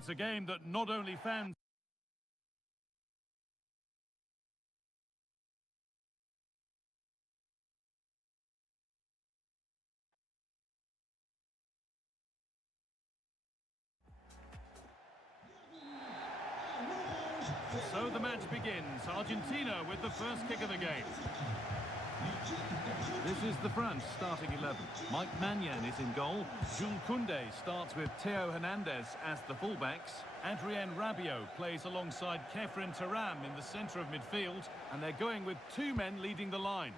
It's a game that not only fans... So the match begins. Argentina with the first kick of the game. This is the France starting 11. Mike Maignan is in goal. Jules Koundé starts with Theo Hernandez as the fullbacks. Adrien Rabiot plays alongside Khéphren Thuram in the centre of midfield. And they're going with two men leading the line.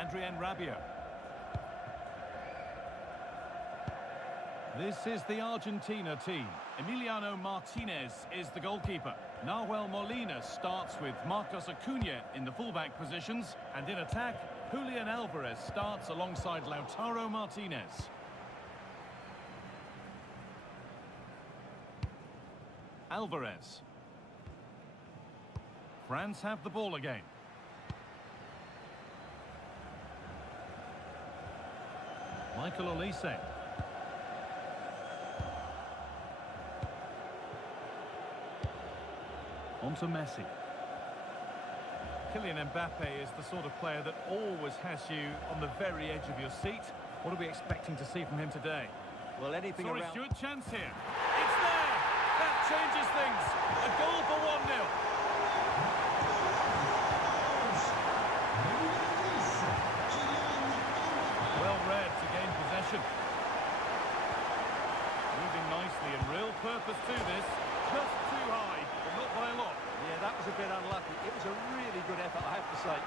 Adrien Rabiot. This is the Argentina team. Emiliano Martinez is the goalkeeper. Nahuel Molina starts with Marcos Acuna in the fullback positions. And in attack, Julian Alvarez starts alongside Lautaro Martinez. Alvarez. France have the ball again. Michael Olise. On to Messi. Kylian Mbappe is the sort of player that always has you on the very edge of your seat. What are we expecting to see from him today? Well, anything Sorry, around... Stuart, chance here. It's there! That changes things. A goal for 1-0. Well read to gain possession. Moving nicely and real purpose to this. Just too high, but not by a lot. Yeah, that was a bit unlucky. It was a really good effort, I have to say.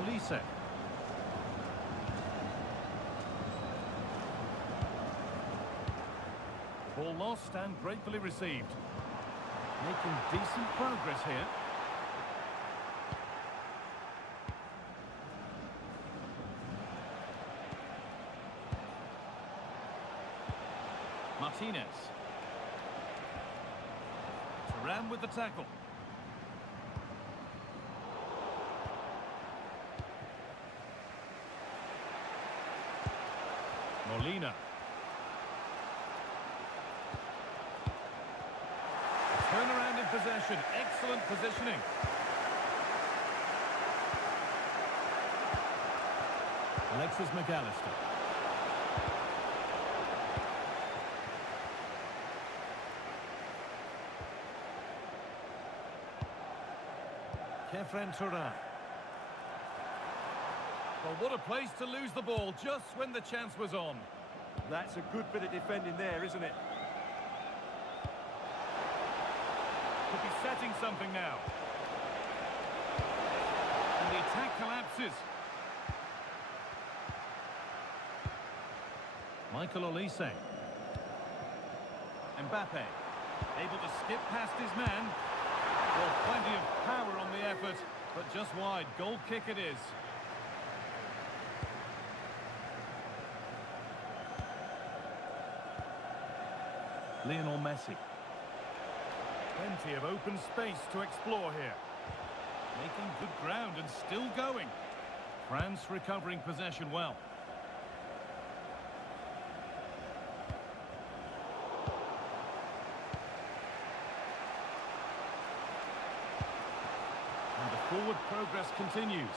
Olise. Ball lost and gratefully received. Making decent progress here. Martinez. Thuram with the tackle. Molina. Turnaround in possession. Excellent positioning. Alexis McAllister. Khéphren Thuram. Well, what a place to lose the ball just when the chance was on. That's a good bit of defending there, isn't it? Could be setting something now. And the attack collapses. Michael Olise. Mbappe. Able to skip past his man. Well, plenty of power on the effort, but just wide. Goal kick it is. Lionel Messi. Plenty of open space to explore here. Making good ground and still going. France recovering possession well. And the forward progress continues.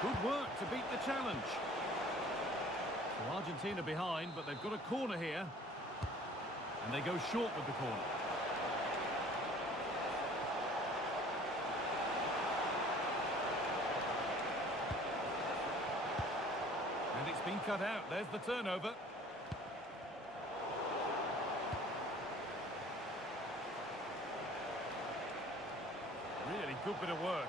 Good work to beat the challenge. So Argentina behind, but they've got a corner here. And they go short with the corner. And it's been cut out. There's the turnover. Really good bit of work.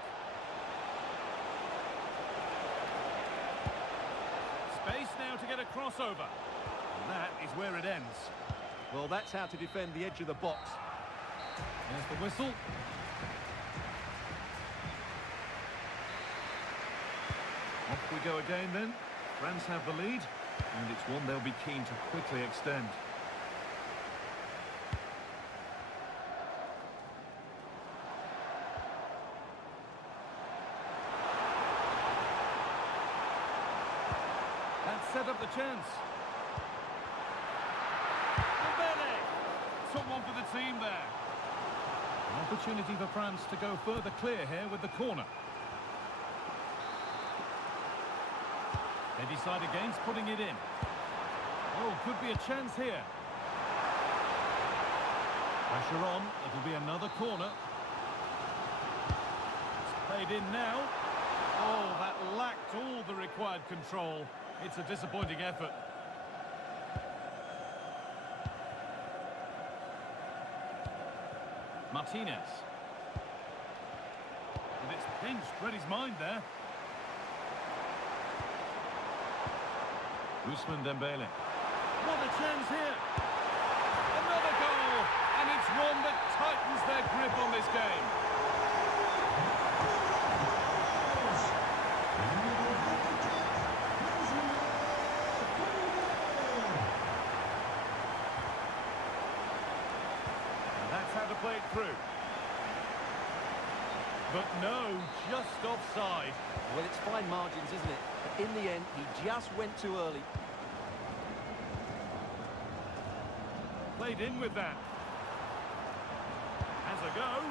Space now to get a crossover. And that is where it ends. Well, that's how to defend the edge of the box. There's the whistle. Off we go again then. France have the lead, and it's one they'll be keen to quickly extend. set up the chance. Dembele took one for the team there. An opportunity for France to go further clear here with the corner. They decide against putting it in. Oh, could be a chance here. Pressure on, it'll be another corner. It's played in now. Oh, that lacked all the required control. It's a disappointing effort. Martinez. And it's pinched, read his mind there. Ousmane Dembele. What a chance here. Another goal. And it's one that tightens their grip on this game. And that's how to play it through. But no, just offside. Well, it's fine margins, isn't it? But in the end, he just went too early. Played in with that. Has a go.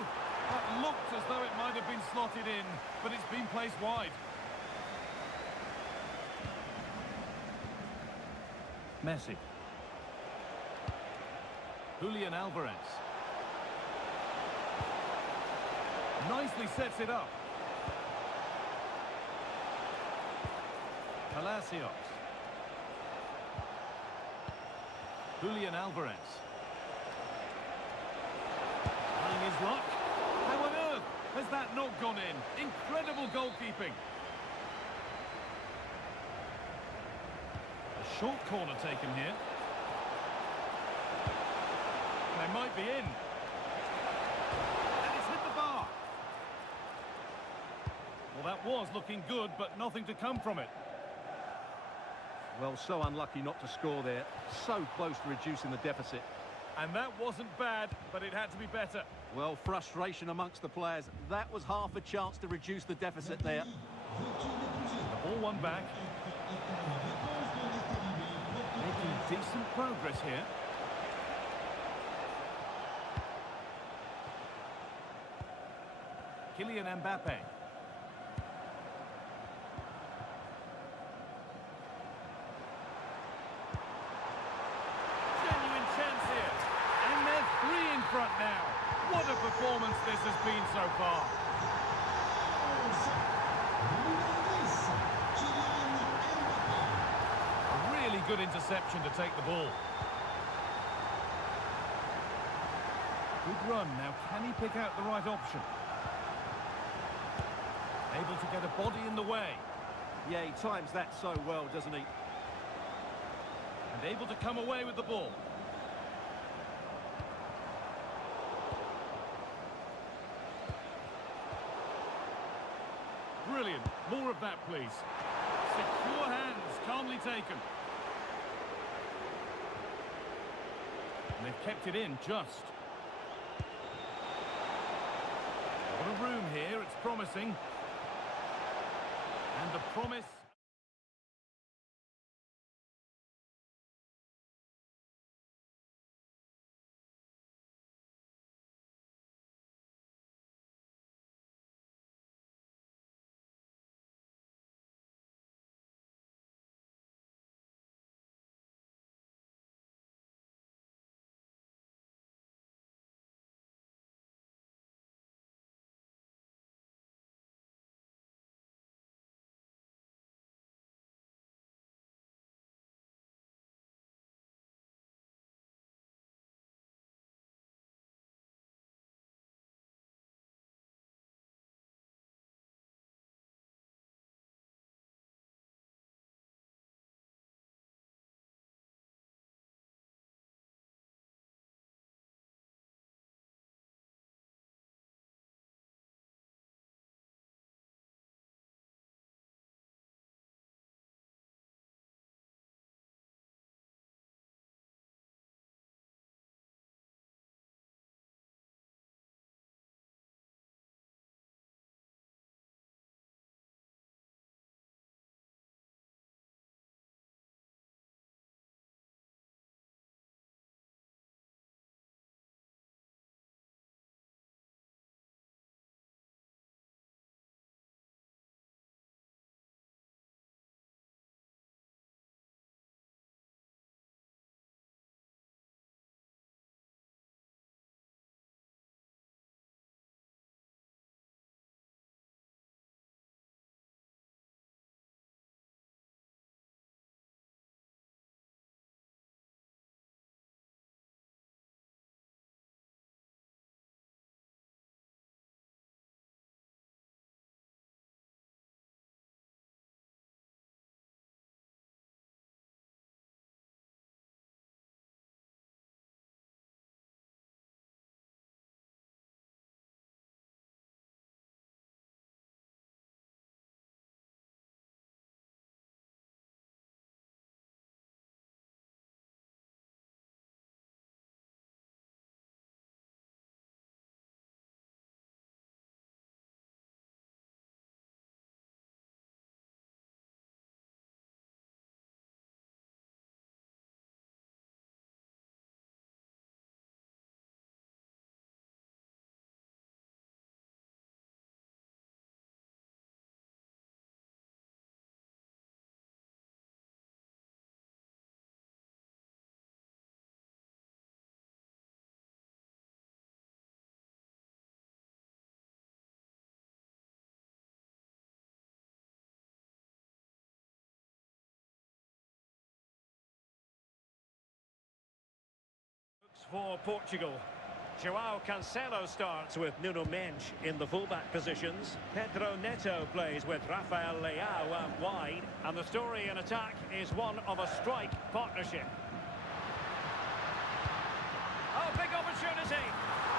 That looked as though it might have been slotted in, but it's been placed wide. Messi. Julian Alvarez. Nicely sets it up. Palacios. Julian Alvarez. Trying his luck. How on earth has that not gone in? Incredible goalkeeping. A short corner taken here. They might be in. And it's hit the bar. Well, that was looking good, but nothing to come from it. Well, so unlucky not to score there. So close to reducing the deficit. And that wasn't bad, but it had to be better. Well, frustration amongst the players. That was half a chance to reduce the deficit there. The ball won back. Making decent progress here. Kylian Mbappe. Genuine chance here. And they're three in front now. What a performance this has been so far. A really good interception to take the ball. Good run. Now, can he pick out the right option? Able to get a body in the way. Yeah, he times that so well, doesn't he? And able to come away with the ball. Brilliant. More of that, please. Secure hands, calmly taken. And they've kept it in just. What a room here, it's promising. And the promise for Portugal. João Cancelo starts with Nuno Mendes in the fullback positions. Pedro Neto plays with Rafael Leao out wide. And the story in attack is one of a strike partnership. Oh, big opportunity.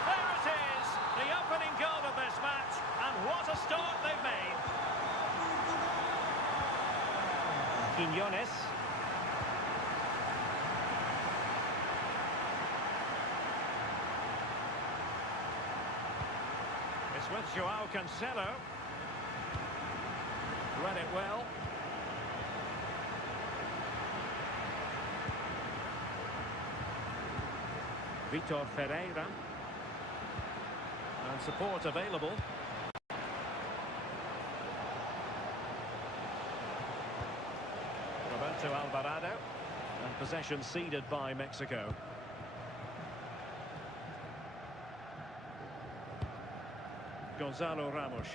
There it is, the opening goal of this match. And what a start they've made. Quiñones. It's with João Cancelo. Read it well. Vitor Ferreira. And support available. Roberto Alvarado. And possession ceded by Mexico. Gonzalo Ramos.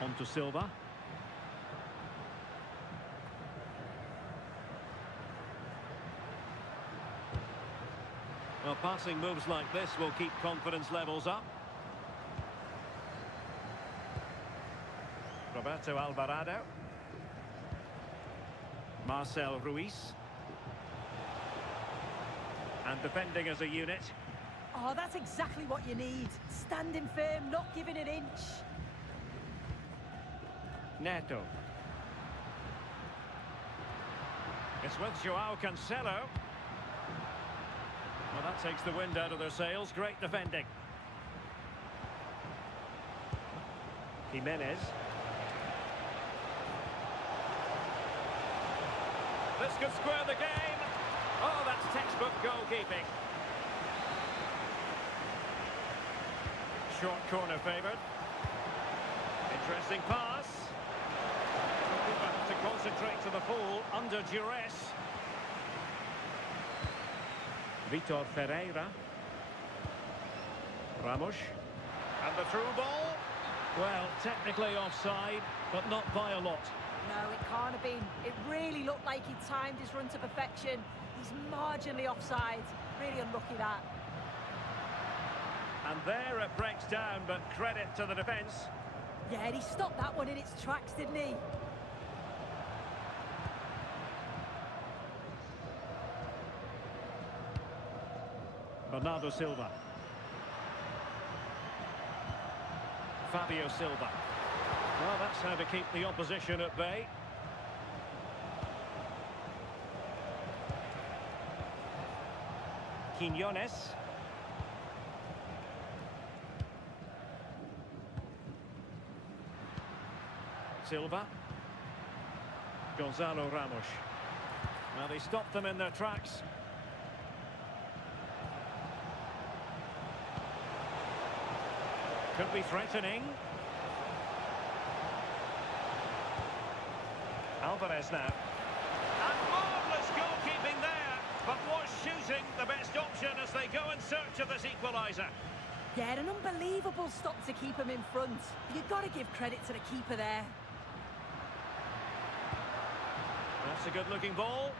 On to Silva. Well, passing moves like this will keep confidence levels up. Roberto Alvarado. Marcel Ruiz. And defending as a unit. Oh, that's exactly what you need. Standing firm, not giving an inch. Neto. It's with João Cancelo. Well, that takes the wind out of their sails. Great defending. Jimenez. This could square the game. Oh, that's textbook goalkeeping. Short corner favoured. Interesting pass. To concentrate to the full under duress. Vitor Ferreira. Ramos. And the through ball. Well, technically offside, but not by a lot. No, it can't have been. It really looked like he timed his run to perfection. He's marginally offside. Really unlucky that. And there it breaks down, but credit to the defence. Yeah, and he stopped that one in its tracks, didn't he? Bernardo Silva. Fabio Silva. Well, that's how to keep the opposition at bay. Quiñones. Silva. Gonzalo Ramos. Well, they stopped them in their tracks. Could be threatening. Alvarez now. And marvellous goalkeeping there. But was shooting the best option as they go in search of this equaliser? Yeah, an unbelievable stop to keep him in front. You've got to give credit to the keeper there. That's a good-looking ball.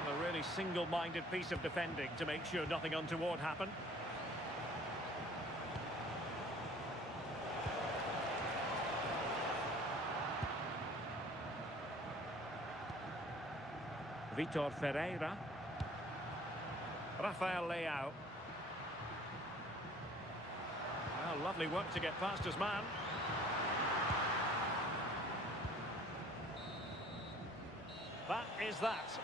And a really single-minded piece of defending to make sure nothing untoward happened. Vitor Ferreira. Rafael Leao. Well, lovely work to get past his man. That is that.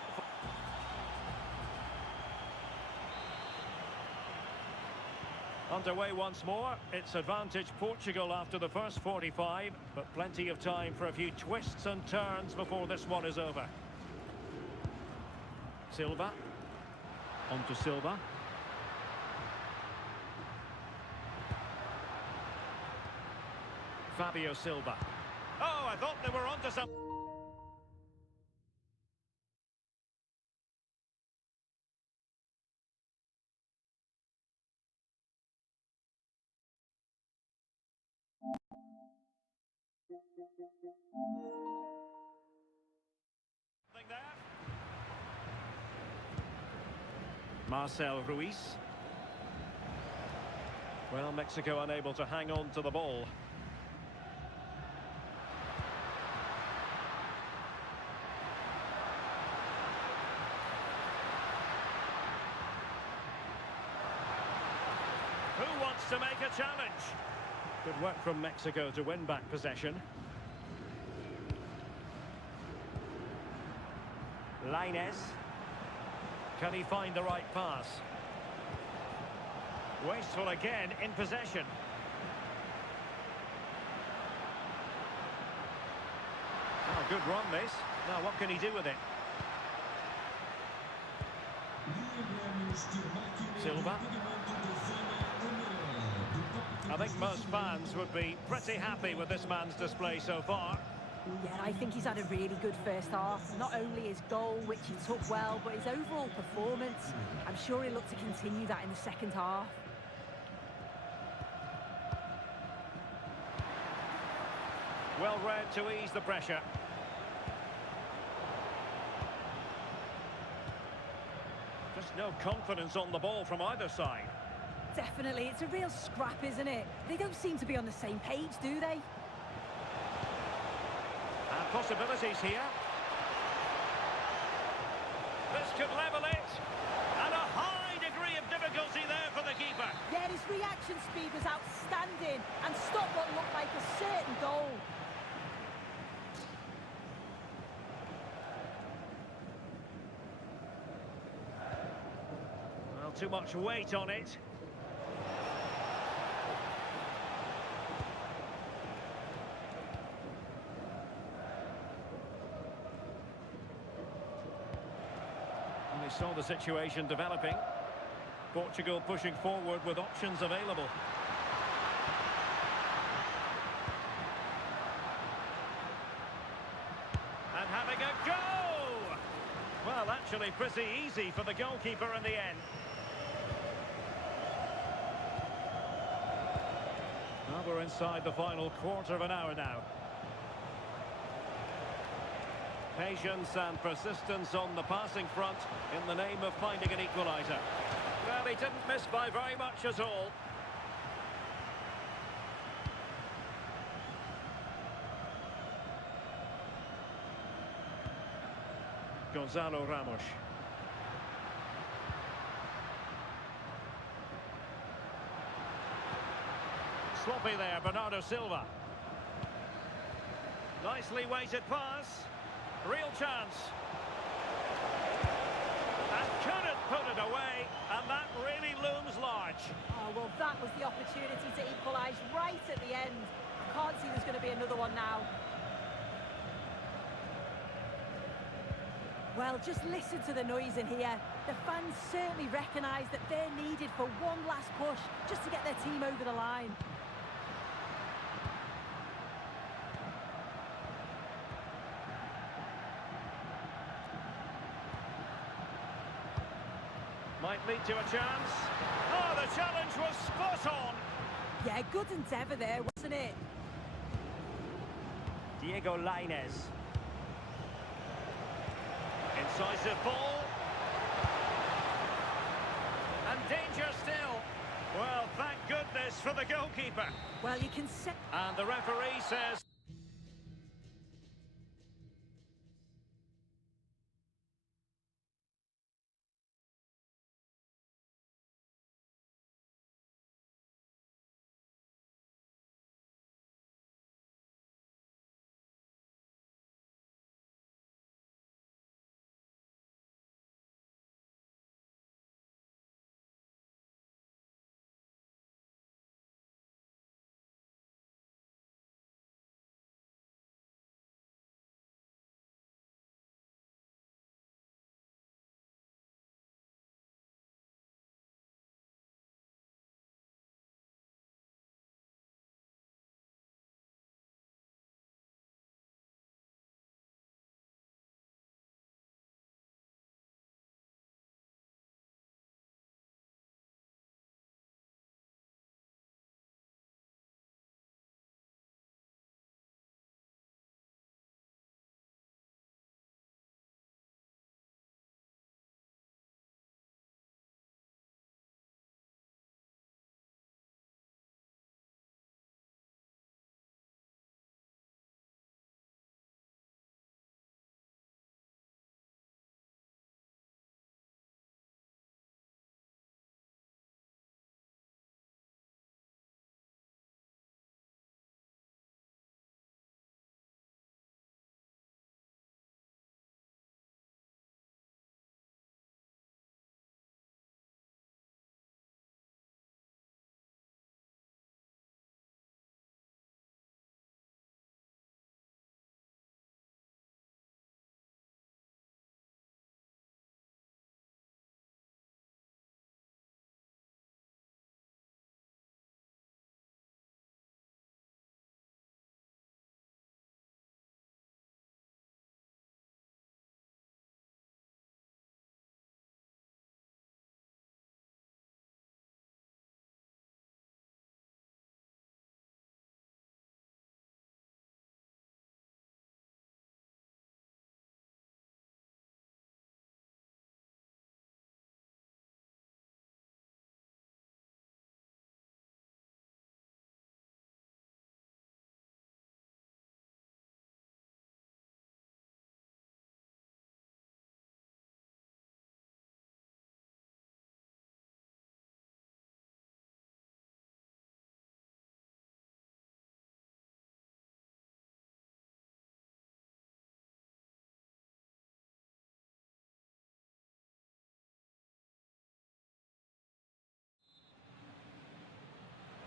Underway once more. It's advantage Portugal after the first 45, but plenty of time for a few twists and turns before this one is over. Silva. On to Silva. Fabio Silva. Oh, I thought they were onto something. Marcel Ruiz. Well, Mexico unable to hang on to the ball. Who wants to make a challenge? Good work from Mexico to win back possession. Lainez. Can he find the right pass? Wasteful again in possession. Oh, good run this. Now what can he do with it? Silva. I think most fans would be pretty happy with this man's display so far. Yeah, I think he's had a really good first half. Not only his goal, which he took well, but his overall performance. I'm sure he'll look to continue that in the second half. Well read to ease the pressure. Just no confidence on the ball from either side. Definitely, it's a real scrap, isn't it? They don't seem to be on the same page, do they? And possibilities here. This could level it. And a high degree of difficulty there for the keeper. Yeah, his reaction speed was outstanding and stopped what looked like a certain goal. Well, too much weight on it. We saw the situation developing. Portugal pushing forward with options available. And having a go! Well, actually pretty easy for the goalkeeper in the end. Well, we're inside the final quarter of an hour now. Patience and persistence on the passing front in the name of finding an equaliser. Well, he didn't miss by very much at all. Gonzalo Ramos. Sloppy there, Bernardo Silva. Nicely weighted pass. Real chance. And couldn't put it away, and that really looms large. Oh, well, that was the opportunity to equalise right at the end. I can't see there's going to be another one now. Well, just listen to the noise in here. The fans certainly recognise that they're needed for one last push just to get their team over the line. Might lead to a chance. Oh, the challenge was spot on. Yeah, good endeavour there, wasn't it? Diego Lainez. Incisive ball. And danger still. Well, thank goodness for the goalkeeper. Well, you can set... And the referee says...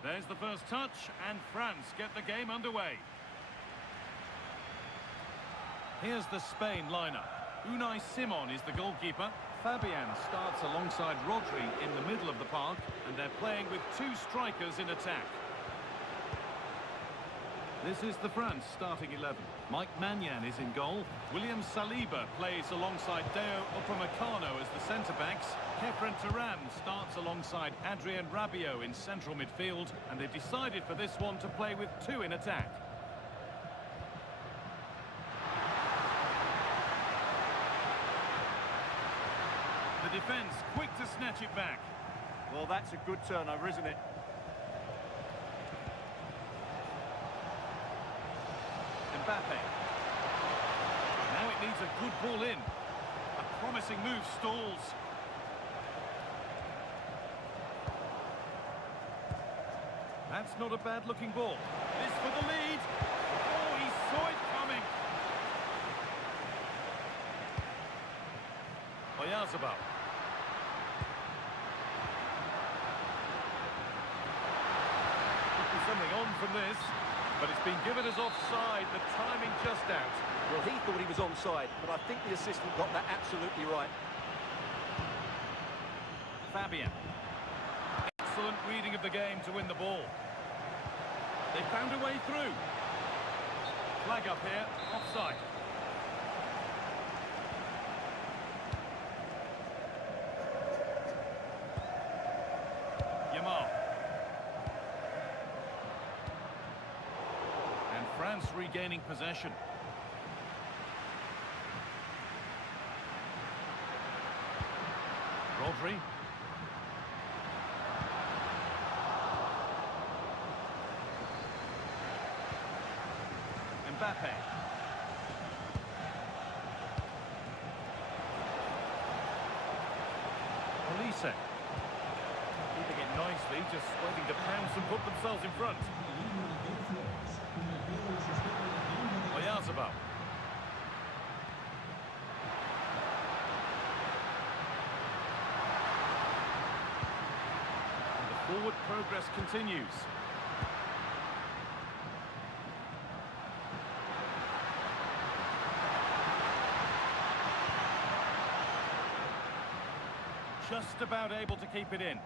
There's the first touch, and France get the game underway. Here's the Spain lineup. Unai Simon is the goalkeeper. Fabian starts alongside Rodri in the middle of the park, and they're playing with two strikers in attack. This is the France starting 11. Mike Maignan is in goal. William Saliba plays alongside Deo Upamecano as the centre-backs. Khéphren Thuram starts alongside Adrien Rabiot in central midfield, and they've decided for this one to play with two in attack. The defence quick to snatch it back. Well, that's a good turnover, isn't it? Mbappe. Now it needs a good ball in. A promising move stalls. That's not a bad-looking ball. This for the lead. Oh, he saw it coming. Oyarzabal. Could be something on from this. But it's been given as offside, the timing just out. Well, he thought he was onside, but I think the assistant got that absolutely right. Fabian. Excellent reading of the game to win the ball. They found a way through. Flag up here, offside. Yamal. France regaining possession. Rodri. Mbappe. Olise. Keeping it nicely, just waiting to pounce and put themselves in front. Oyarzabal. And the forward progress continues. Just about able to keep it in.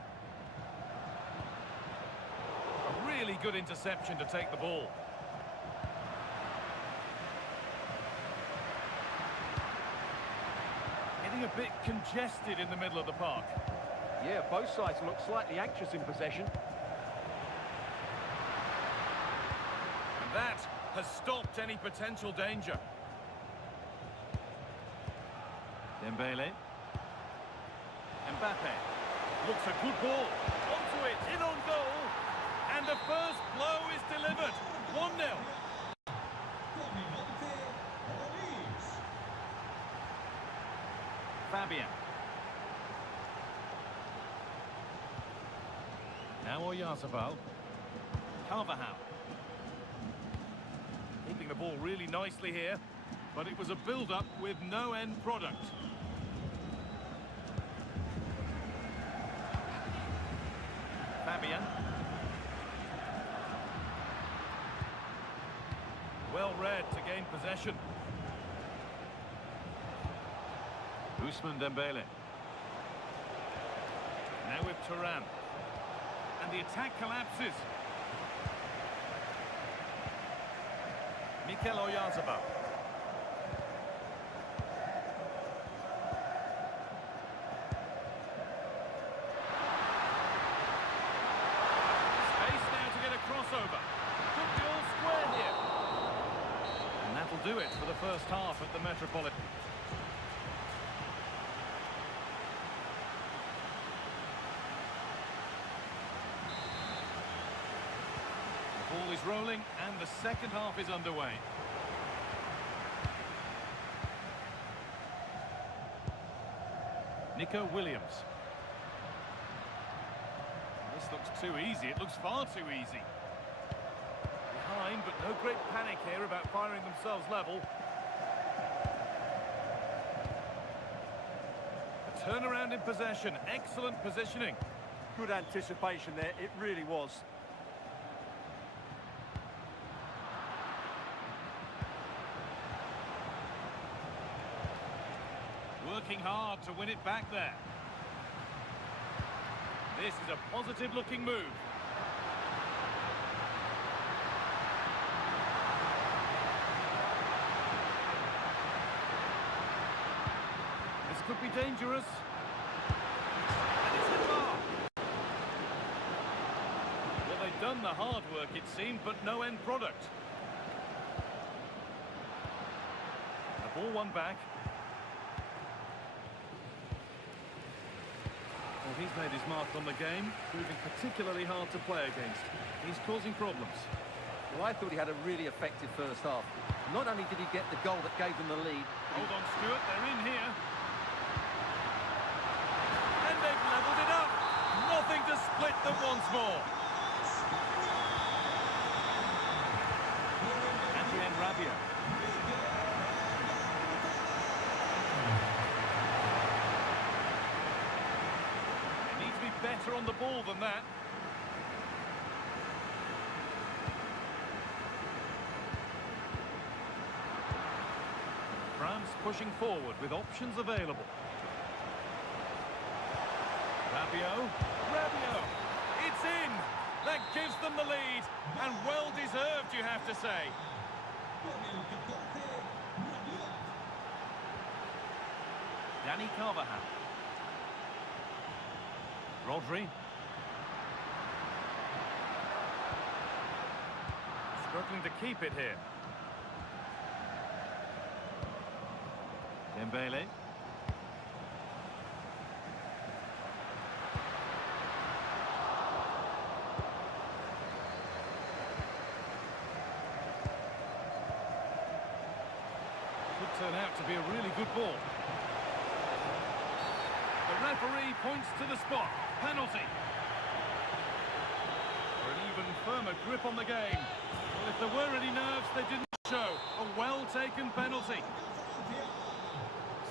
A really good interception to take the ball. A bit congested in the middle of the park. Yeah, both sides look slightly anxious in possession. And that has stopped any potential danger. Dembele. Mbappe. Looks a good ball. Onto it, in on goal. And the first blow is delivered. 1-0. Fabian. Now Oyarzabal. Carvajal. Keeping the ball really nicely here, but it was a build-up with no end product. Fabian. Well read to gain possession. Ousmane Dembele. Now with Thuram. And the attack collapses. Mikel Oyarzabal. Space now to get a crossover. Could be all square here. And that'll do it for the first half at the Metropolitan. Ball is rolling and the second half is underway. Nico Williams. This looks too easy. It looks far too easy. Behind, but no great panic here about firing themselves level. A turnaround in possession. Excellent positioning. Good anticipation there, it really was. working hard to win it back there. This is a positive-looking move. This could be dangerous. And it's hit far. Well, they've done the hard work, it seemed, but no end product. The ball won back. Well, he's made his mark on the game, proving particularly hard to play against. He's causing problems. Well, I thought he had a really effective first half. Not only did he get the goal that gave them the lead... Hold on, Stuart, they're in here. And they've levelled it up. Nothing to split them once more. Adrien Rabiot. They need to be better on the ball than that. France pushing forward with options available. Rabiot, it's in! That gives them the lead, and well deserved, you have to say. Danny Carvajal. Rodri. Struggling to keep it here. Dembele. Could turn out to be a really good ball. The referee points to the spot. Penalty. For an even firmer grip on the game. Well, if there were any nerves, they didn't show. A well-taken penalty.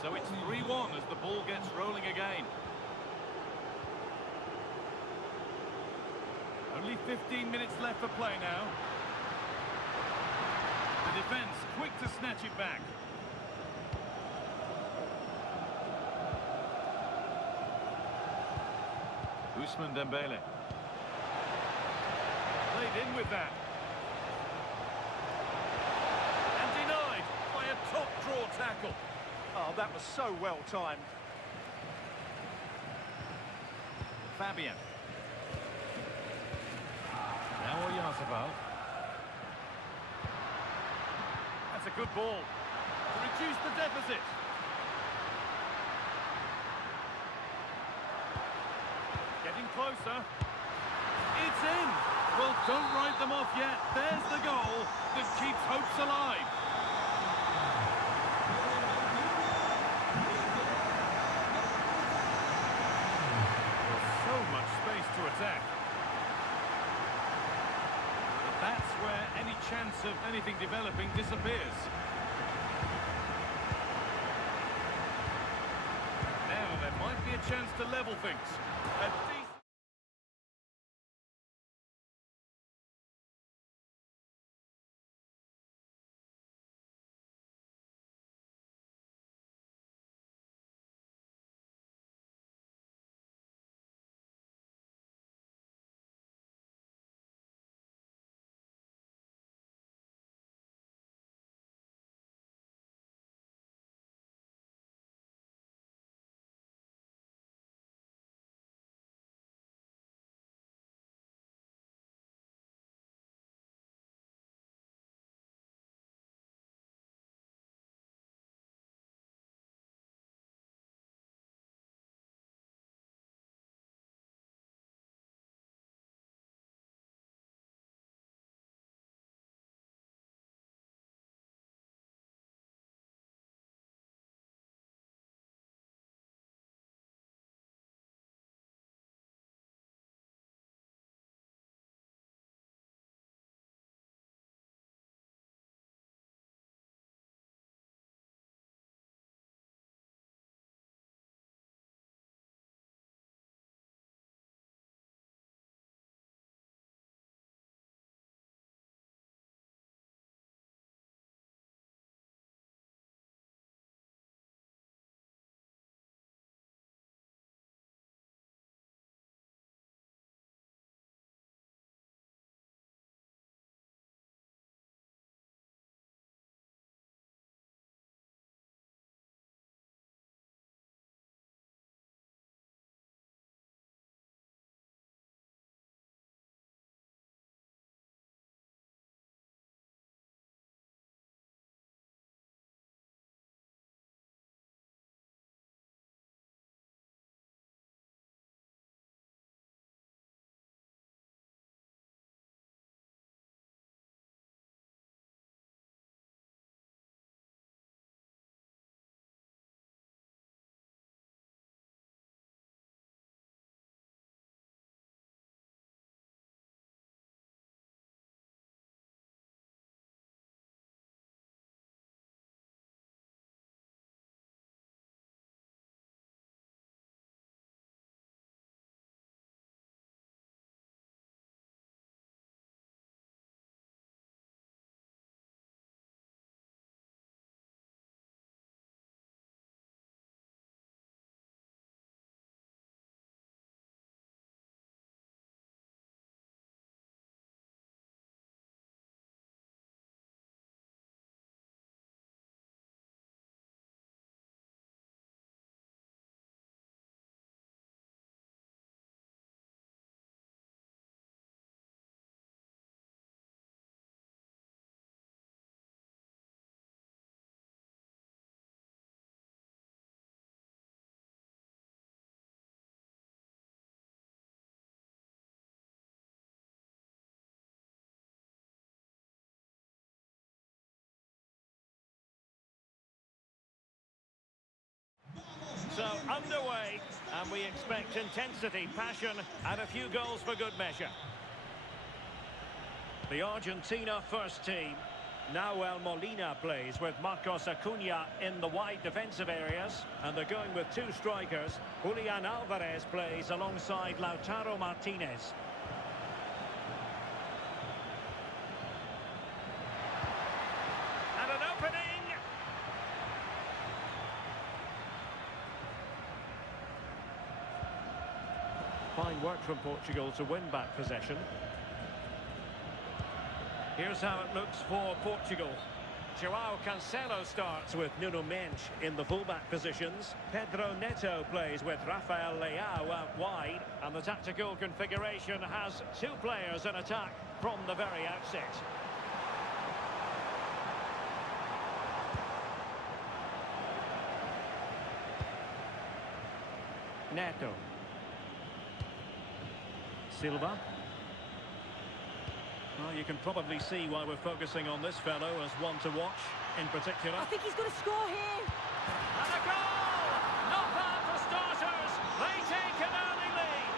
So it's 3-1 as the ball gets rolling again. Only 15 minutes left for play now. The defence quick to snatch it back. Ousmane Dembele. Played in with that. And denied by a top-draw tackle. Oh, that was so well timed. Fabian. Now Oyarzabal. That's a good ball to reduce the deficit. Getting closer. It's in. Well, don't write them off yet. There's the goal that keeps hopes alive. So much space to attack. But that's where any chance of anything developing disappears. Now there might be a chance to level things. A underway, and we expect intensity, passion, and a few goals for good measure. The Argentina first team. Nahuel Molina plays with Marcos Acuna in the wide defensive areas, and they're going with two strikers. Julian Alvarez plays alongside Lautaro Martinez. And an opening! Fine work from Portugal to win back possession. Here's how it looks for Portugal. Joao Cancelo starts with Nuno Mendes in the fullback positions. Pedro Neto plays with Rafael Leao out wide. And the tactical configuration has two players in attack from the very outset. Neto. Silva. Well, you can probably see why we're focusing on this fellow as one to watch in particular. I think he's going to score here. And a goal! Not bad for starters. They take an early lead.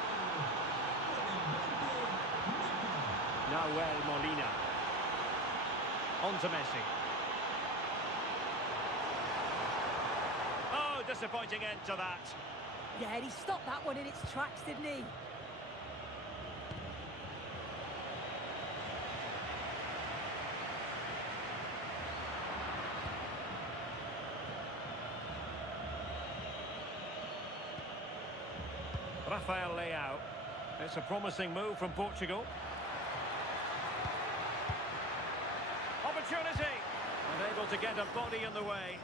Nahuel Molina. On to Messi. Oh, disappointing end to that. Yeah, he stopped that one in its tracks, didn't he? Rafael Leao. It's a promising move from Portugal. Opportunity! Unable to get a body in the way.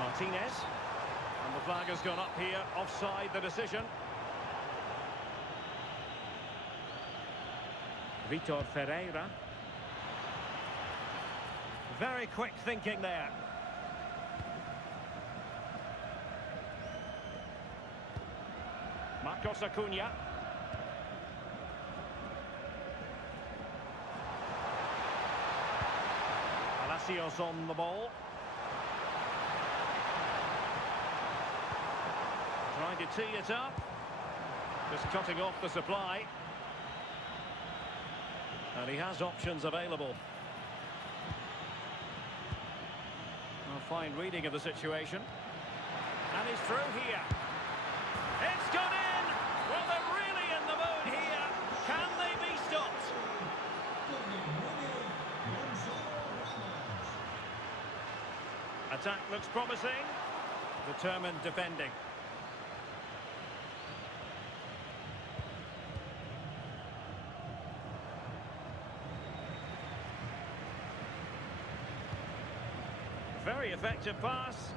Martinez. And the flag has gone up here. Offside the decision. Vitor Ferreira. Very quick thinking there. Marcos Acuna. Palacios on the ball. Trying to tee it up. Just cutting off the supply. And he has options available. A fine reading of the situation. And he's through here. It's gone in! Well, they're really in the mood here. Can they be stopped? Attack looks promising. Determined defending. Very effective pass.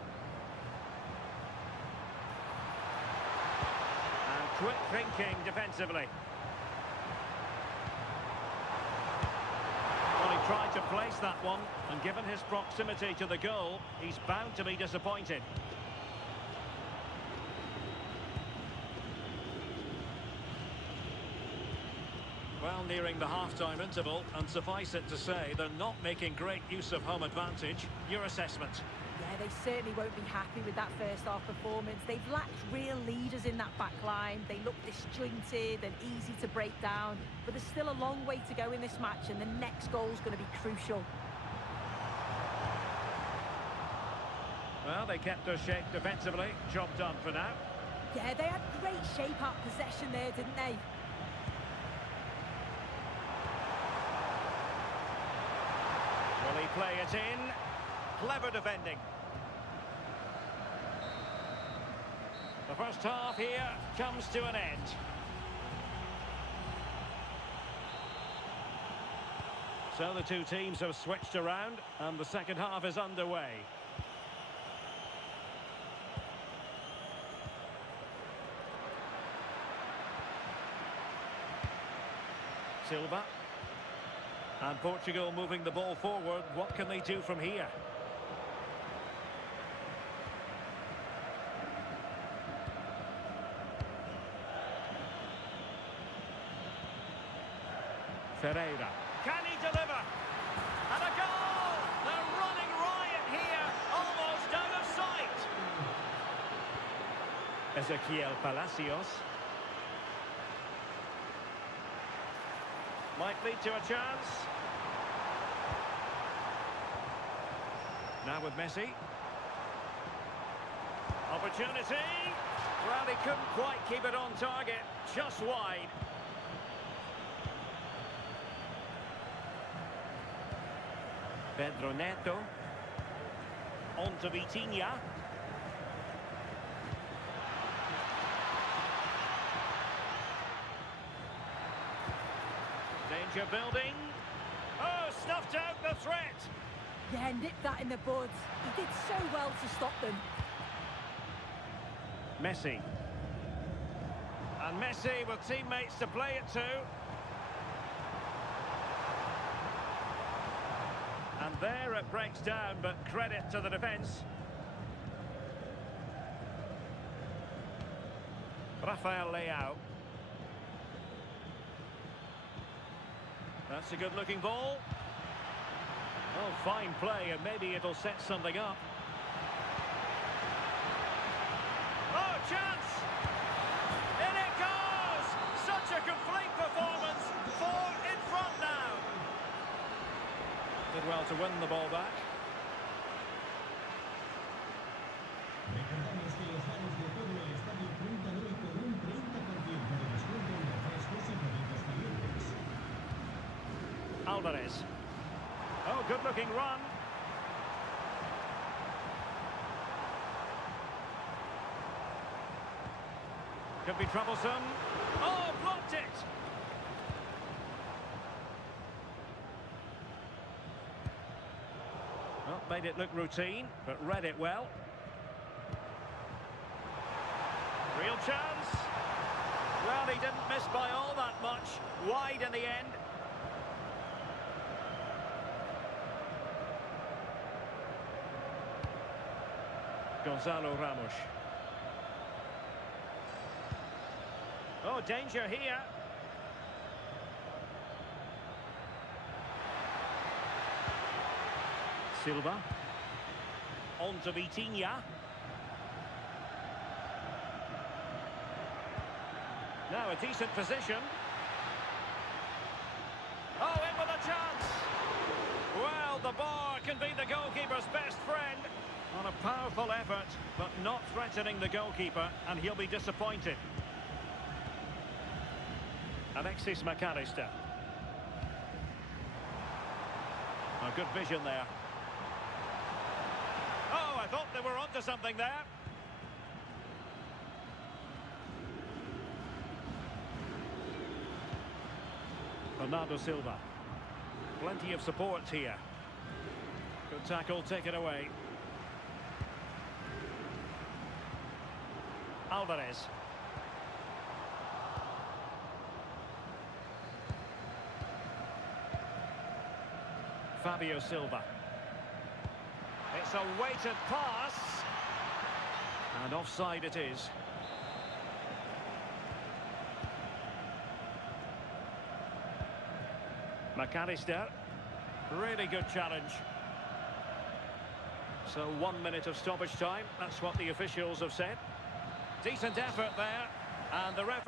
And quick thinking defensively. Well, he tried to place that one, and given his proximity to the goal, he's bound to be disappointed. Well, nearing the half-time interval, and suffice it to say, they're not making great use of home advantage. Your assessment? Yeah, they certainly won't be happy with that first-half performance. They've lacked real leaders in that back line. They look disjointed and easy to break down. But there's still a long way to go in this match, and the next goal's going to be crucial. Well, they kept their shape defensively. Job done for now. Yeah, they had great shape out possession there, didn't they? Will he play it in? Clever defending. The first half here comes to an end. So the two teams have switched around and the second half is underway. Silva. And Portugal moving the ball forward. What can they do from here? Ferreira. Can he deliver? And a goal! They're running Ezequiel Palacios. Might lead to a chance. Now with Messi. Opportunity. Well, he couldn't quite keep it on target. Just wide. Pedro Neto. On to Vitinha. Danger building. Oh, snuffed out the threat. Yeah, nipped that in the bud. He did so well to stop them. Messi. And Messi with teammates to play it to. And there it breaks down, but credit to the defence. Rafael Leao. That's a good-looking ball. Oh, fine play, and maybe it'll set something up. Oh, chance! In it goes! Such a complete performance. 4 in front now. Did well to win the ball back. Recordamos que los bares de todo el estadio cuentan hoy con un 30% de descuento en refrescos y bebidas calientes. Alvarez. Oh, good-looking run. Could be troublesome. Oh, blocked it! Well, made it look routine, but read it well. Real chance. Well, he didn't miss by all that much. Wide in the end. Gonzalo Ramos. Oh, danger here. Silva. On to Vitinha. Now a decent position. Oh, in with a chance. Well, the bar can be the goalkeeper's best friend. On a powerful effort, but not threatening the goalkeeper, and he'll be disappointed. Alexis McAllister. A good vision there. Oh, I thought they were onto something there. Bernardo Silva. Plenty of support here. Good tackle, take it away. Alvarez. Fabio Silva. It's a weighted pass. And offside it is. McAllister. Really good challenge. So 1 minute of stoppage time. That's what the officials have said. Decent effort there. And the referee...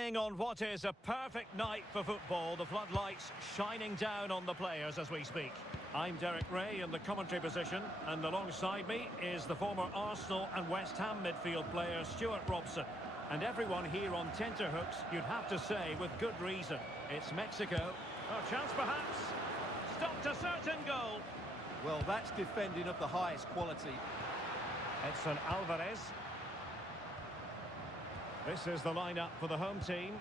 On what is a perfect night for football, the floodlights shining down on the players as we speak. I'm Derek Ray in the commentary position, and alongside me is the former Arsenal and West Ham midfield player Stuart Robson. And everyone here on tenterhooks, you'd have to say, with good reason. It's Mexico. A chance perhaps. Stopped a certain goal. Well, that's defending of the highest quality. Edson Alvarez. This is the lineup for the home team.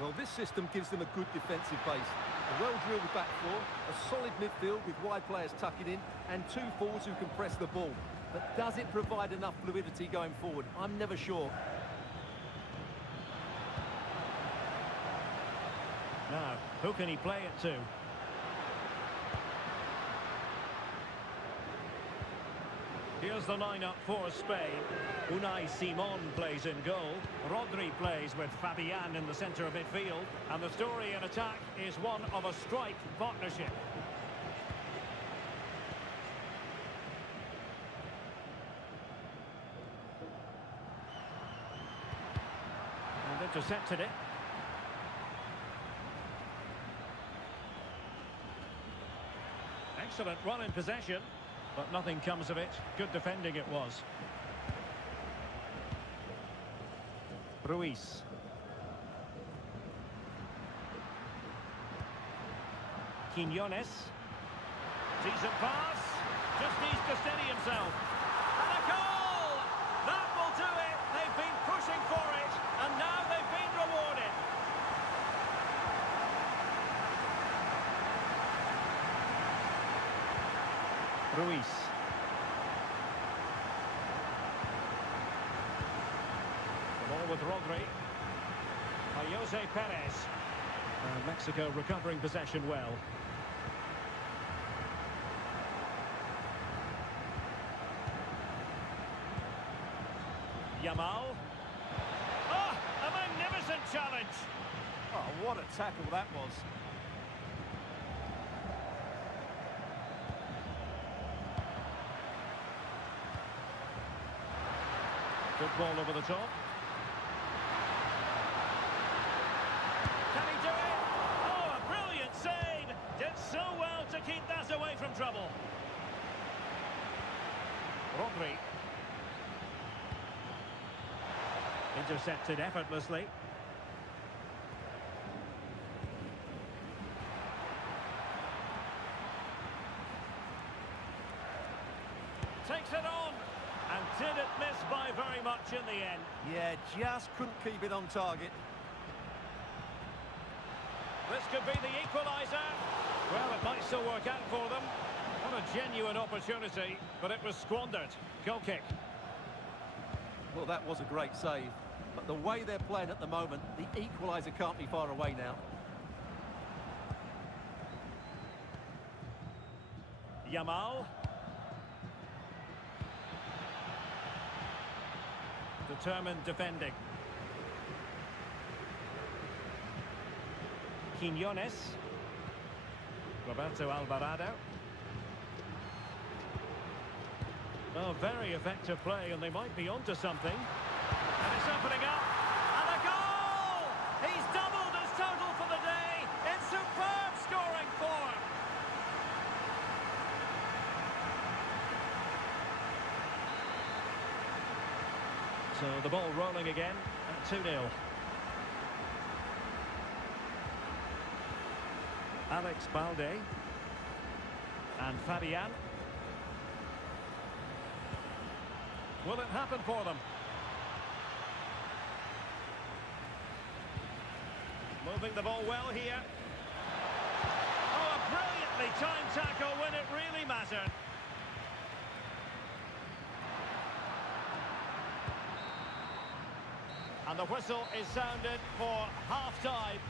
Well, this system gives them a good defensive base. A well-drilled back four, a solid midfield with wide players tucking in, and two forwards who can press the ball. But does it provide enough fluidity going forward? I'm never sure. Now, who can he play it to? Here's the lineup for Spain. Unai Simon plays in goal. Rodri plays with Fabian in the centre of midfield. And the story in attack is one of a strike partnership. And intercepted it. Excellent run in possession. But nothing comes of it. Good defending it was. Ruiz. Quiñones. Decent pass. Just needs to steady himself. And a goal! That will do it. They've been pushing for it. And now they've been rewarded. Ruiz. The ball with Rodri. Jose Perez. Mexico recovering possession well. Yamal. Oh, a magnificent challenge. Oh, what a tackle that was. Good ball over the top. Can he do it? Oh, a brilliant save! Did so well to keep that away from trouble. Rodri. Intercepted effortlessly. Takes it on. And did it miss by very much in the end? Yeah, just couldn't keep it on target. This could be the equaliser. Well, it might still work out for them. What a genuine opportunity, but it was squandered. Goal kick. Well, that was a great save. But the way they're playing at the moment, the equaliser can't be far away now. Yamal. Determined defending. Quiñones. Roberto Alvarado. Oh, very effective play, and they might be onto something. And it's opening up. And a goal! He's doubled his total for the day. In superb scoring form. So the ball rolling again at 2-0. Alex Balde. And Fabian. Will it happen for them? Moving the ball well here. Oh, a brilliantly timed tackle when it really mattered. And the whistle is sounded for half-time.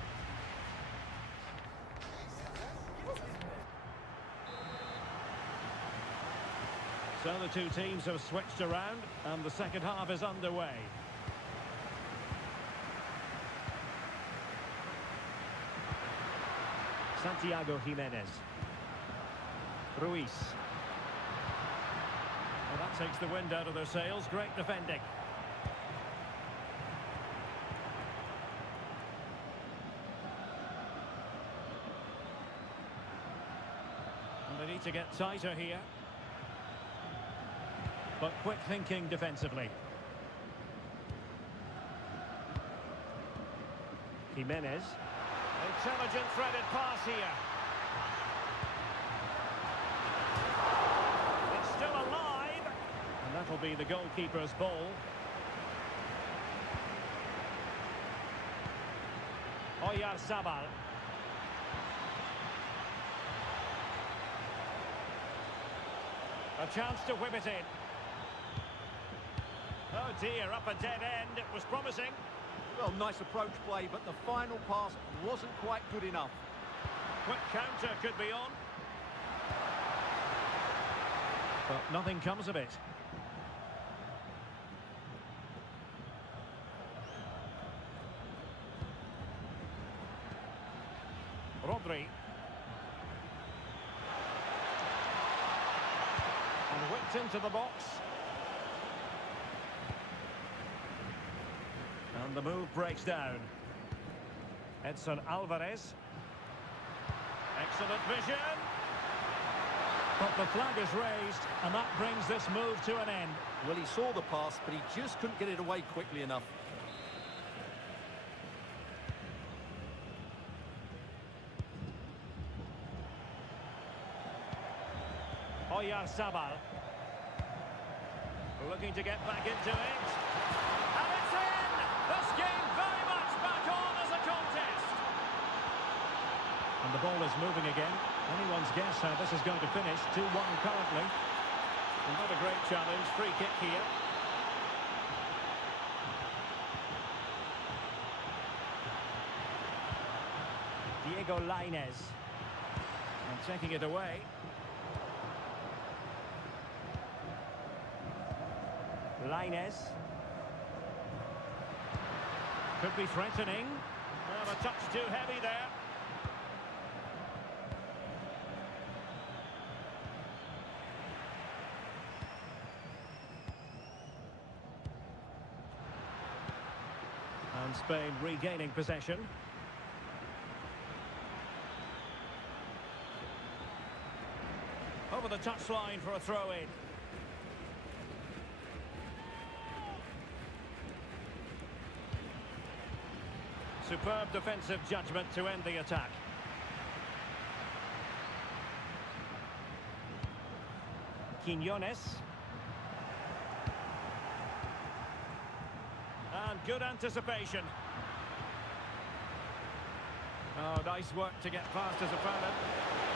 So the two teams have switched around, and the second half is underway. Santiago Jimenez. Ruiz. Well, that takes the wind out of their sails. Great defending. They need to get tighter here. But quick thinking defensively. Jimenez. Intelligent threaded pass here. It's still alive. And that'll be the goalkeeper's ball. Oyarzabal. A chance to whip it in. Oh dear, up a dead end. It was promising. Well, nice approach play, but the final pass wasn't quite good enough. Quick counter could be on. But nothing comes of it. Rodri. And whipped into the box. And the move breaks down. Edson Alvarez. Excellent vision. But the flag is raised, and that brings this move to an end. Well, he saw the pass, but he just couldn't get it away quickly enough. Oyarzabal. Looking to get back into it. And it's in! This game very much back on as a contest. And the ball is moving again. Anyone's guess how this is going to finish. 2-1 currently. Another great challenge. Free kick here. Diego Lainez. And taking it away. Lainez. Could be threatening. Well, a touch too heavy there. And Spain regaining possession. Over the touchline for a throw-in. Superb defensive judgment to end the attack. Quiñones. And good anticipation. Oh, nice work to get past his opponent.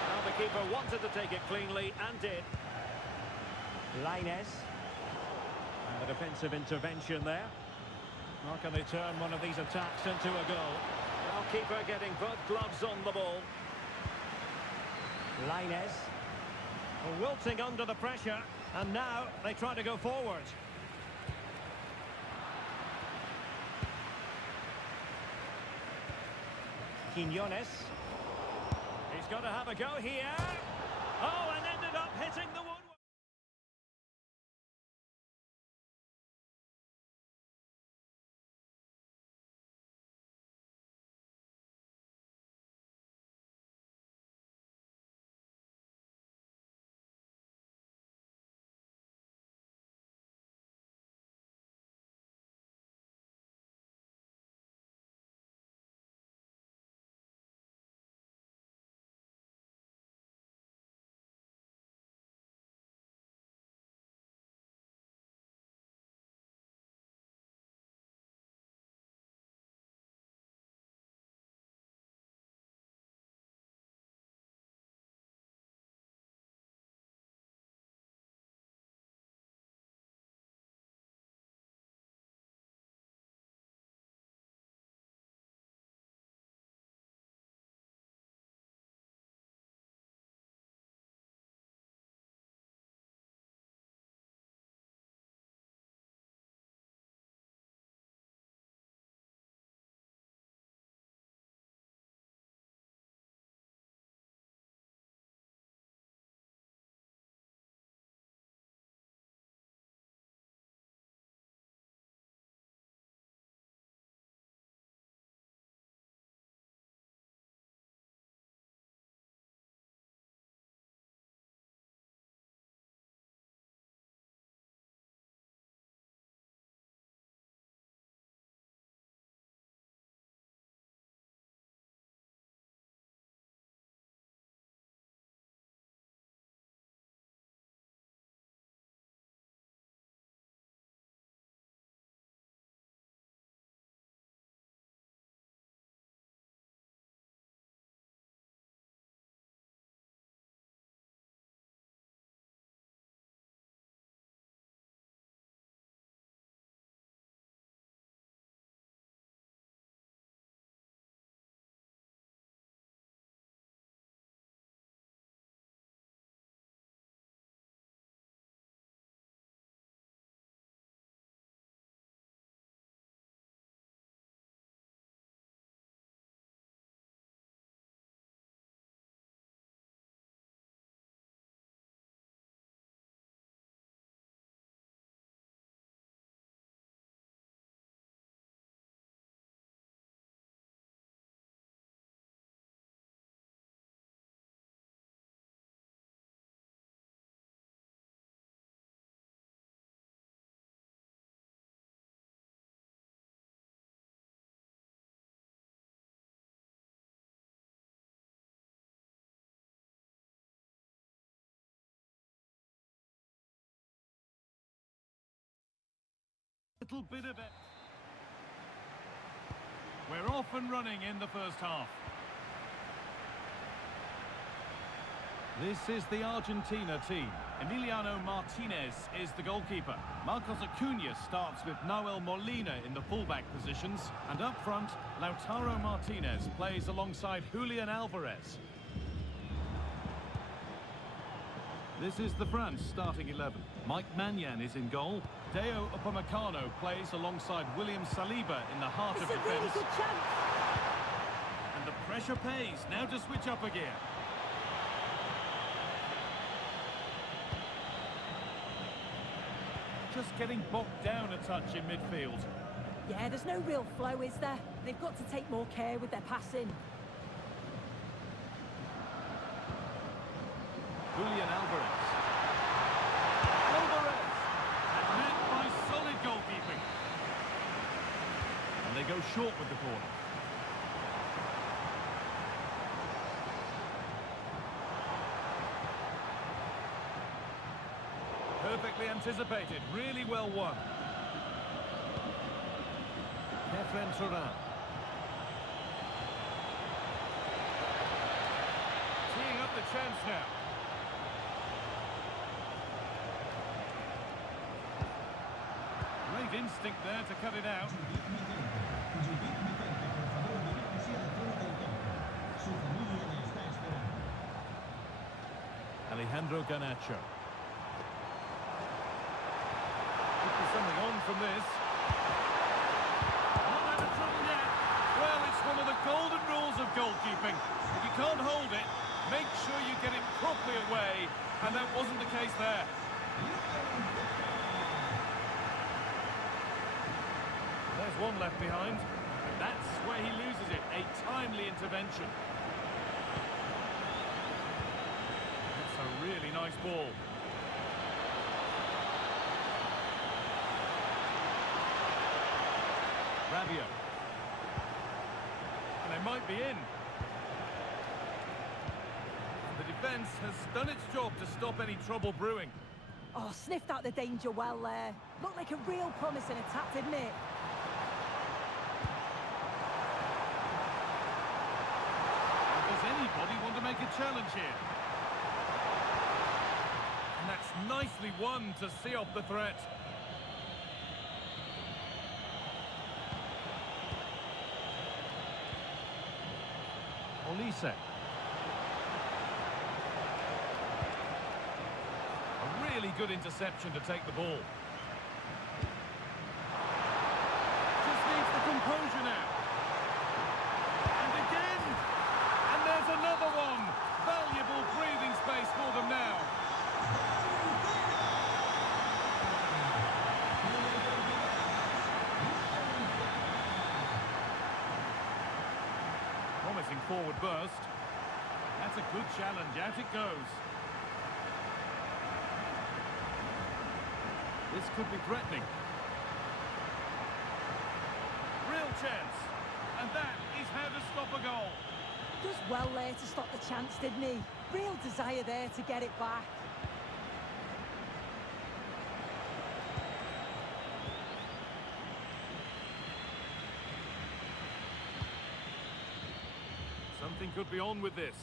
Well, the keeper wanted to take it cleanly and did. Lainez. And the defensive intervention there. How can they turn one of these attacks into a goal? Well, keeper getting both gloves on the ball. Lainez. Wilting under the pressure. And now they try to go forward. Quiñones. He's got to have a go here. Oh, and ended up hitting the woodwork. little bit of it. We're off and running in the first half. This is the Argentina team. Emiliano Martinez is the goalkeeper. Marcos Acuna starts with Nahuel Molina in the fullback positions. And up front, Lautaro Martinez plays alongside Julian Alvarez. This is the France starting 11. Mike Maignan is in goal. Deo Upamecano plays alongside William Saliba in the heart of It's a defence. really good chance. And the pressure pays. Now to switch up a gear. Just getting bogged down a touch in midfield. Yeah, there's no real flow, is there? They've got to take more care with their passing. Julian Alvarez. Alvarez! And met by solid goalkeeping. And they go short with the corner. Perfectly anticipated, really well won. Kefren Turan. Teeing up the chance now. Great instinct there to cut it out. Alejandro Garnacho. Could be something on from this. Not out of trouble yet. Well, it's one of the golden rules of goalkeeping. If you can't hold it, make sure you get it properly away, and that wasn't the case there. There's one left behind. And that's where he loses it. A timely intervention. That's a really nice ball. Rabiot. And they might be in. And the defence has done its job to stop any trouble brewing. Oh, sniffed out the danger well there. Looked like a real promising attack, didn't it? Does anybody want to make a challenge here? And that's nicely won to see off the threat. Olise. A really good interception to take the ball. Just needs the composure now. And again! And there's another one! Valuable breathing space for them now. Promising forward burst. That's a good challenge. Out it goes. This could be threatening. Real chance. And that is how to stop a goal. Does well there to stop the chance, didn't he? Real desire there to get it back. Something could be on with this.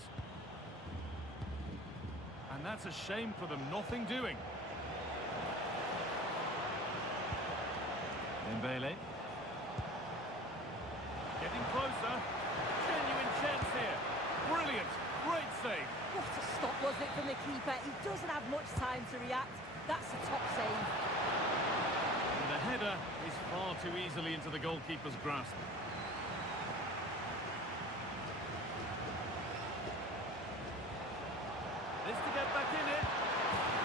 And that's a shame for them. Nothing doing. Dembele. Getting closer. Genuine chance here. Brilliant. Great save. What a stop, wasn't it, from the keeper? He doesn't have much time to react. That's a top save. And the header is far too easily into the goalkeeper's grasp. This to get back in it.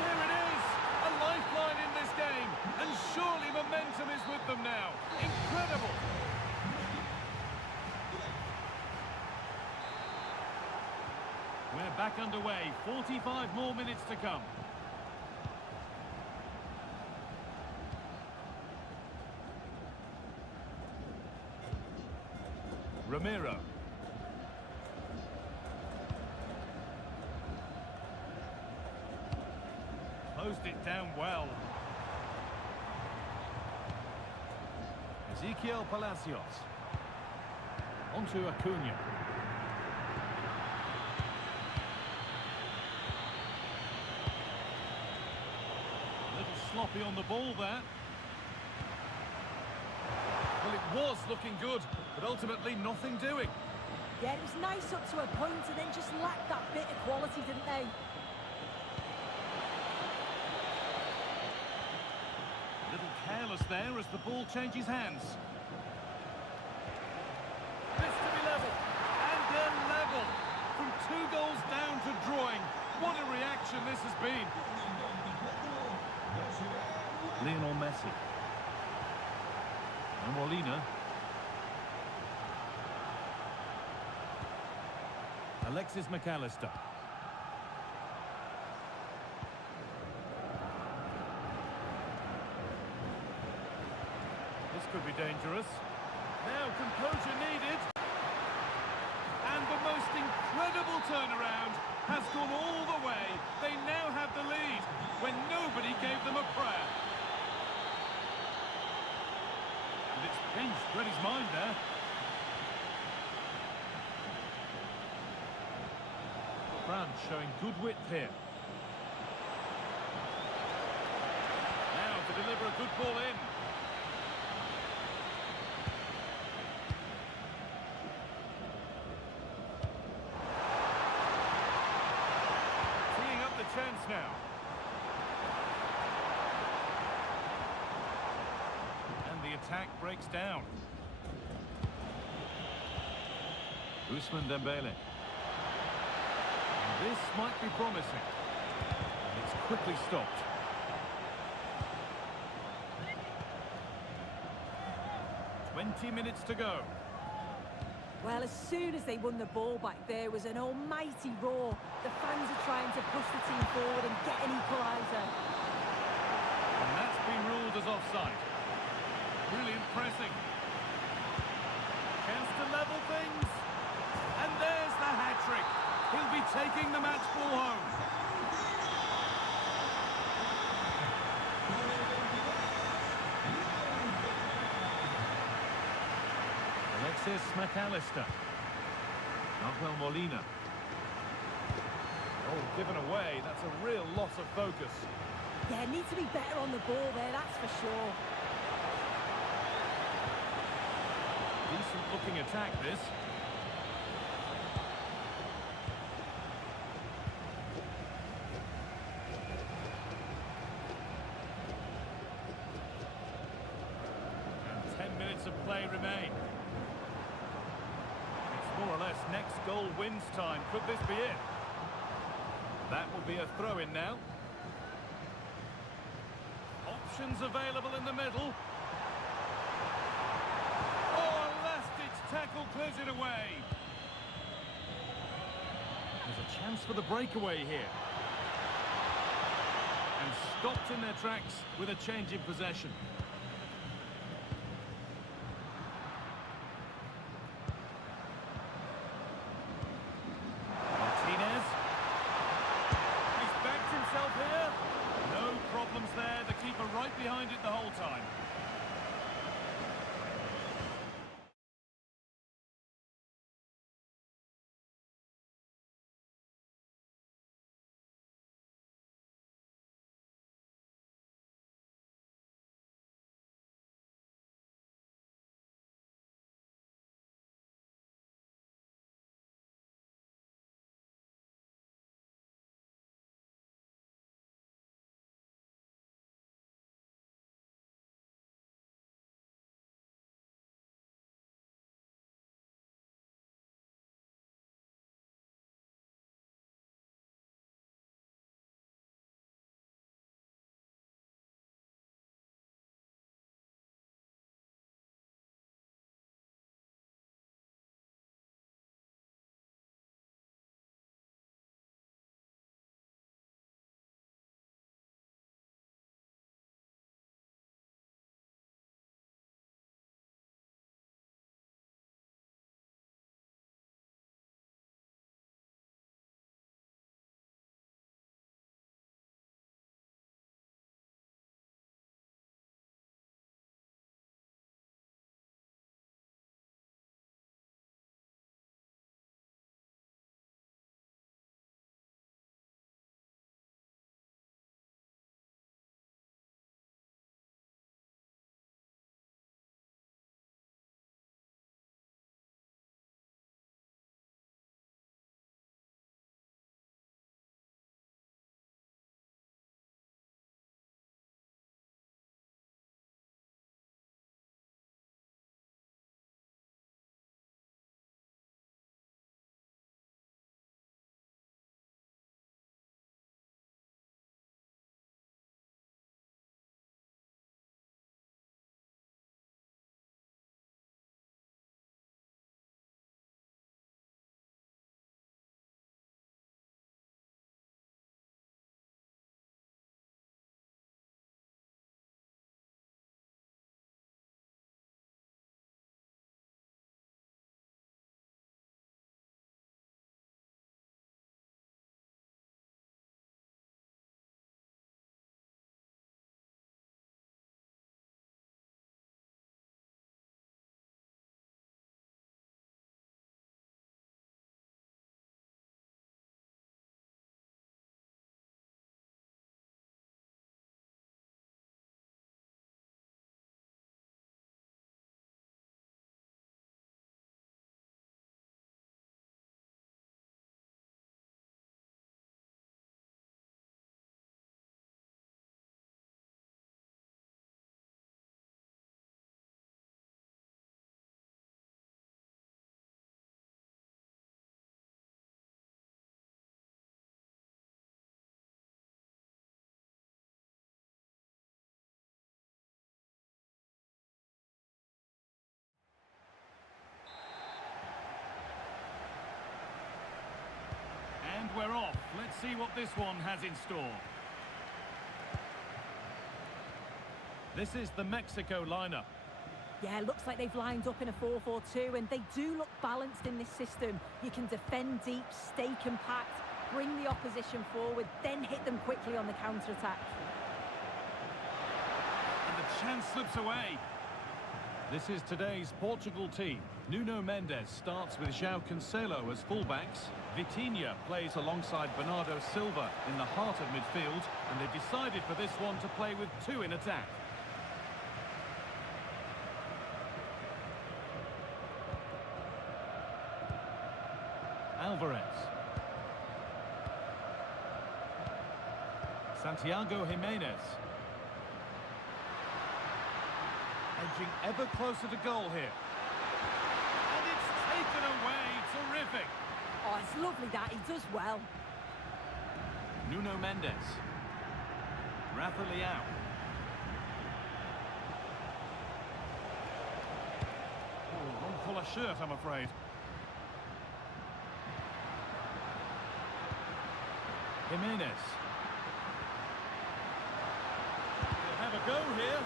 There it is. A lifeline in this game. And surely momentum is with them now. Incredible. We're back underway. 45 more minutes to come. Romero. Closed it down well. Ezequiel Palacios. Onto Acuna. A little sloppy on the ball there. Well, it was looking good, but ultimately nothing doing. Yeah, it was nice up to a point and then just lacked that bit of quality, didn't they? A little careless there as the ball changes hands. This to be level. And they're level. From 2 goals down to drawing. What a reaction this has been. Lionel Messi. And Molina. Alexis McAllister. This could be dangerous. Now composure needed. And the most incredible turnaround has gone all the way. They now have the lead when nobody gave them a prayer. And it's pinched Reddy's mind there. France showing good width here. Now to deliver a good ball in. Teeing up the chance now. And the attack breaks down. Ousmane Dembele. This might be promising. It's quickly stopped. $20 to go. Well, as soon as they won the ball back, there was an almighty roar. The fans are trying to push the team forward and get an equaliser. And that's been ruled as offside. Brilliant pressing. Chance to level things. And there's the hat-trick. He'll be taking the match ball home. Alexis McAllister. Rafael Molina. Oh, given away. That's a real loss of focus. Yeah, need to be better on the ball there, that's for sure. Decent looking attack, this. And 10 minutes of play remain. It's more or less next goal wins time. Could this be it? That will be a throw-in now. Options available in the middle. Oh, a last-ditch tackle clears it away. There's a chance for the breakaway here. And stopped in their tracks with a change in possession. Martinez. He's backed himself here. No problems there. The keeper right behind it the whole time. see what this one has in store. This is the Mexico lineup. Yeah, looks like they've lined up in a 4-4-2, and they do look balanced in this system. You can defend deep, stay compact, bring the opposition forward, then hit them quickly on the counter-attack. And the chance slips away. This is today's Portugal team. Nuno Mendes starts with João Cancelo as fullbacks. Vitinha plays alongside Bernardo Silva in the heart of midfield, and they decided for this one to play with two in attack. Alvarez. Santiago Jimenez. Edging ever closer to goal here. And it's taken away. Terrific. Oh, it's lovely that. He does well. Nuno Mendes. Rafa Leao. Oh, wrong colour shirt, I'm afraid. Jimenez. They'll have a go here.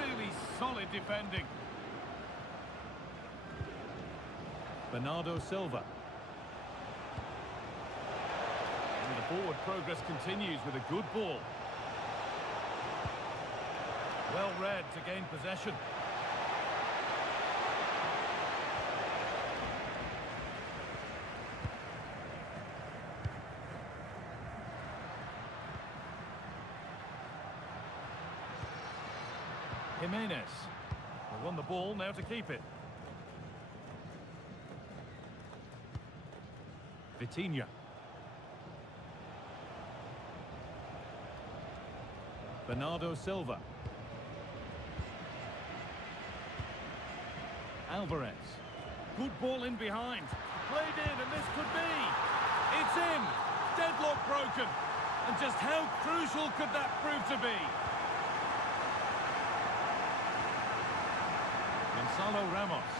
Really solid defending. Bernardo Silva. And the forward progress continues with a good ball. Well read to gain possession. Jimenez. They won the ball, now to keep it. Vitinha. Bernardo Silva. Alvarez. Good ball in behind. Played in, and this could be. It's in. Deadlock broken. And just how crucial could that prove to be? Gonzalo Ramos.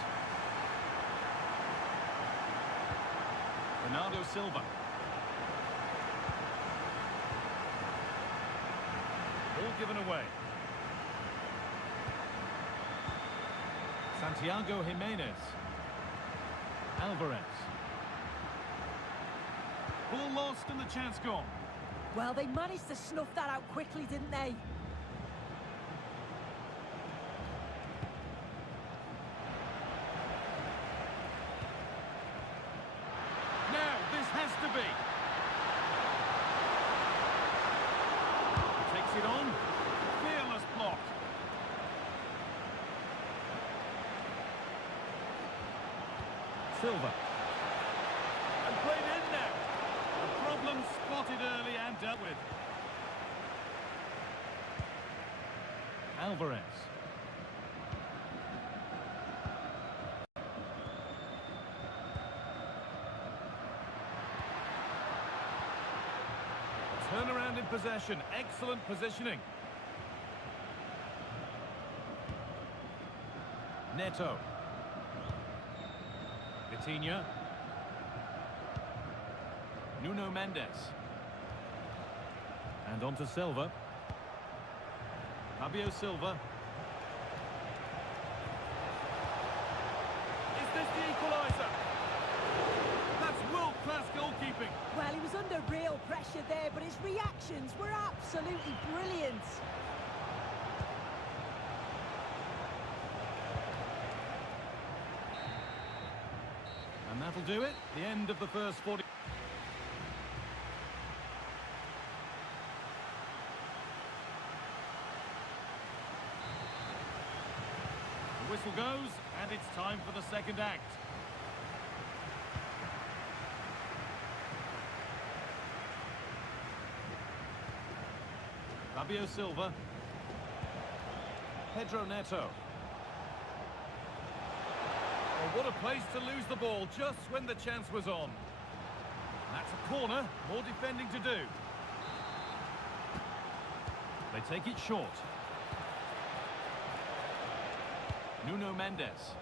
Bernardo Silva. Ball given away. Santiago Jimenez. Alvarez. Ball lost and the chance gone. Well, they managed to snuff that out quickly, didn't they? Now, this has to be. Takes it on. Fearless block. Silva. And played in now. The problem spotted early and dealt with. Alvarez. Turnaround in possession. Excellent positioning. Neto. Vitinha. Nuno Mendes. And on to Silva. Fabio Silva. Is this the equaliser? That's world-class goalkeeping. Well, he was under real pressure there, but his reactions were absolutely brilliant. And that'll do it. The end of the first 40. The whistle goes, and it's time for the second act. Fabio Silva. Pedro Neto. Oh, what a place to lose the ball just when the chance was on. That's a corner, more defending to do. They take it short. Nuno Mendes.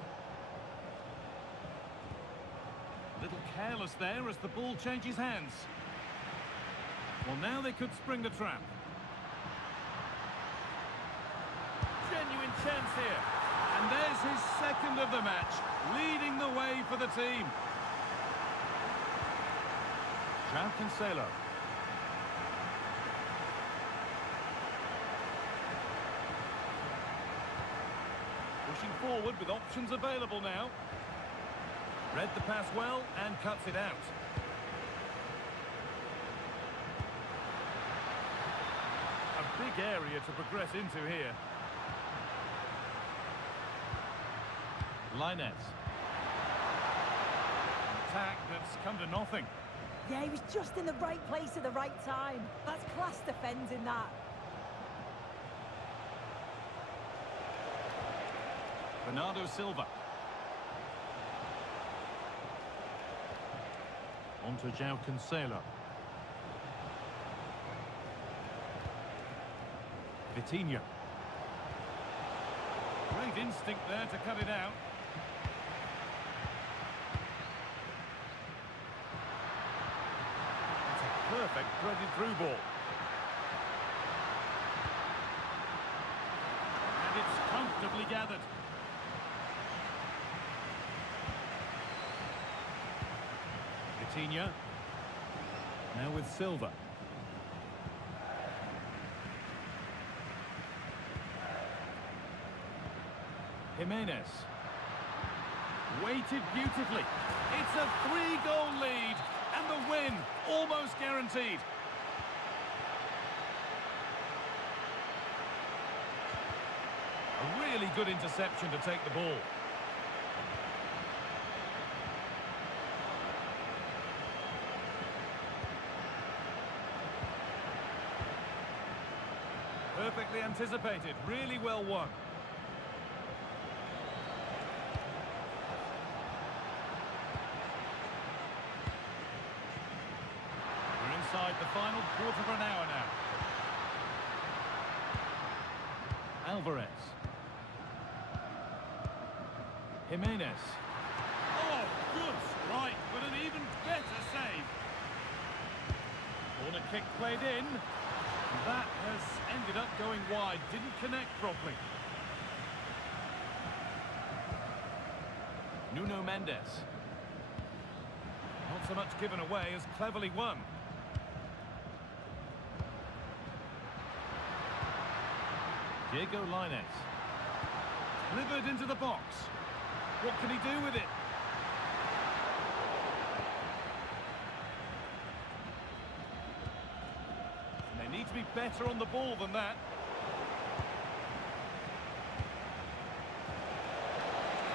A little careless there as the ball changes hands. Well, now they could spring the trap. Genuine chance here. And there's his second of the match, leading the way for the team. João Cancelo. Pushing forward with options available now. Read the pass well and cuts it out. A big area to progress into here. Linez. Attack that's come to nothing. Yeah, he was just in the right place at the right time. That's class defending, that. Bernardo Silva. On to João Cancelo. Vitinha. Great instinct there to cut it out. It's a perfect threaded through ball. And it's comfortably gathered. Vitinha. Now with Silva. Jimenez. Weighted beautifully. It's a 3-goal lead, and the win almost guaranteed. A really good interception to take the ball. Perfectly anticipated, really well won. We're inside the final quarter of an hour now. Alvarez. Jimenez. Oh, good strike, but an even better save. Corner kick played in. That has ended up going wide, didn't connect properly. Nuno Mendes. Not so much given away as cleverly won. Diego Linez. Delivered into the box. What can he do with it? They need to be better on the ball than that.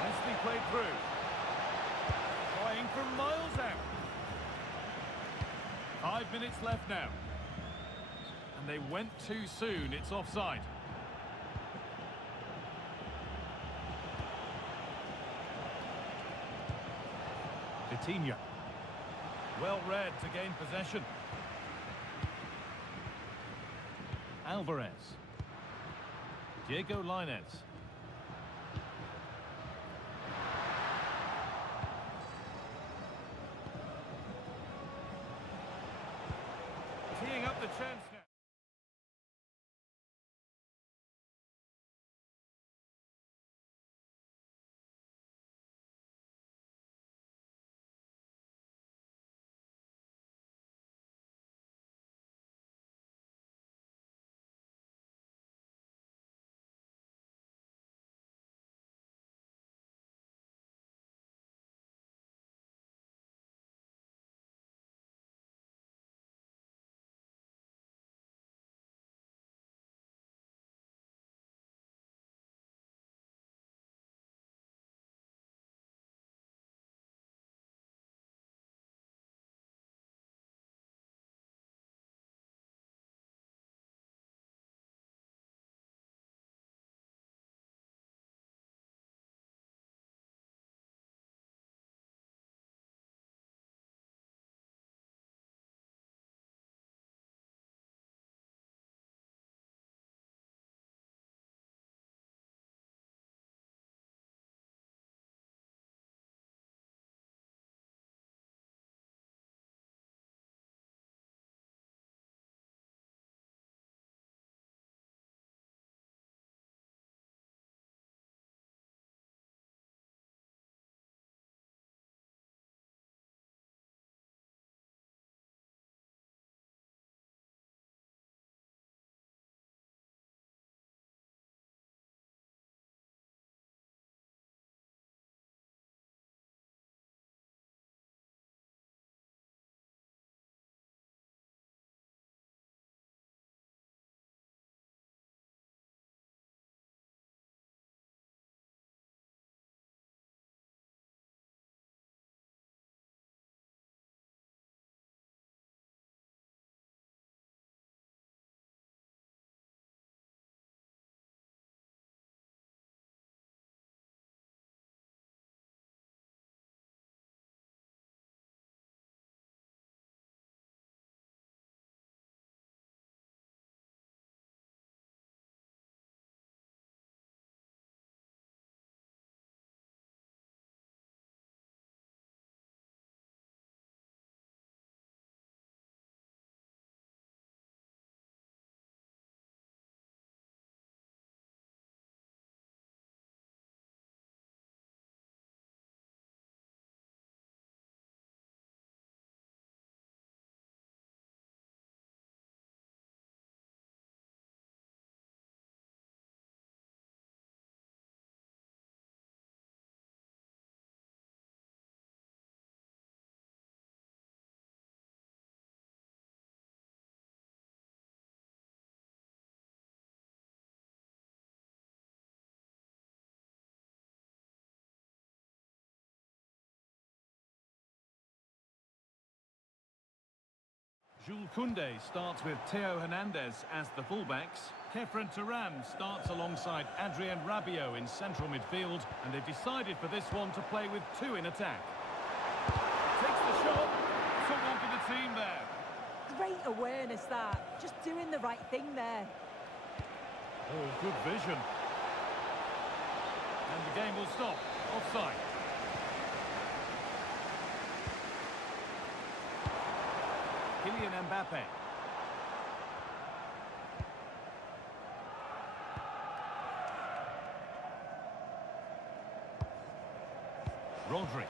Nicely played through. Trying from miles out. 5 minutes left now. And they went too soon. It's offside. Vitinha. Well read to gain possession. Alvarez. Diego Linez. Teeing up the chance now. Jules Koundé starts with Theo Hernandez as the fullbacks. Kefren Turam starts alongside Adrien Rabiot in central midfield, and they've decided for this one to play with two in attack. Takes the shot, someone for the team there. Great awareness that, just doing the right thing there. Oh, good vision. And the game will stop. Offside. Kylian Mbappe. Rodri.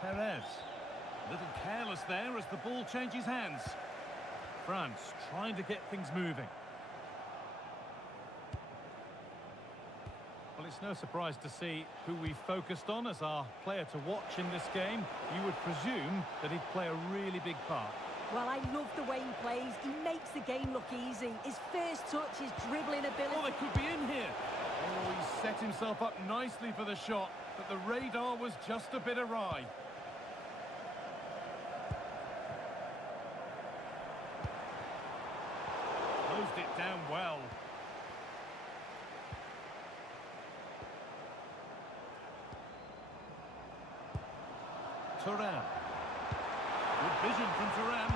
Perez. A little careless there as the ball changes hands. France trying to get things moving. Well, it's no surprise to see who we focused on as our player to watch in this game. You would presume that he'd play a really big part. Well, I love the way he plays. He makes the game look easy. His first touch, his dribbling ability. Oh, they could be in here. Oh, he set himself up nicely for the shot, but the radar was just a bit awry. Closed it down well. Thuram. Good vision from Thuram.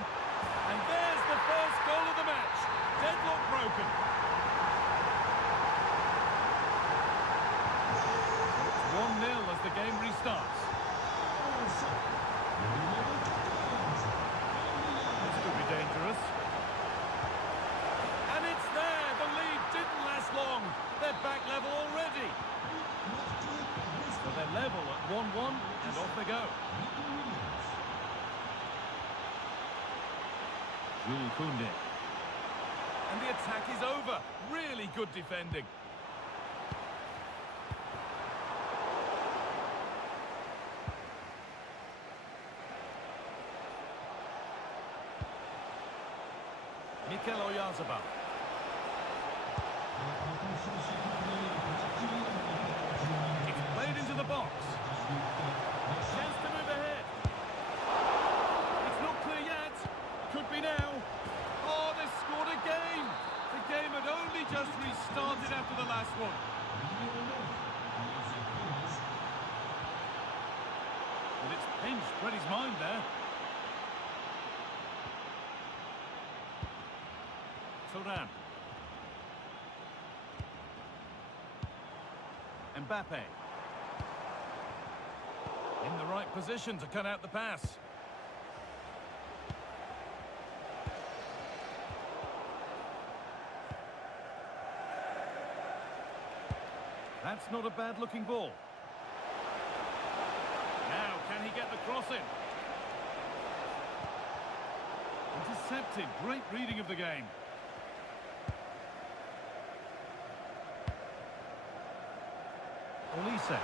And there's the first goal of the match. Deadlock broken. It's 1-0 as the game restarts. This could be dangerous. And it's there. The lead didn't last long. They're back level already. So they're level at 1-1 and off they go. Jules Koundé. And the attack is over. Really good defending. Mikel Oyarzabal. It's played into the box. Chance to move ahead. It's not clear yet. Could be now. Oh, they've scored again. The game had only just restarted after the last one. But it's pinched Freddie's mind there. Thuram. Mbappe. In the right position to cut out the pass. That's not a bad-looking ball. Now, can he get the cross in? Intercepted. Great reading of the game. Olise.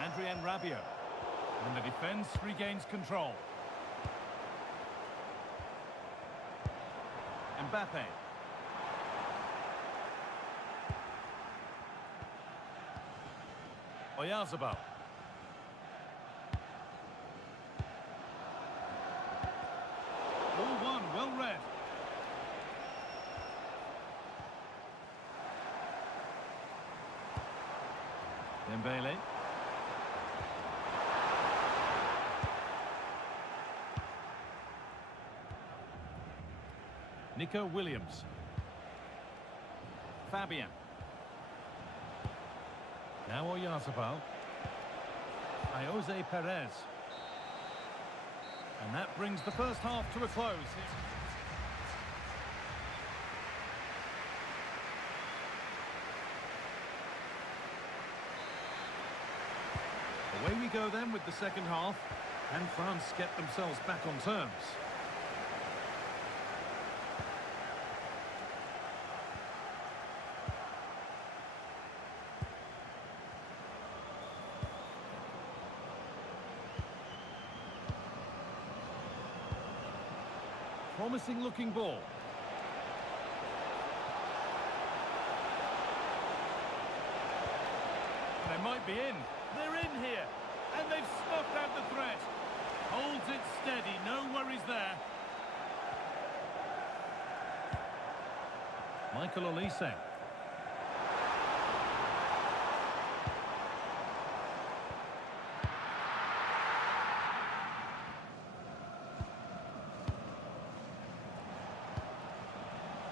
Adrien Rabiot. And the defence regains control. Mbappe. Oyarzabal. Ball one, well read. Dembele. Nico Williams. Fabian. Now Oyarzabal. Jose Perez. And that brings the first half to a close. Away we go then with the second half. And France get themselves back on terms. Promising looking ball. They might be in. They're in here. And they've snuffed out the threat. Holds it steady, no worries there. Michael Olise.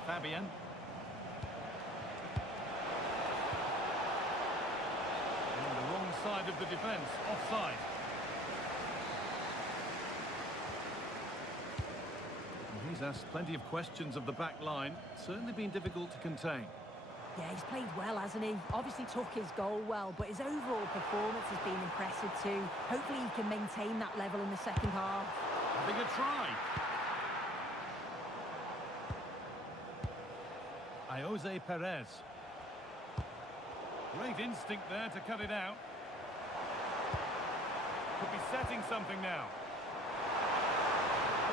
Fabian. On the wrong side of the defence, offside. He's asked plenty of questions of the back line. Certainly been difficult to contain. Yeah, he's played well, hasn't he? Obviously took his goal well, but his overall performance has been impressive too. Hopefully he can maintain that level in the second half. Having a try. Jose Perez. Great instinct there to cut it out. Could be setting something now.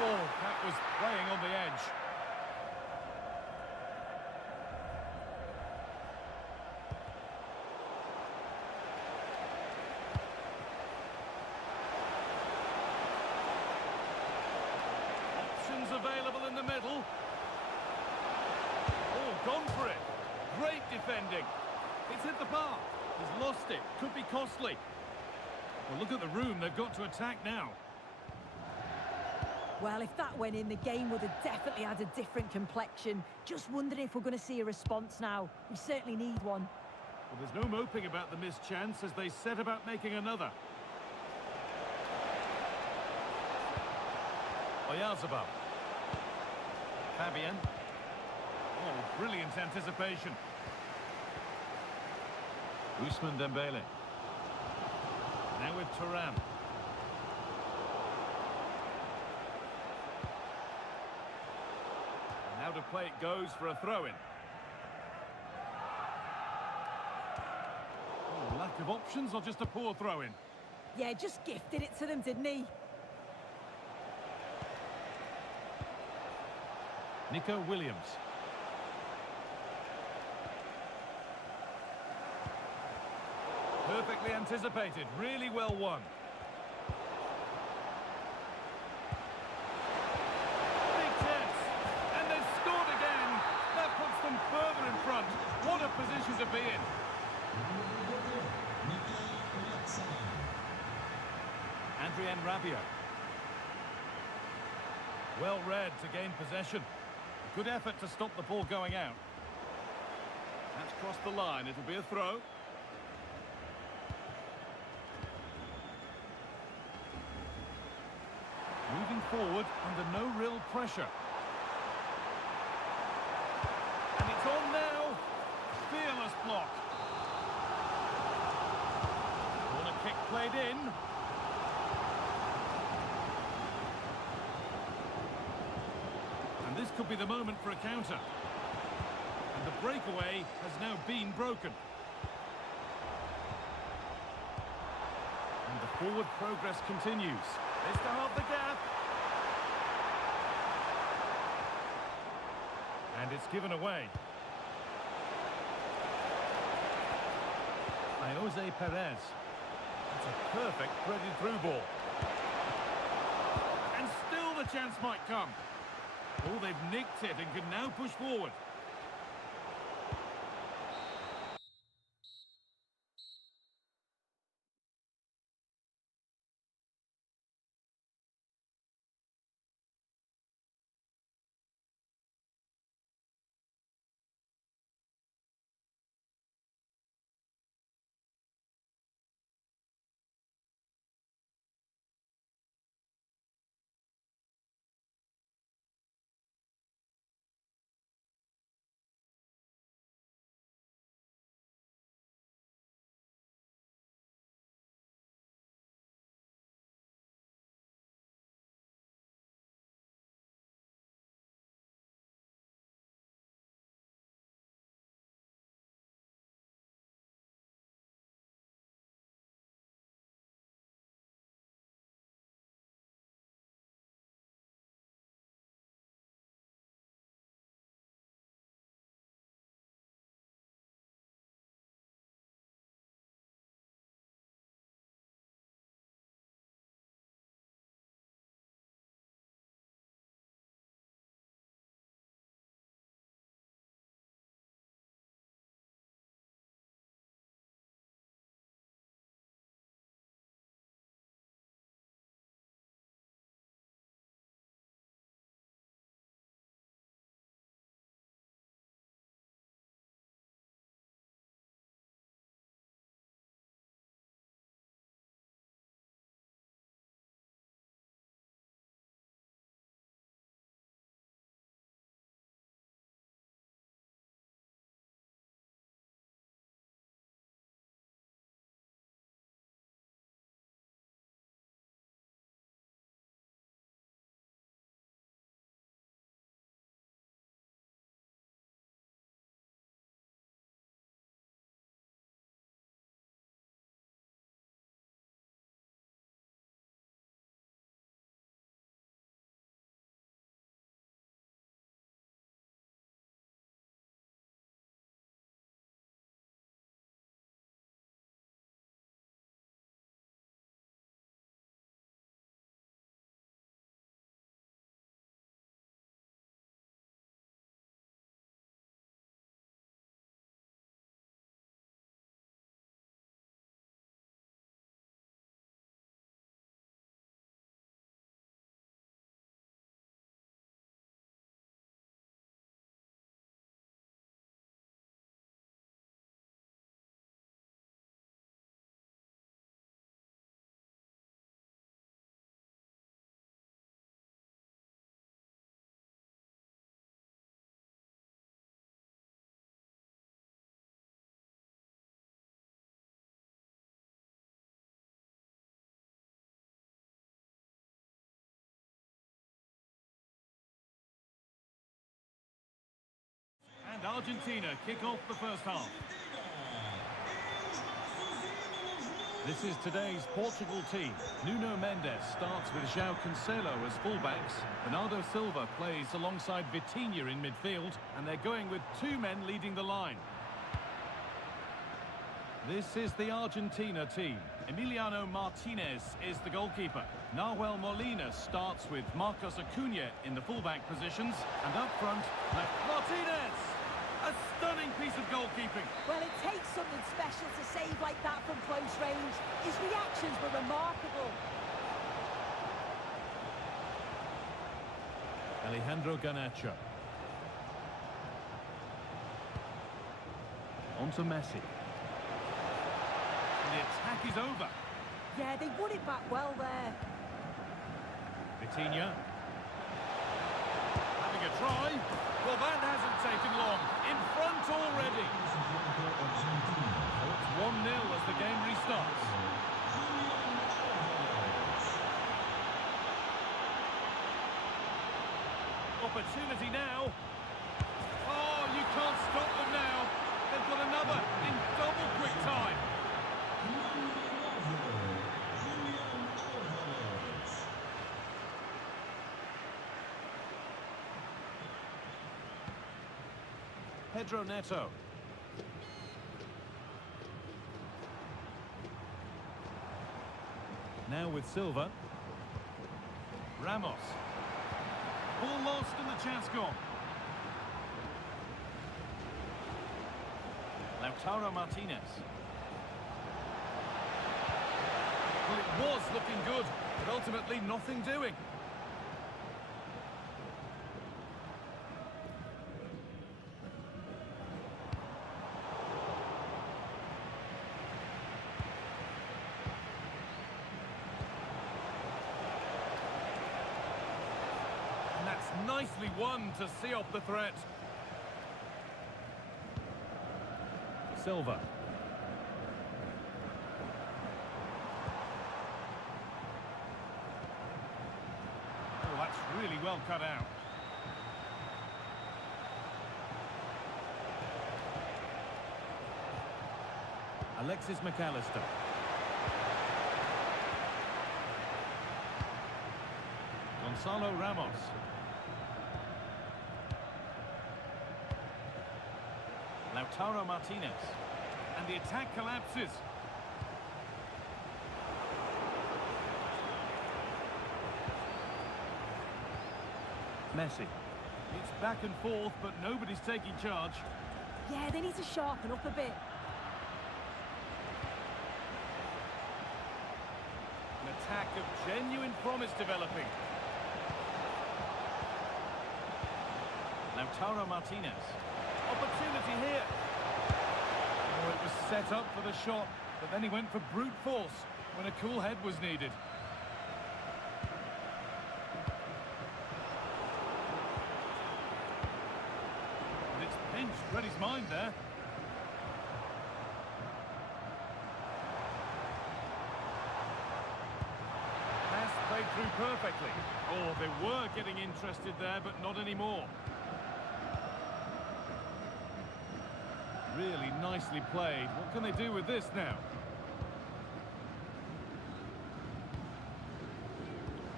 Oh, that was playing on the edge. Options available in the middle. Oh, gone for it. Great defending. It's hit the bar. He's lost it. Could be costly. Well, look at the room. They've got to attack now. Well, if that went in, the game would have definitely had a different complexion. Just wondering if we're going to see a response now. We certainly need one. Well, there's no moping about the missed chance as they set about making another. Oyarzabal. Fabian. Oh, brilliant anticipation. Ousmane Dembele. Now with Thuram. Out of play it goes for a throw-in. Oh, lack of options or just a poor throw-in? Yeah, just gifted it to them, didn't he? Nico Williams. Perfectly anticipated, really well won. Big chance, and they've scored again. That puts them further in front. What a position to be in. Adrien Rabiot. Well read to gain possession. Good effort to stop the ball going out. That's crossed the line. It'll be a throw. Moving forward under no real pressure. And it's on now. Fearless block. Corner kick played in. And this could be the moment for a counter. And the breakaway has now been broken. And the forward progress continues. It's to half the gap. And it's given away. Jose Perez. That's a perfect threaded through ball. And still the chance might come. Oh, they've nicked it and can now push forward. Argentina kick off the first half. This is today's Portugal team. Nuno Mendes starts with João Cancelo as fullbacks. Bernardo Silva plays alongside Vitinha in midfield, and they're going with two men leading the line. This is the Argentina team. Emiliano Martinez is the goalkeeper. Nahuel Molina starts with Marcos Acuna in the fullback positions, and up front, Martinez! A stunning piece of goalkeeping. Well, it takes something special to save like that from close range. His reactions were remarkable. Alejandro Garnacho. On to Messi. And the attack is over. Yeah, they won it back well there. Vitinha. Having a try. Well, that hasn't taken long. In front already. So it's 1-0 as the game restarts. Opportunity now. Oh, you can't stop them now. They've got another in double quick time. Pedro Neto. Now with Silva. Ramos. Ball lost and the chance gone. Lautaro Martinez. Well, it was looking good, but ultimately nothing doing. Nicely won to see off the threat. Silva. Oh, that's really well cut out. Alexis McAllister. Gonzalo Ramos. Lautaro Martinez. And the attack collapses. Messi. It's back and forth, but nobody's taking charge. Yeah, they need to sharpen up a bit. An attack of genuine promise developing. Lautaro Martinez. Opportunity here. Oh, it was set up for the shot, but then he went for brute force when a cool head was needed. And it's pinched Reddy's mind there. Pass played through perfectly. Oh, they were getting interested there, but not anymore. Really nicely played. What can they do with this now?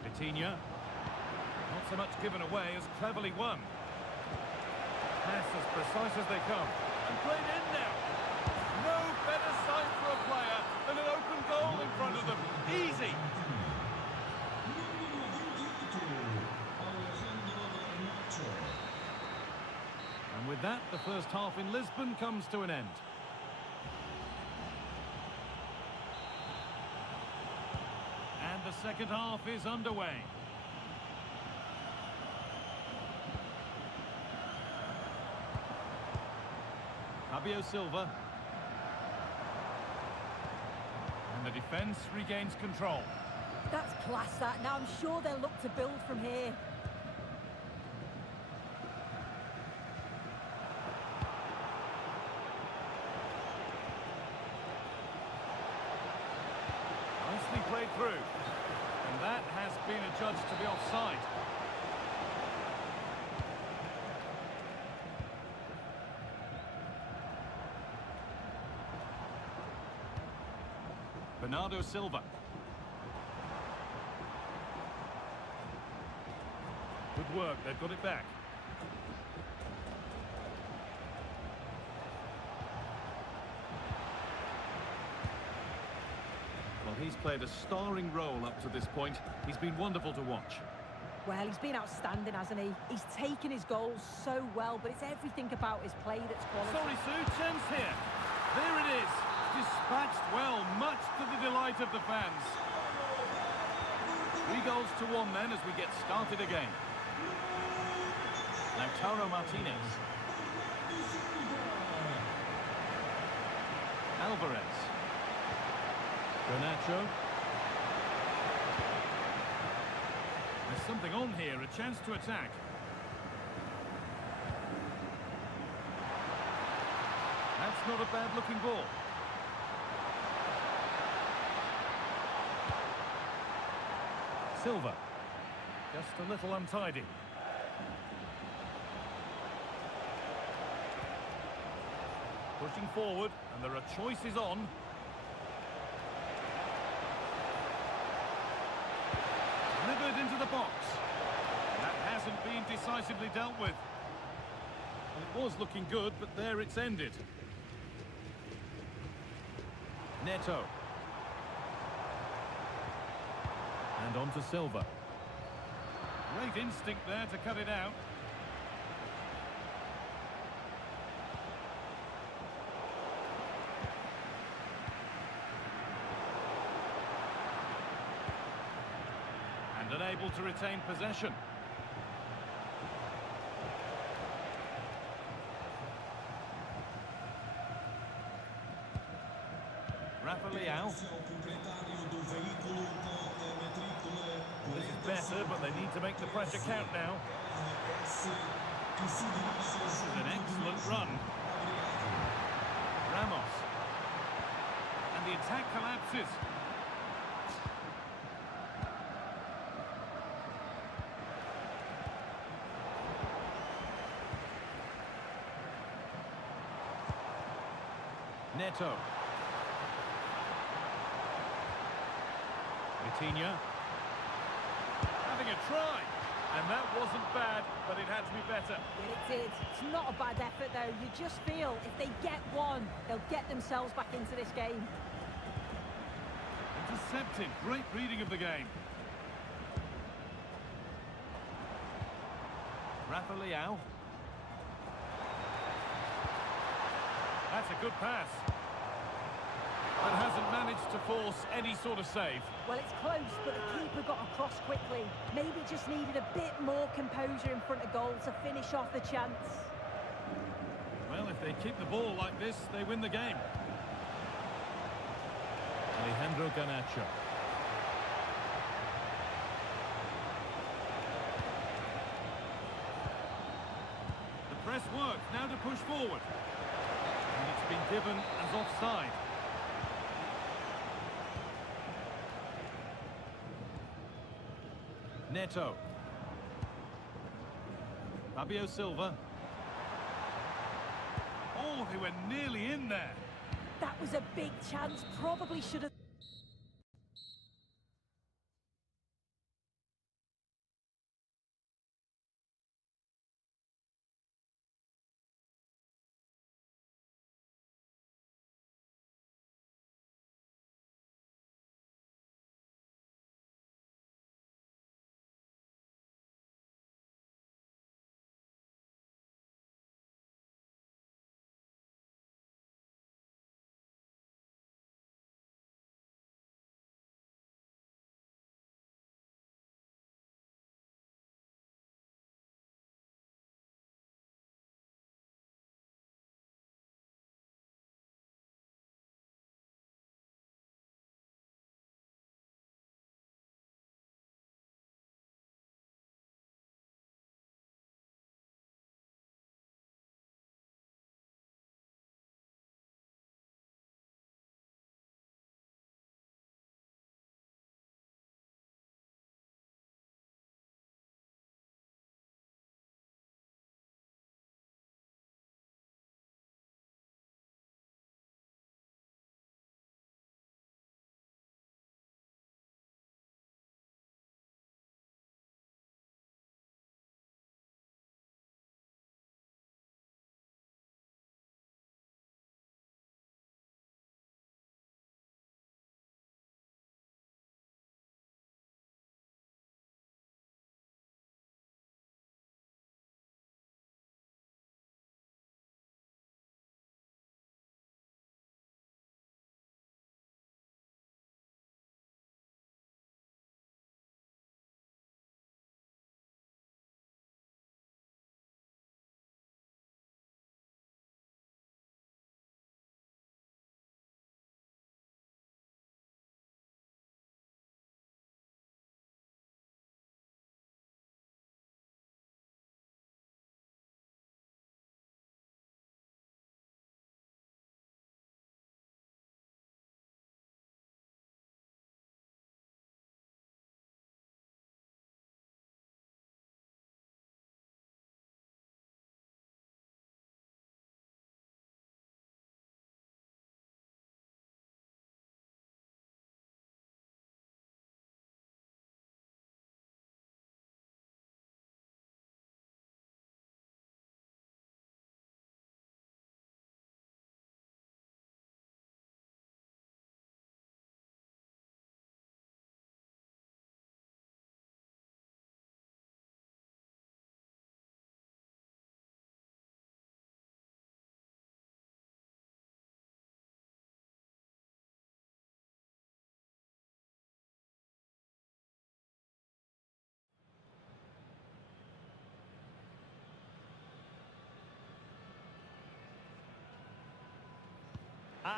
Vitinha. Not so much given away as cleverly won. Pass as precise as they come. And played in now. No better sight for a player than an open goal in front of them. Easy. And with that, the first half in Lisbon comes to an end. And the second half is underway. Fabio Silva. And the defence regains control. That's class, that. Now I'm sure they'll look to build from here. Nicely played through. And that has been adjudged to be offside. Bernardo Silva. Good work, they've got it back. Well, he's played a starring role up to this point. He's been wonderful to watch. Well, he's been outstanding, hasn't he? He's taken his goals so well, but it's everything about his play that's quality. Sorry, Sue, chance here. There it is. Dispatched well, much to the delight of the fans. 3-1 then as we get started again. Lautaro Martinez. Alvarez. Garnacho. There's something on here, a chance to attack. That's not a bad-looking ball. Silva. Just a little untidy. Pushing forward, and there are choices on. Delivered into the box. That hasn't been decisively dealt with. It was looking good, but there it's ended. Neto. And on to Silva. Great instinct there to cut it out. And unable to retain possession. Rafa Leao. This is better, but they need to make the pressure count now. This is an excellent run. Ramos. And the attack collapses. Neto. Vitinha. Having a try. And that wasn't bad, but it had to be better. Yeah, it did. It's not a bad effort, though. You just feel if they get one, they'll get themselves back into this game. Intercepted. Great reading of the game. Rafa Leao. That's a good pass. But hasn't managed to force any sort of save. Well, it's close, but the keeper got across quickly. Maybe just needed a bit more composure in front of goal to finish off the chance. Well, if they keep the ball like this, they win the game. Alejandro Garnacho. The press works, now to push forward. And it's been given as offside. Neto. Fabio Silva. Oh, they were nearly in there. That was a big chance. Probably should have...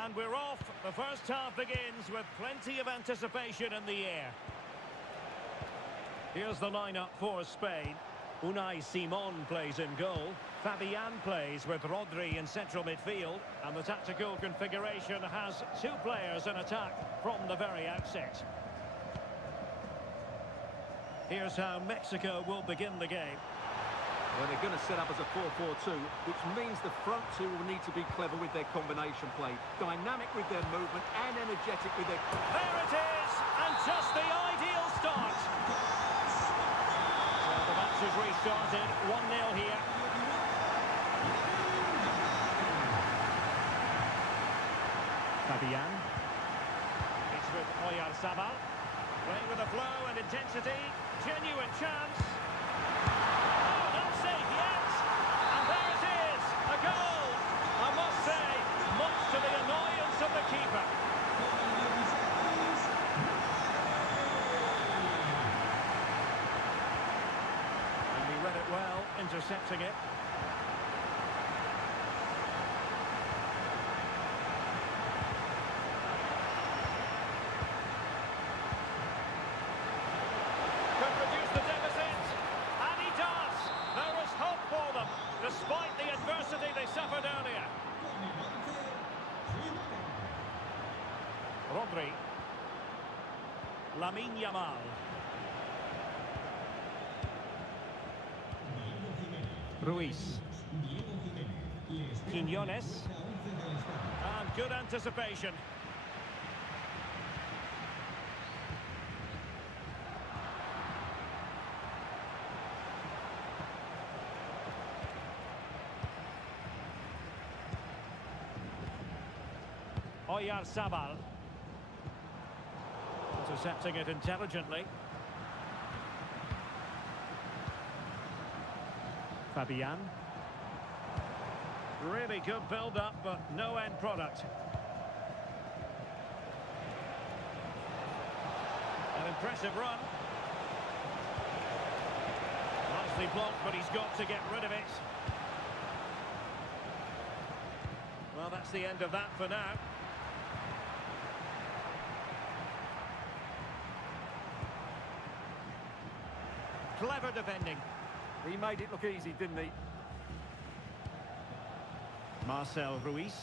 And we're off. The first half begins with plenty of anticipation in the air. Here's the lineup for Spain. Unai Simon plays in goal. Fabian plays with Rodri in central midfield. And the tactical configuration has two players in attack from the very outset. Here's how Mexico will begin the game. Well, they're going to set up as a 4-4-2, which means the front two will need to be clever with their combination play, dynamic with their movement and energetic with their... There it is, and just the ideal start. So the match is restarted, 1-0 here. Fabian. It's with Oyarzabal. Playing with a flow and intensity, genuine chance. I must say, much to the annoyance of the keeper. And he read it well, intercepting it. Could reduce the deficit, and he does. There is hope for them, despite the adversity they suffered earlier. Rodri. Lamine Yamal. Ruiz. Quiñones. And good anticipation. Oyarzabal. Intercepting it intelligently. Fabian. Really good build-up, but no end product. An impressive run. Nicely blocked, but he's got to get rid of it. Well, that's the end of that for now. Clever defending. He made it look easy, didn't he? Marcel Ruiz.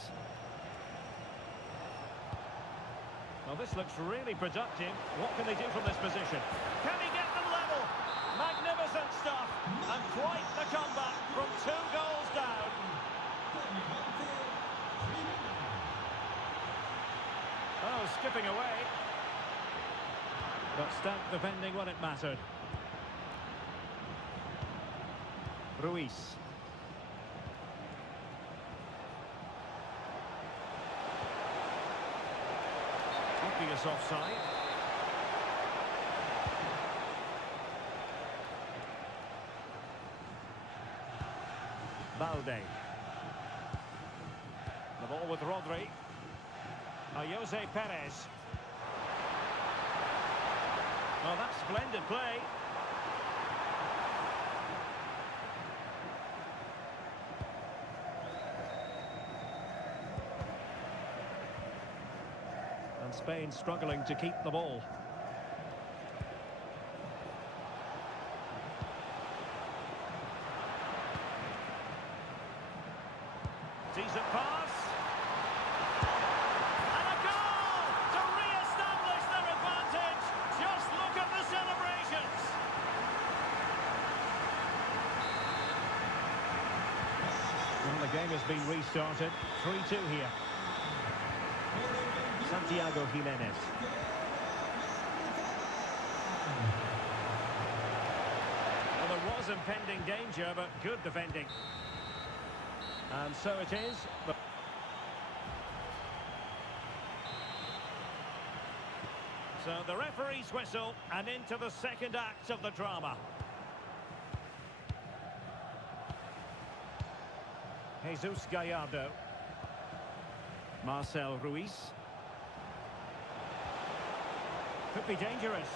Well, this looks really productive. What can they do from this position? Can he get them level? Magnificent stuff. And quite the comeback from 2 goals down. Oh, skipping away. But stout defending when it mattered. Ruiz. Obvious offside. Balde. The ball with Rodri. Jose Perez. Oh, that's splendid play. And Spain struggling to keep the ball. Decent pass. And a goal to re-establish their advantage. Just look at the celebrations. Well, the game has been restarted. 3-2 here. Santiago Jimenez. Well, there was impending danger, but good defending. And so it is. So the referee's whistle, and into the second act of the drama. Jesus Gallardo. Marcel Ruiz. Could be dangerous.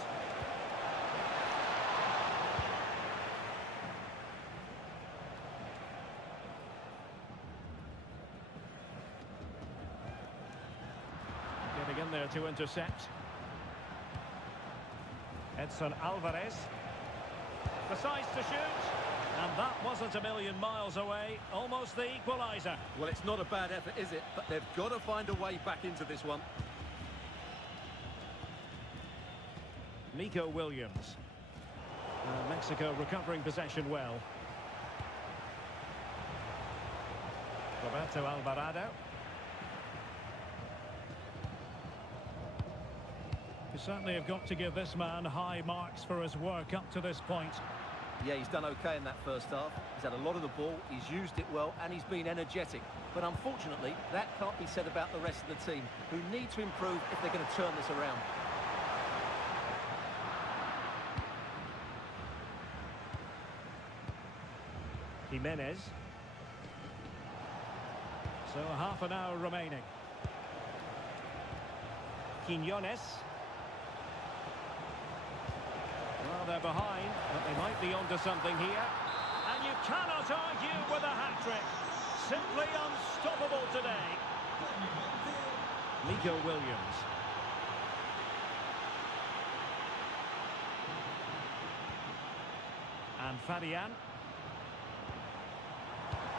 there to intercept. Edson Alvarez decides to shoot, and that wasn't a million miles away, almost the equaliser. Well, it's not a bad effort, is it? But they've got to find a way back into this one. Nico Williams. Mexico recovering possession well. Roberto Alvarado. You certainly have got to give this man high marks for his work up to this point. Yeah, he's done okay in that first half. He's had a lot of the ball, he's used it well, and he's been energetic. But unfortunately, that can't be said about the rest of the team, who need to improve if they're going to turn this around. Jimenez. So half an hour remaining. Quiñones. Well, they're behind, but they might be onto something here. And you cannot argue with a hat-trick. Simply unstoppable today. Nico Williams. And Fabian.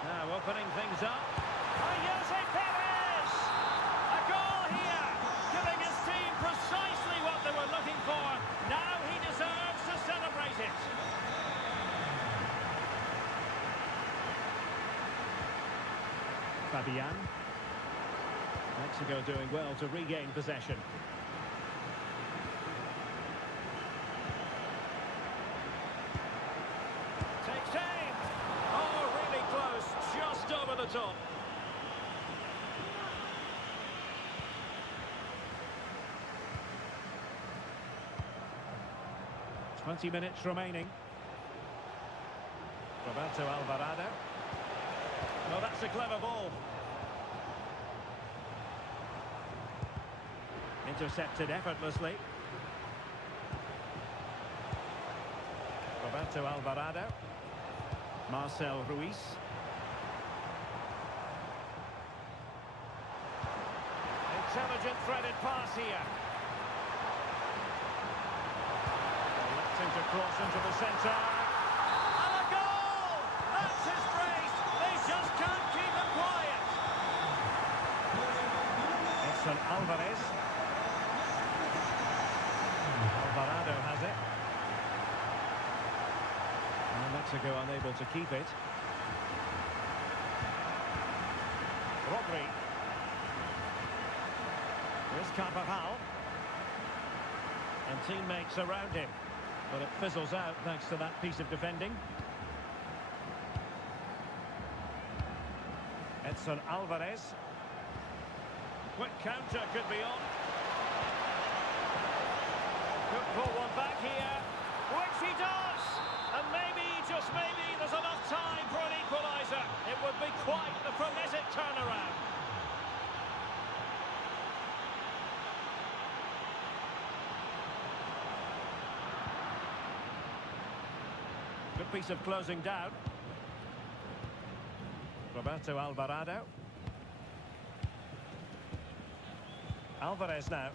Now opening things up. Jose Perez! A goal here, giving his team precisely what they were looking for. Now he deserves to celebrate it. Fabian. Mexico doing well to regain possession. Takes aim. Oh, really close, just over the top. "20 minutes remaining." Roberto Alvarado. Oh, that's a clever ball. Intercepted effortlessly. Roberto Alvarado. Marcel Ruiz. Intelligent threaded pass here. Electing to cross into the centre. And a goal! That's his brace. They just can't keep him quiet. Edson Alvarez. Alvarado has it. And Mexico unable to keep it. Rodri. Here's Carvajal. And teammates around him. But it fizzles out thanks to that piece of defending. Edson Alvarez. Quick counter could be on. Could pull one back here, which he does. And maybe, just maybe, there's enough time for an equaliser. It would be quite the frenetic turnaround. Good piece of closing down. Roberto Alvarado. Alvarez now.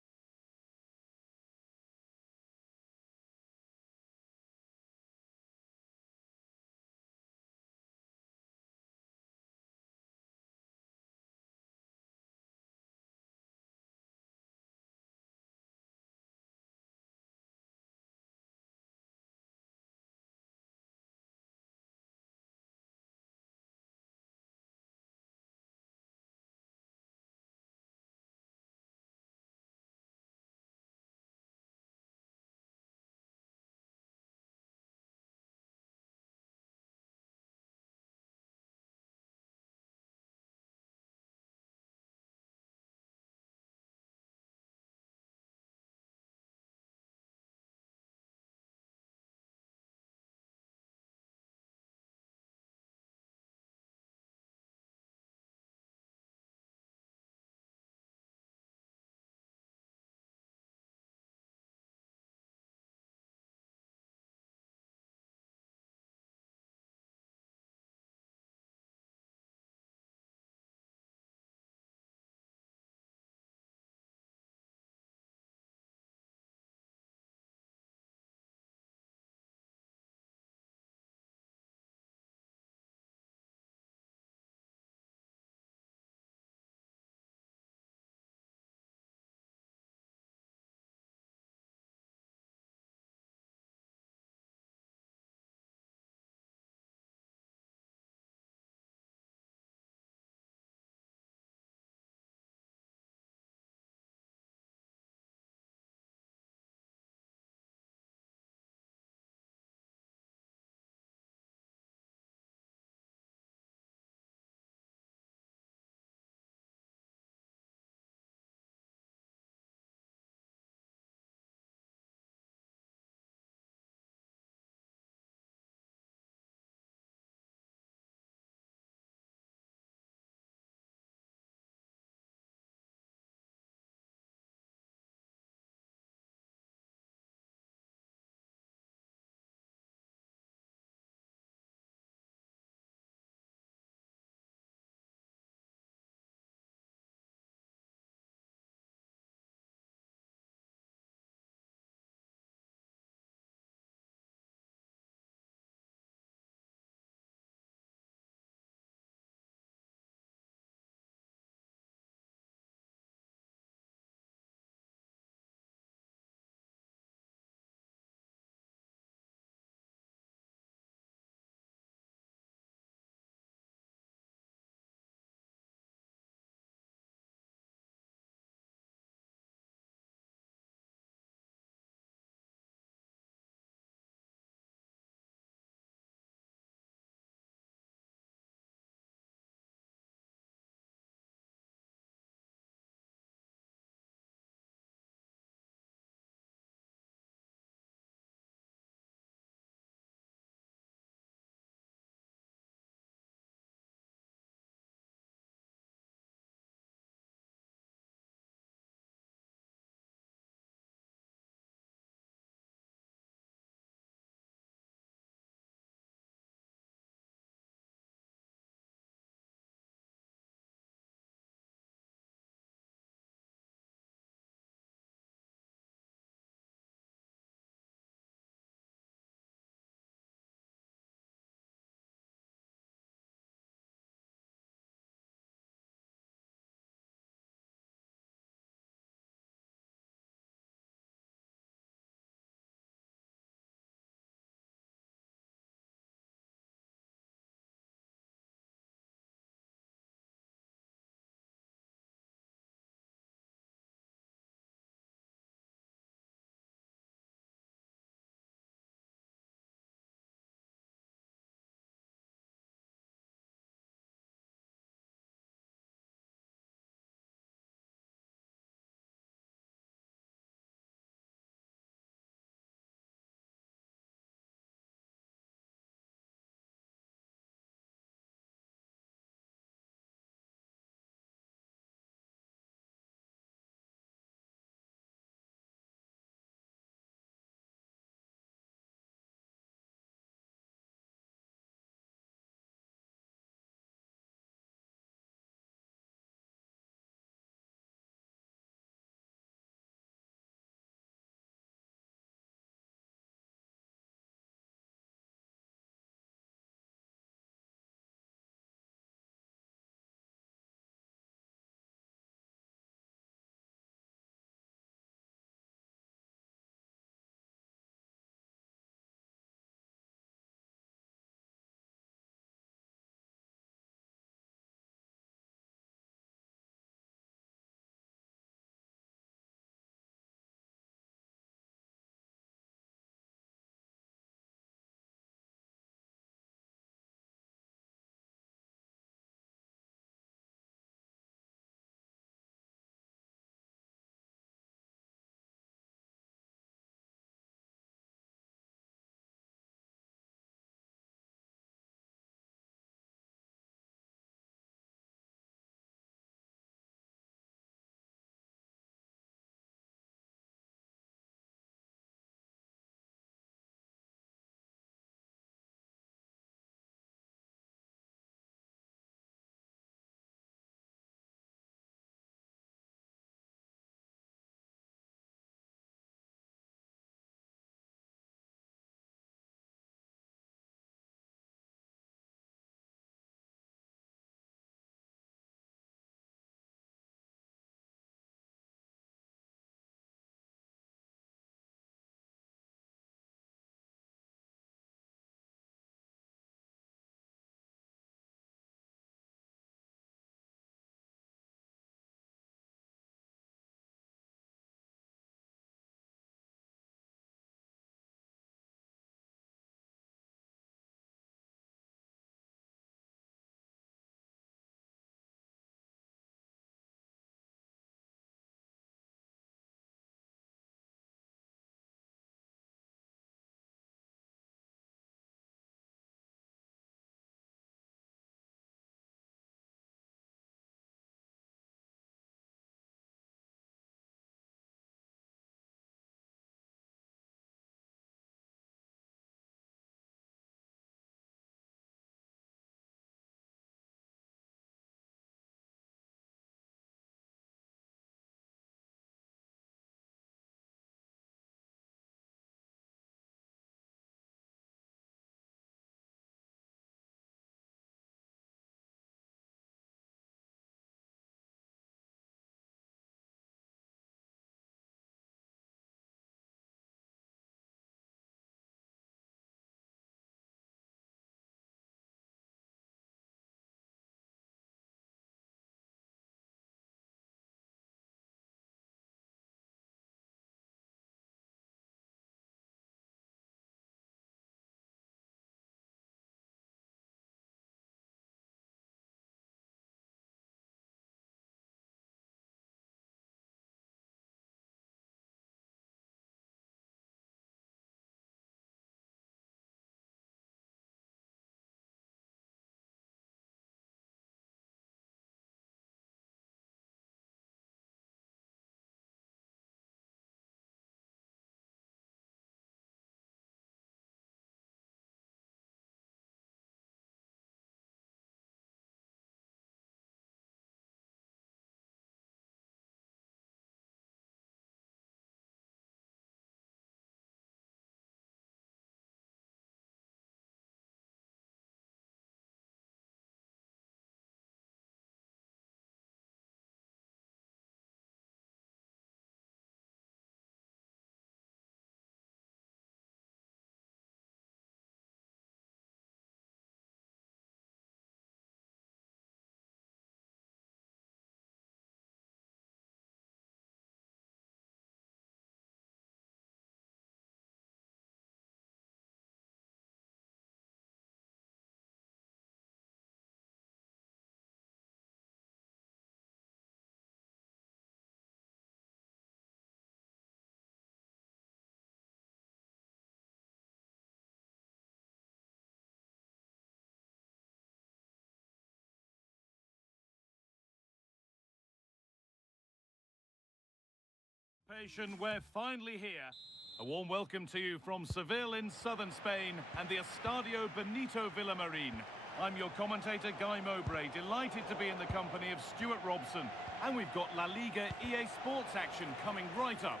We're finally here. A warm welcome to you from Seville in southern Spain and the Estadio Benito Villamarin. I'm your commentator, Guy Mowbray, delighted to be in the company of Stuart Robson. And we've got La Liga EA Sports action coming right up.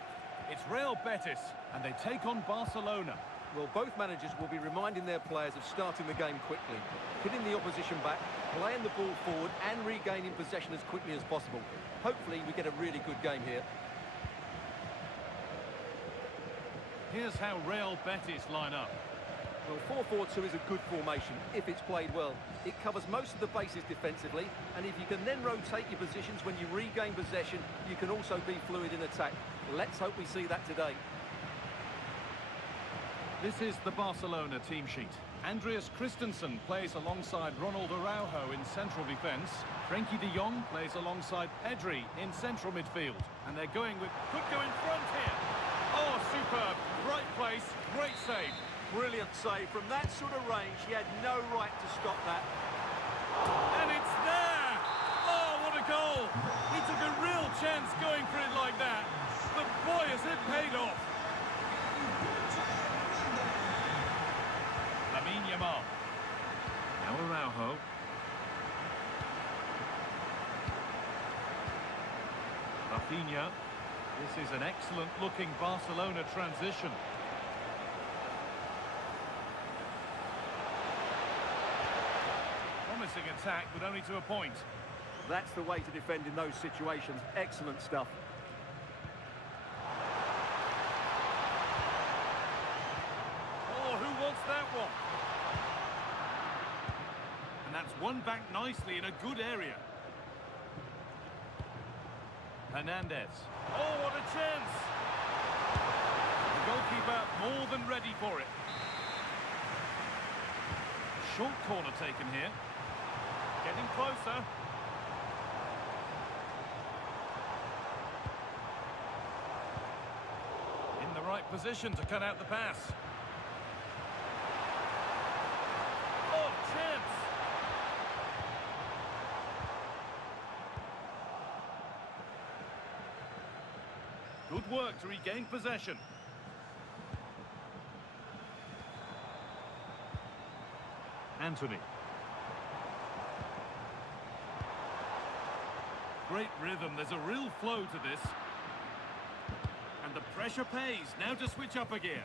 It's Real Betis, and they take on Barcelona. Well, both managers will be reminding their players of starting the game quickly, hitting the opposition back, playing the ball forward and regaining possession as quickly as possible. Hopefully we get a really good game here. Here's how Real Betis line up. Well, 4-4-2 is a good formation if it's played well. It covers most of the bases defensively, and if you can then rotate your positions when you regain possession, you can also be fluid in attack. Let's hope we see that today. This is the Barcelona team sheet. Andreas Christensen plays alongside Ronald Araujo in central defence. Frenkie de Jong plays alongside Pedri in central midfield. And they're going with... could go in front here. Oh, superb. Right place, great save. Brilliant save. From that sort of range, he had no right to stop that. And it's there! Oh, what a goal! He took a real chance going for it like that. But boy, has it paid off. Lamine Yamal. Now Araujo. Rafinha. This is an excellent-looking Barcelona transition. Promising attack, but only to a point. That's the way to defend in those situations. Excellent stuff. Oh, who wants that one? And that's won back nicely in a good area. Hernandez. Oh, what a chance! The goalkeeper more than ready for it. Short corner taken here. Getting closer. In the right position to cut out the pass. Oh, chance! Good work to regain possession. Anthony. Great rhythm, there's a real flow to this. And the pressure pays, now to switch up a gear.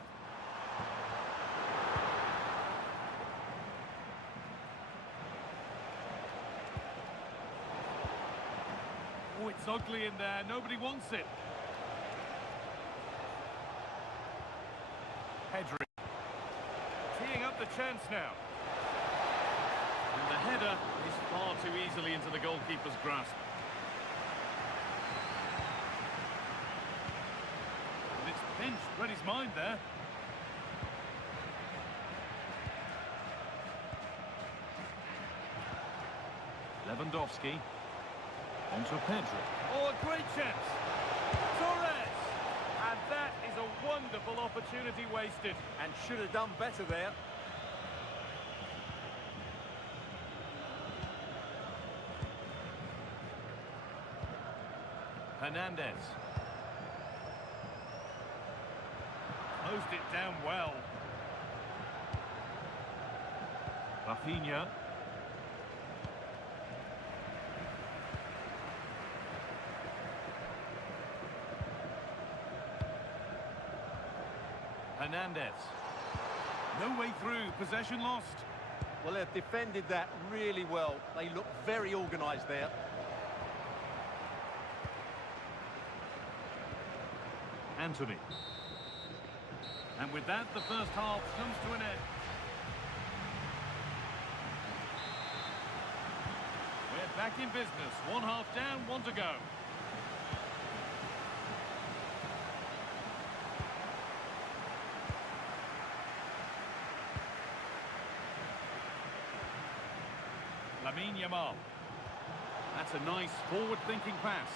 Oh, it's ugly in there, nobody wants it. Pedri. Teeing up the chance now. And the header is far too easily into the goalkeeper's grasp. And it's pinched, read his mind there. Lewandowski. Onto Pedri. Oh, a great chance. Torres. And that is a wonderful opportunity wasted. And should have done better there. Hernandez. Closed it down well. Rafinha. Hernandez. No way through, possession lost. Well, they've defended that really well. They look very organised there. Anthony. And with that, the first half comes to an end. We're back in business. One half down, one to go. Lamine Yamal. That's a nice forward-thinking pass.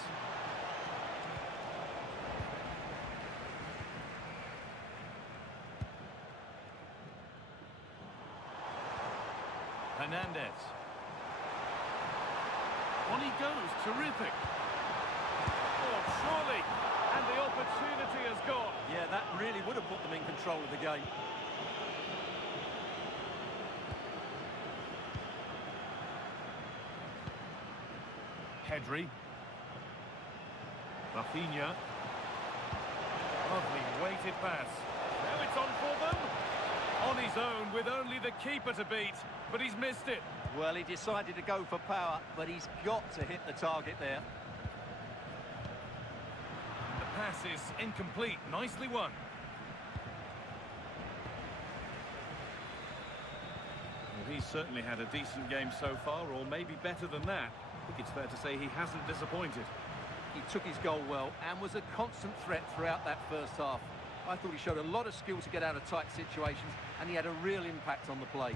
Hernandez. On he goes, terrific. Oh, surely. And the opportunity has gone. Yeah, that really would have put them in control of the game. Pedri. Rafinha. Lovely weighted pass. Now it's on for them. On his own with only the keeper to beat, but he's missed it. Well, he decided to go for power, but he's got to hit the target there. The pass is incomplete. Nicely won. Well, he's certainly had a decent game so far, or maybe better than that. I think it's fair to say he hasn't disappointed. He took his goal well and was a constant threat throughout that first half. I thought he showed a lot of skill to get out of tight situations, and he had a real impact on the play.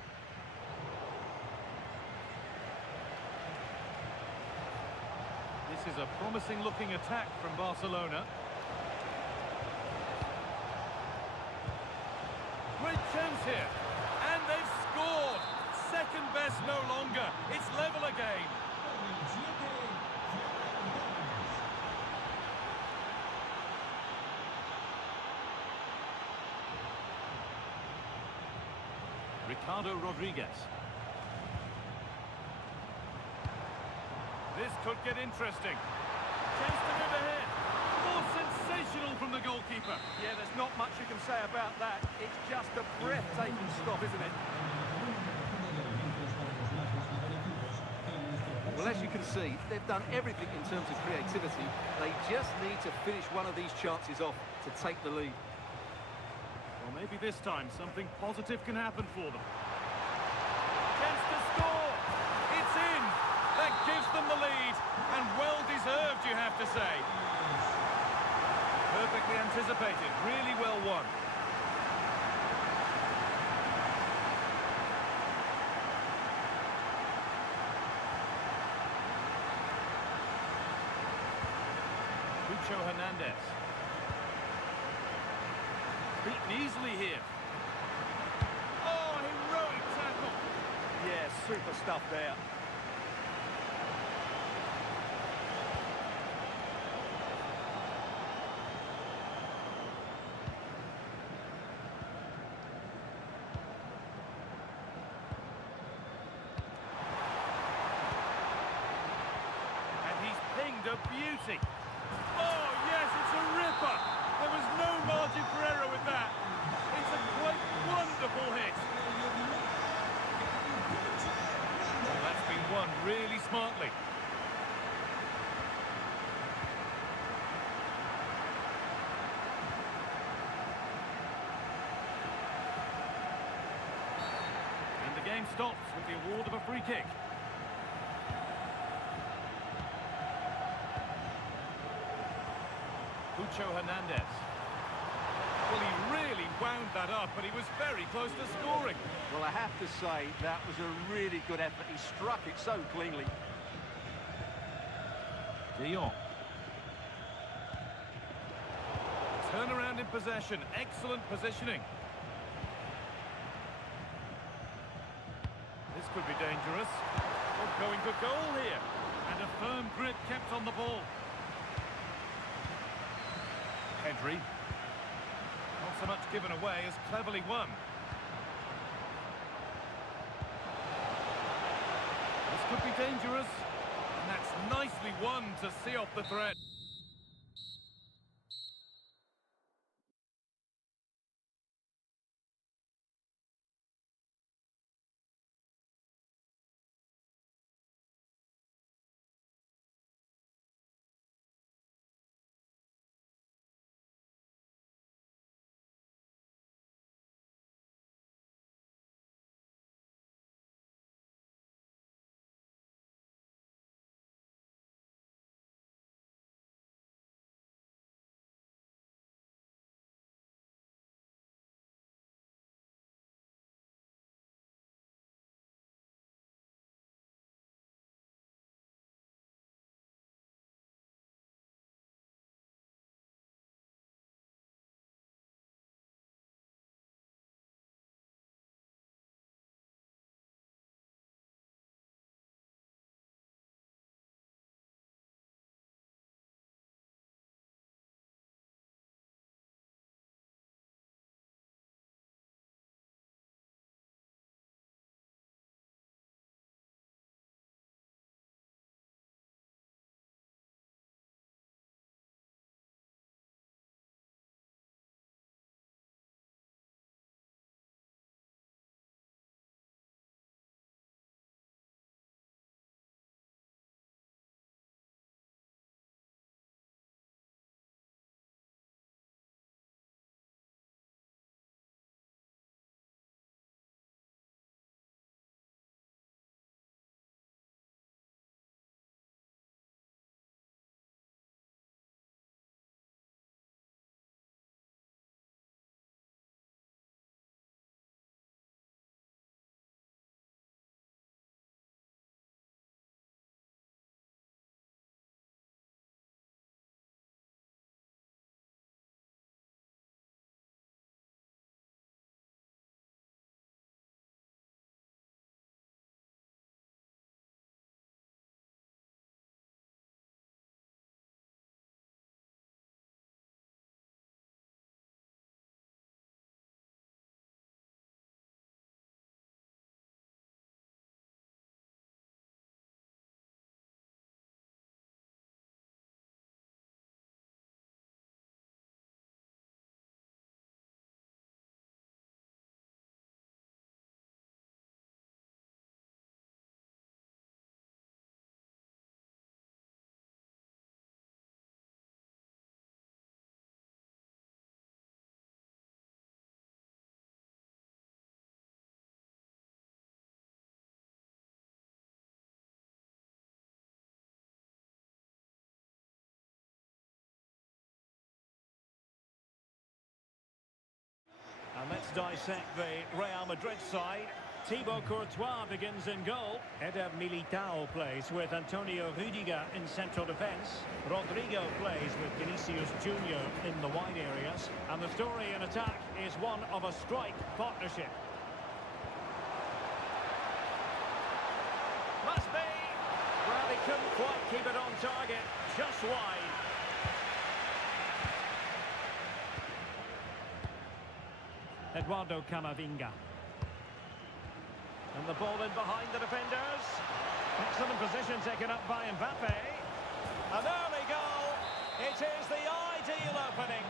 This is a promising-looking attack from Barcelona. Great chance here. And they've scored. Second best no longer. It's level again. Ricardo Rodriguez. This could get interesting. Chance to move ahead. More sensational from the goalkeeper. Yeah, there's not much you can say about that. It's just a breathtaking stop, isn't it? Well, as you can see, they've done everything in terms of creativity. They just need to finish one of these chances off to take the lead. Well, maybe this time something positive can happen for them. Chance to score! It's in! That gives them the lead, and well-deserved, you have to say. Perfectly anticipated, really well won. Lucho Hernandez. Beaten easily here. Oh, heroic tackle. Yeah, super stuff there. And he's pinged a beauty. Oh, yes, it's a ripper. There was no margin for error with that. It's a quite wonderful hit. Well, that's been won really smartly. And the game stops with the award of a free kick. Lucho Hernandez. Well, he really wound that up, but he was very close to scoring. Well, I have to say, that was a really good effort. He struck it so cleanly. De Jong. Turnaround in possession. Excellent positioning. This could be dangerous. Oh, going good goal here. And a firm grip kept on the ball. Pedri. Not so much given away as cleverly won. This could be dangerous. And that's nicely won to see off the threat. dissect the Real Madrid side. Thibaut Courtois begins in goal. Eder Militao plays with Antonio Rudiger in central defence. Rodrigo plays with Vinicius Junior in the wide areas. And the story in attack is one of a strike partnership. Must be. Well, he couldn't quite keep it on target. Just wide. Eduardo Camavinga. And the ball in behind the defenders. Excellent position taken up by Mbappe. An early goal. It is the ideal opening.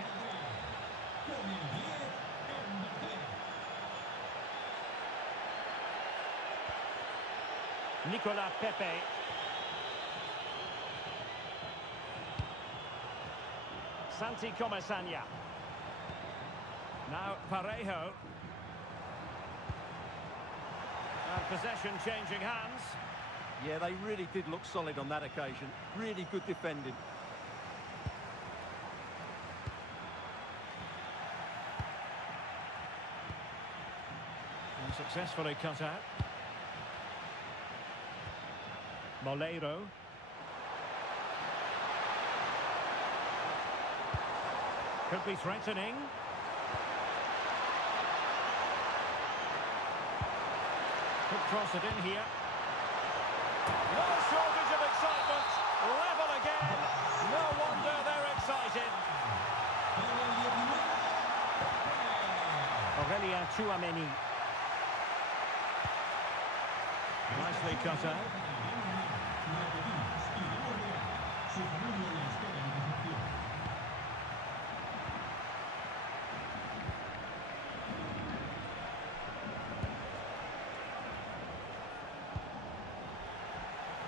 Nicolas Pepe. Santi Comesaña. Now Parejo. And possession changing hands. Yeah, they really did look solid on that occasion. Really good defending. And successfully cut out. Moleiro. Could be threatening. Could cross it in here. No shortage of excitement. Level again. No wonder they're excited. Aurelien Tchouameni. Nicely cut out.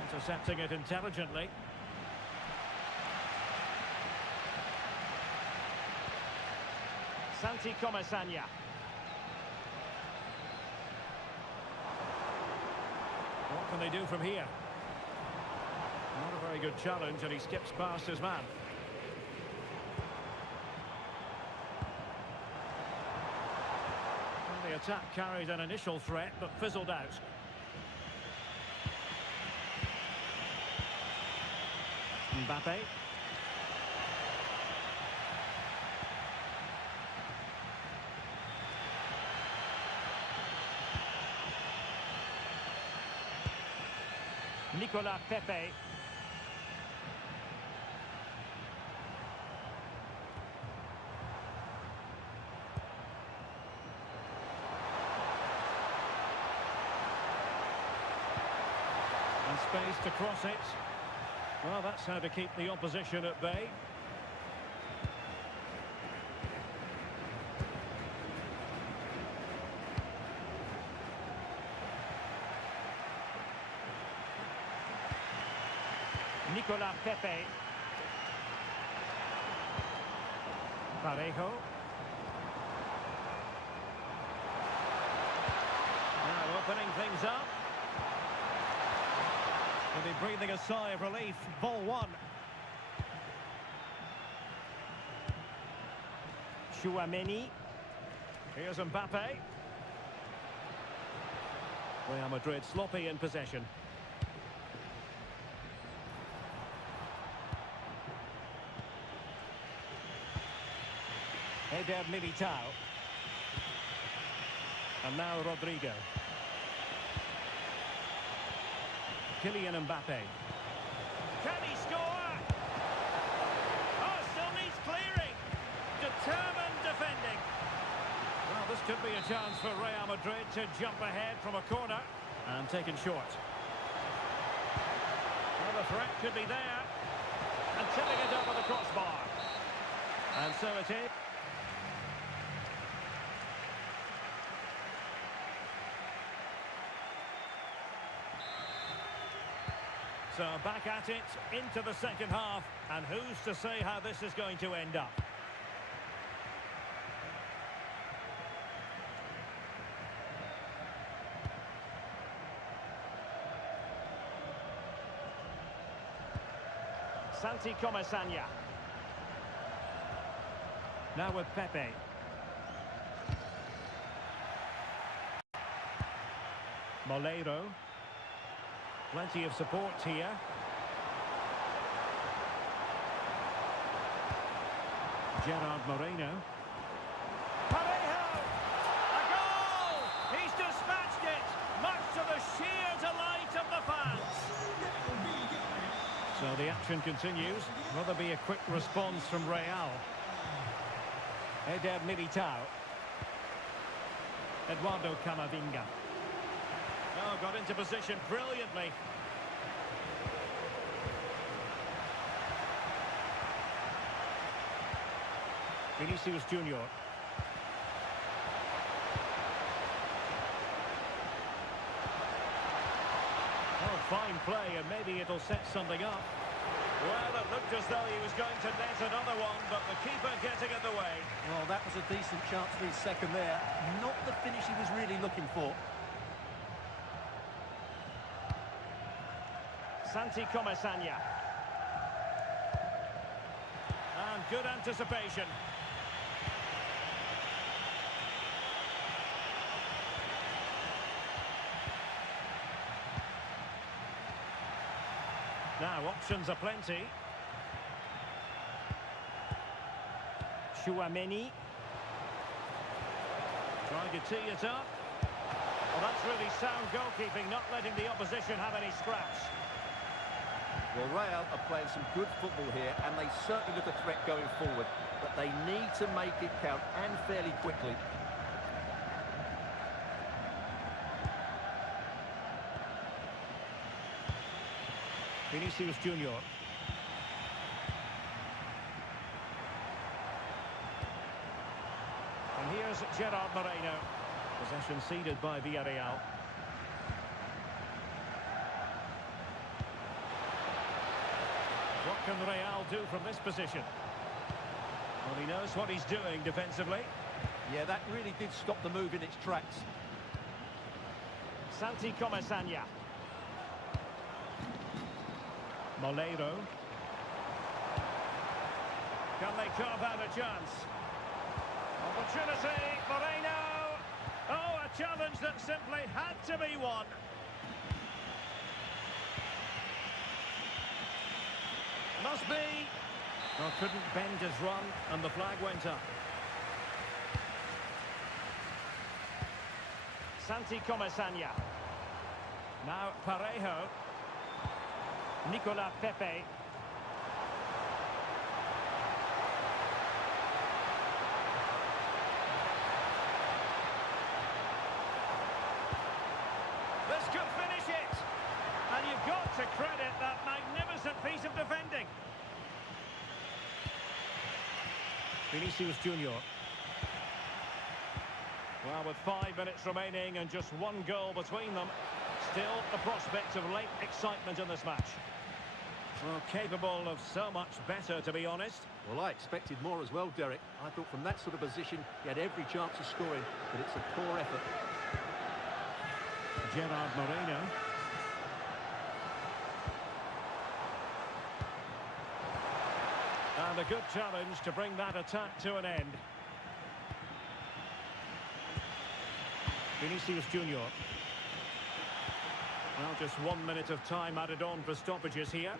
Intercepting it intelligently. Santi Comesaña. What can they do from here? Not a very good challenge, and he skips past his man. Well, the attack carried an initial threat, but fizzled out. Mbappe. Nicolas Pepe. And space to cross it. Well, that's how to keep the opposition at bay. Nicolas Pepe. Parejo. Now opening things up. Will be breathing a sigh of relief. Ball one. Tchouameni. Here's Mbappe. Real Madrid sloppy in possession. Eder Militao. And now Rodrigo. Kylian Mbappe. Can he score? Oh, still needs clearing. Determined defending. Well, this could be a chance for Real Madrid to jump ahead from a corner. And taken short. Well, the threat could be there. And tipping it over the crossbar. And so it is. So back at it, into the second half, and who's to say how this is going to end up? Santi Comesaña. Now with Pepe. Moleiro. Plenty of support here. Gerard Moreno. Parejo! A goal! He's dispatched it, much to the sheer delight of the fans. So the action continues. Will there be a quick response from Real? Eder Militao. Eduardo Camavinga. Oh, got into position brilliantly. Vinicius Junior. Oh, fine play, and maybe it'll set something up. Well, it looked as though he was going to net another one, but the keeper getting in the way. Well, that was a decent chance for his second there. Not the finish he was really looking for. Santi Comasagna. And good anticipation. Now, options are plenty. Chouameni. Trying to tee it up. Well, that's really sound goalkeeping, not letting the opposition have any scraps. Well, Real are playing some good football here, and they certainly look a threat going forward. But they need to make it count, and fairly quickly. Vinicius Junior. And here's Gerard Moreno. Possession ceded by Villarreal. What can Real do from this position? Well, he knows what he's doing defensively. Yeah, that really did stop the move in its tracks. Santi Comasagna. Moleiro. Can they carve out a chance? Opportunity, Moreno! Oh, a challenge that simply had to be won. Must be. Well, couldn't bend his run, and the flag went up. Santi Comasagna. Now Parejo. Nicolas Pepe. This could finish it. And you've got to credit that magnificent piece of defending. Vinicius Junior. Well, with 5 minutes remaining and just one goal between them, still the prospect of late excitement in this match. Well, capable of so much better, to be honest. Well, I expected more as well, Derek. I thought from that sort of position, he had every chance of scoring, but it's a poor effort. Gerard Moreno. And a good challenge to bring that attack to an end. Vinicius Junior. Well, just 1 minute of time added on for stoppages here.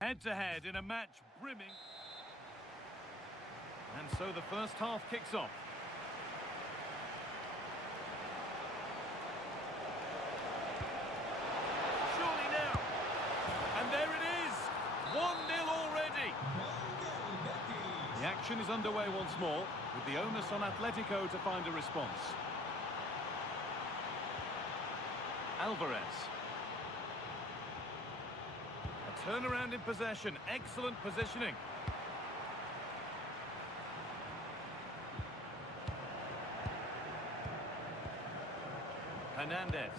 Head-to-head in a match brimming. And so the first half kicks off. Surely now. And there it is. 1-0 already. The action is underway once more, with the onus on Atletico to find a response. Alvarez. A turnaround in possession. Excellent positioning. Hernandez.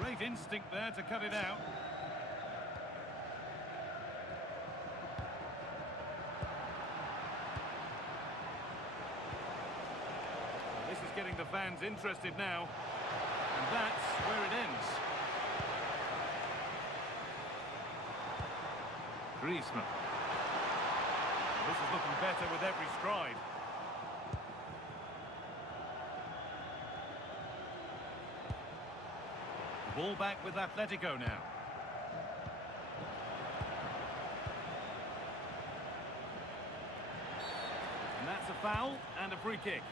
Great instinct there to cut it out. This is getting the fans interested now. And that's where it ends. Griezmann. This is looking better with every stride. Ball back with Atletico now. And that's a foul and a free kick.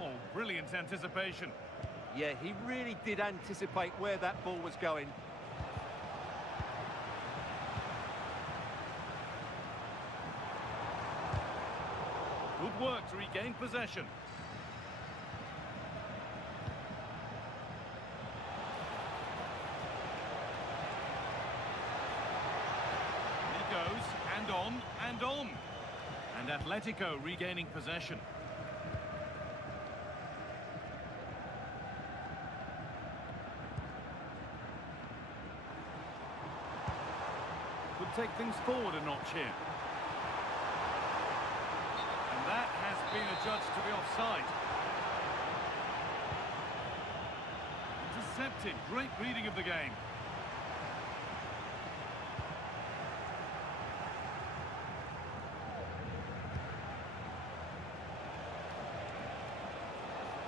Oh, brilliant anticipation. Yeah, he really did anticipate where that ball was going. Good work to regain possession. He goes, and on, and on. And Atletico regaining possession. Could take things forward a notch here. And that has been adjudged to be offside. Intercepted. Great reading of the game.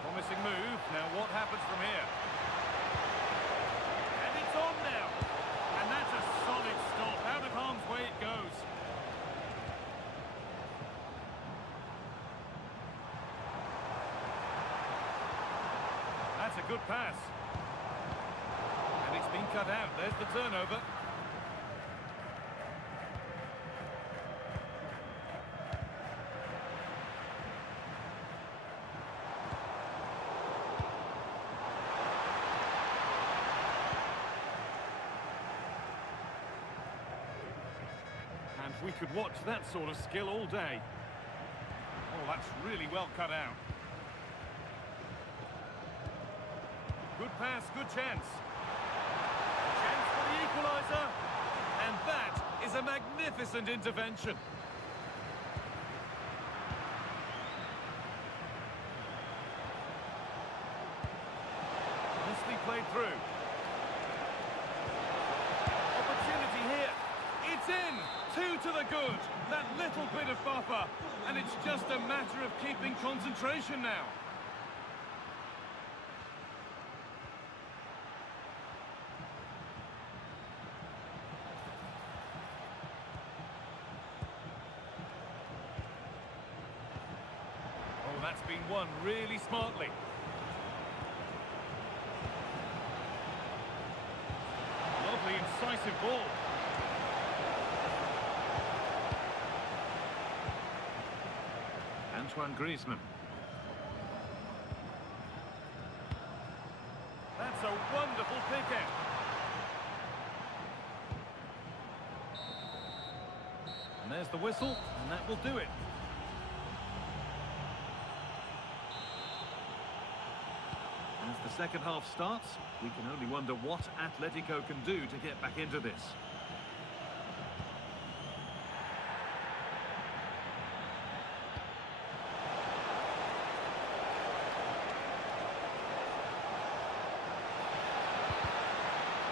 Promising move. Now what happens from here? And it's on now. And that's a solid stop. Out of harm's way it goes. That's a good pass. And it's been cut out. There's the turnover. And we could watch that sort of skill all day. Oh, that's really well cut out. Good pass, good chance. Chance for the equaliser. And that is a magnificent intervention. Nicely played through. Opportunity here. It's in. 2 to the good. That little bit of buffer. And it's just a matter of keeping concentration now. Oh, that's been won really smartly. Lovely, incisive ball. Antoine Griezmann. That's a wonderful pick out. And there's the whistle, and that will do it. As the second half starts, we can only wonder what Atletico can do to get back into this.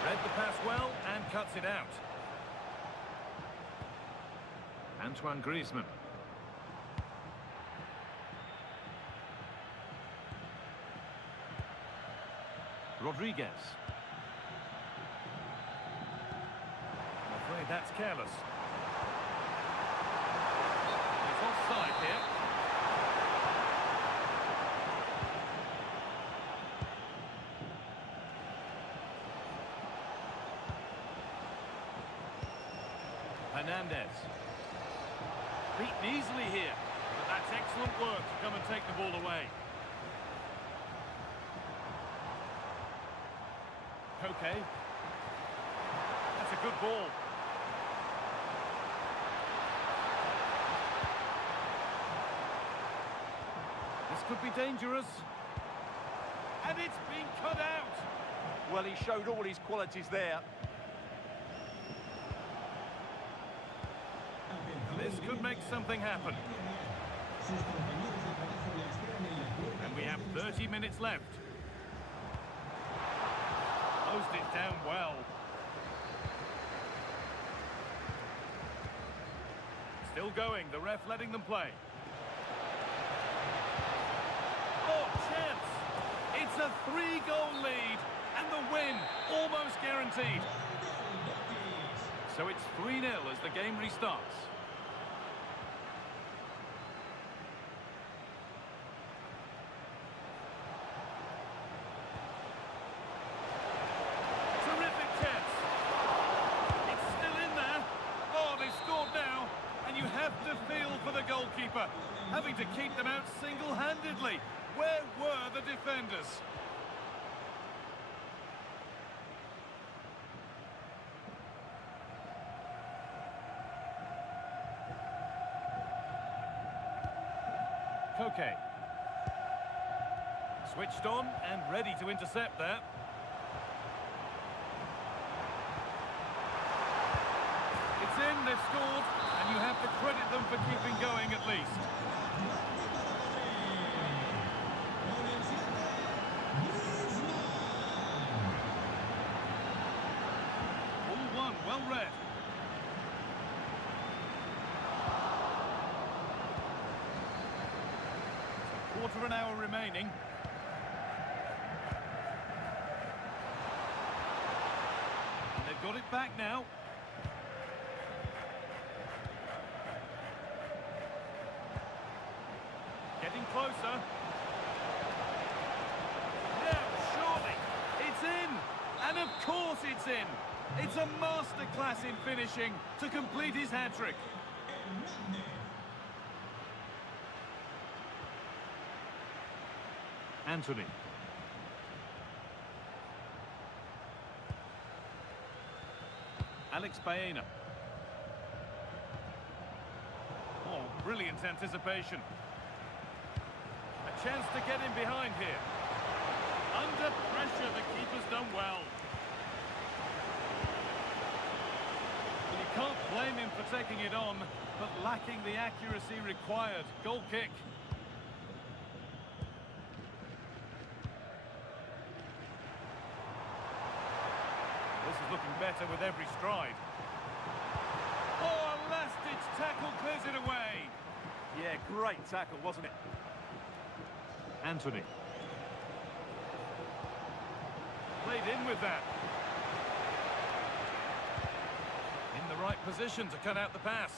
Read the pass well and cuts it out. Antoine Griezmann. Rodriguez. I'm afraid that's careless. It's offside here. Hernandez. Beaten easily here, but that's excellent work to come and take the ball away. Koke. That's a good ball. This could be dangerous. And it's been cut out. Well, he showed all his qualities there. This could make something happen. And we have 30 minutes left. Closed it down well. Still going, the ref letting them play. Oh, chance! It's a 3-goal lead, and the win almost guaranteed. So it's 3-0 as the game restarts. You have to feel for the goalkeeper, having to keep them out single-handedly. Where were the defenders? Koke. Switched on and ready to intercept there. It's in, they've scored. And you have to credit them for keeping going at least. All one, well read. Quarter of an hour remaining. And they've got it back now. Getting closer. Now, surely, it's in! And of course it's in! It's a masterclass in finishing to complete his hat-trick. Anthony. Alex Baena. Oh, brilliant anticipation. A chance to get in behind here. Under pressure, the keeper's done well. Well, you can't blame him for taking it on, but lacking the accuracy required. Goal kick. This is looking better with every stride. Oh, a last-ditch tackle clears it away. Yeah, great tackle, wasn't it? Anthony. Played in with that. In the right position to cut out the pass.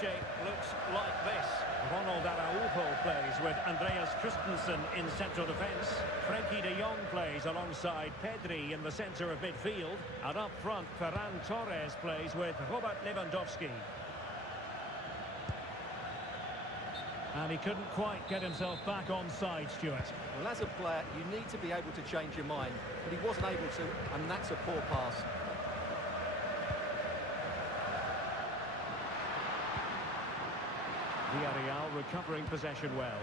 shape looks like this. Ronald Araujo plays with Andreas Christensen in central defence. Frenkie de Jong plays alongside Pedri in the centre of midfield. And up front, Ferran Torres plays with Robert Lewandowski. And he couldn't quite get himself back on side, Stuart. Well, as a player, you need to be able to change your mind, but he wasn't able to, and that's a poor pass. Villarreal recovering possession well.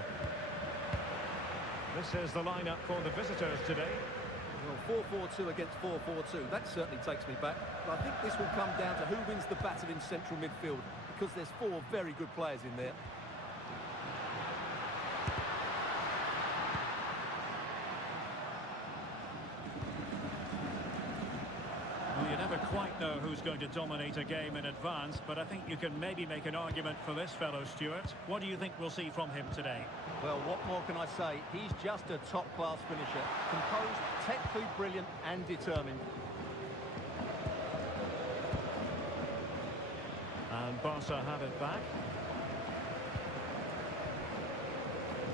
This is the lineup for the visitors today. Well, 4-4-2 against 4-4-2, that certainly takes me back. But I think this will come down to who wins the battle in central midfield, because there's four very good players in there. Well, you never quite know who's going to dominate a game in advance, but I think you can maybe make an argument for this fellow, Stuart. What do you think we'll see from him today? Well, what more can I say? He's just a top-class finisher. Composed, technically brilliant and determined. And Barca have it back.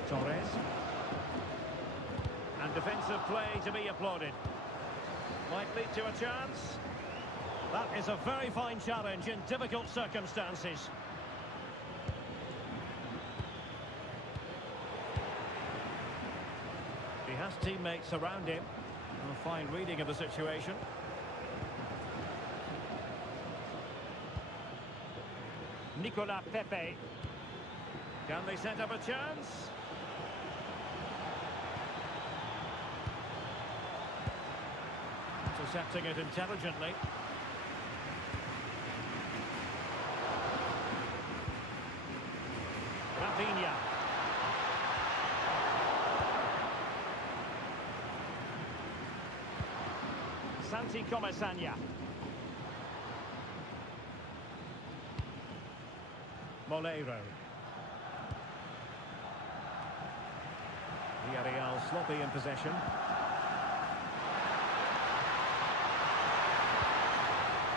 Torres. And defensive play to be applauded. Might lead to a chance. That is a very fine challenge in difficult circumstances. He has teammates around him. A fine reading of the situation. Nicolas Pepe. Can they set up a chance? Intercepting it intelligently. Rafinha. Santi Comesaña. Moleiro. Villarreal sloppy in possession.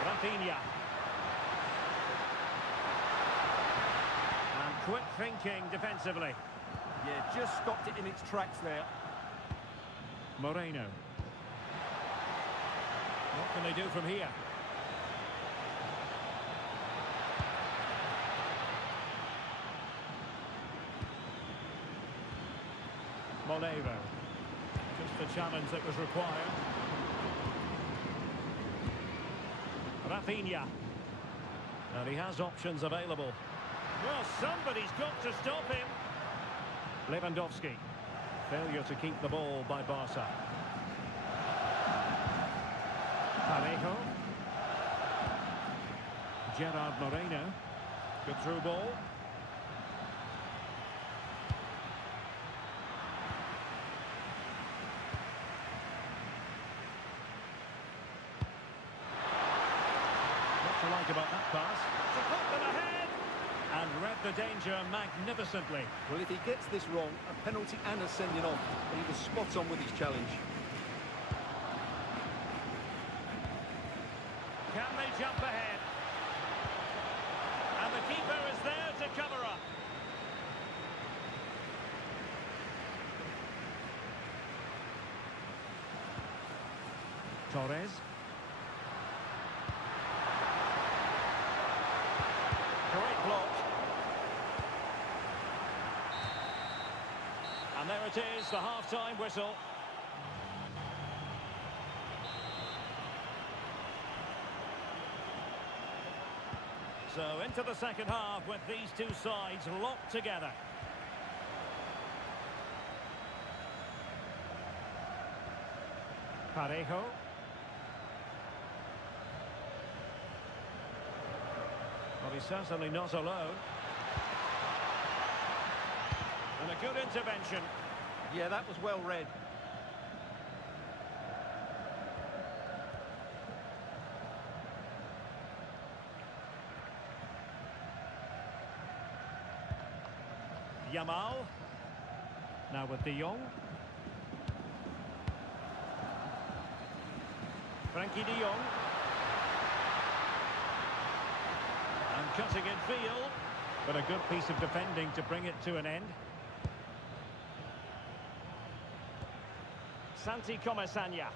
Rafinha. And quick thinking defensively. Yeah, just stopped it in its tracks there. Moreno. What can they do from here? Moleiro. Just the challenge that was required. Rafinha. And he has options available. Well, somebody's got to stop him. Lewandowski. Failure to keep the ball by Barca. Parejo. Gerard Moreno. Good through ball. Like about that pass. To put them ahead and read the danger magnificently. Well, if he gets this wrong, a penalty and a sending off. He was spot on with his challenge. Can they jump ahead? And the keeper is there to cover up. Torres. Great block. And there it is, the half-time whistle. So into the second half with these two sides locked together. Parejo. Well, he's certainly not alone. And a good intervention. Yeah, that was well read. Yamal. Now with De Jong. Frenkie de Jong. And cutting in field. But a good piece of defending to bring it to an end. Santi Comasagna.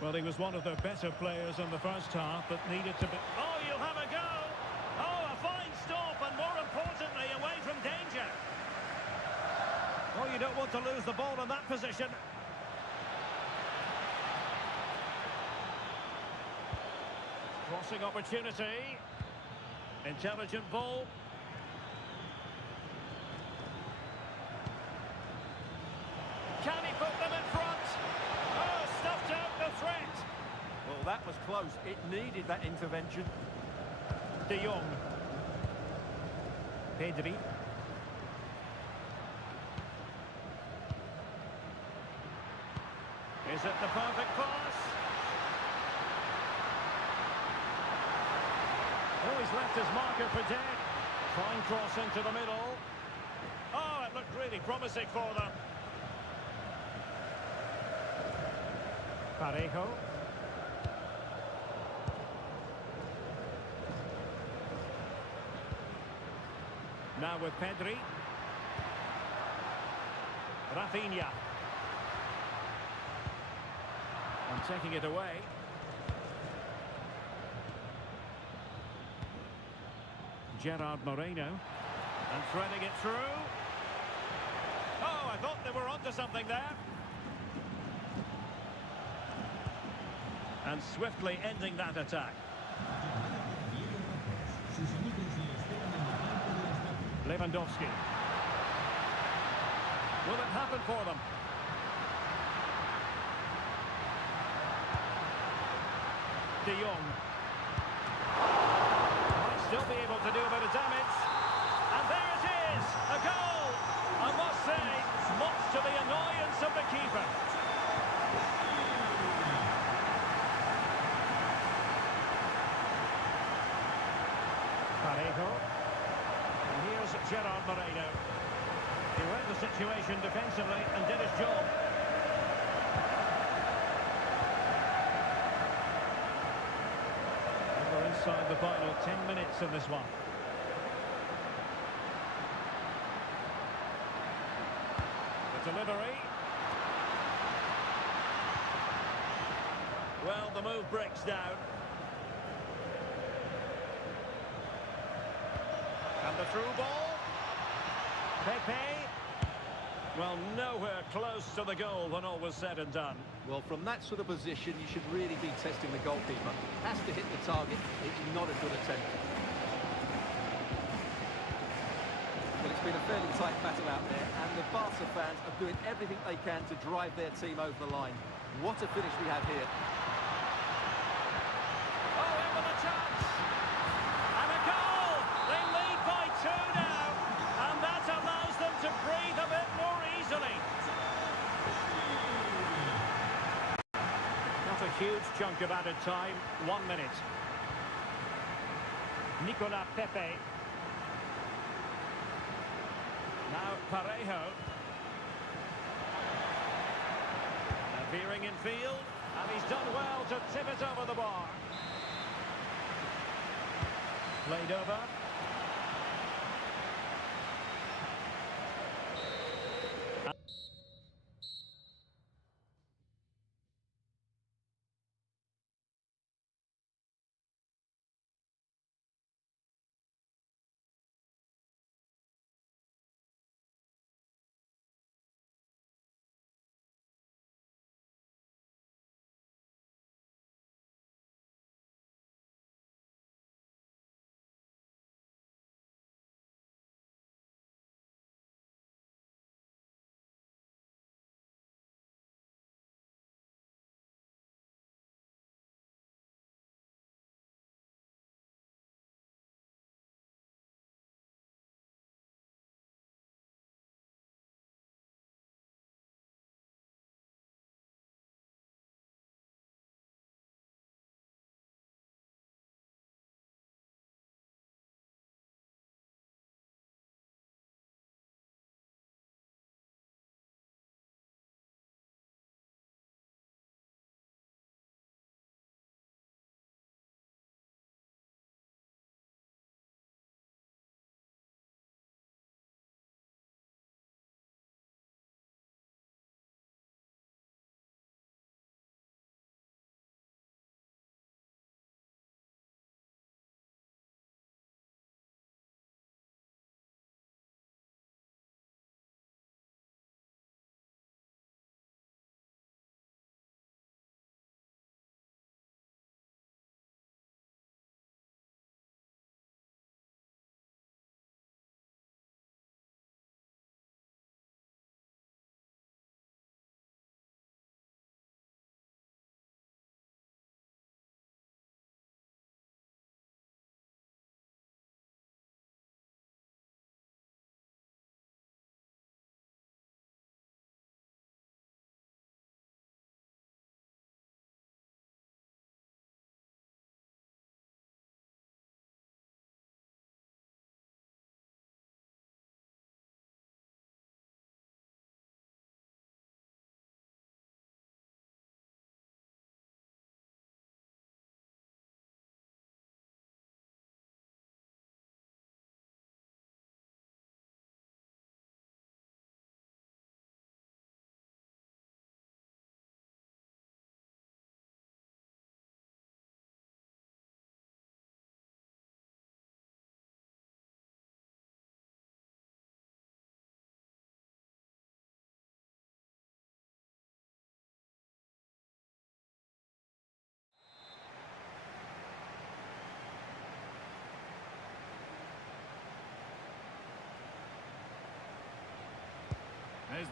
Well, he was one of the better players in the first half, but needed to be... Oh, you'll have a go! Oh, a fine stop, and more importantly, away from danger. Oh, you don't want to lose the ball in that position. Crossing opportunity. Intelligent ball. Can he put them in front? Oh, stuffed out the threat. Well, that was close. It needed that intervention. De Jong. Pedri. Is it the perfect pass? Oh, he's left his marker for dead. Fine cross into the middle. Oh, it looked really promising for them. Parejo. Now with Pedri. Rafinha. And taking it away. Gerard Moreno. And threading it through. Oh, I thought they were onto something there. And swiftly ending that attack. Lewandowski. Will it happen for them? De Jong. Might still be able to do a bit of damage. And there it is! A goal! I must say, much to the annoyance of the keeper. Parejo. And here's Gerard Moreno. He read the situation defensively and did his job. And we're inside the final 10 minutes in this one. The delivery. Well, the move breaks down. And the through ball. Pepe. Well, nowhere close to the goal when all was said and done. Well, from that sort of position, you should really be testing the goalkeeper. Has to hit the target. It's not a good attempt. Well, it's been a fairly tight battle out there, and the Barca fans are doing everything they can to drive their team over the line. What a finish we have here. Oh, in with a chance. And a goal! They lead by 2 now. And that allows them to breathe a bit more easily. Not a huge chunk of added time. 1 minute. Nicolas Pepe. Now Parejo. Veering in field. And he's done well to tip it over the bar. Played over.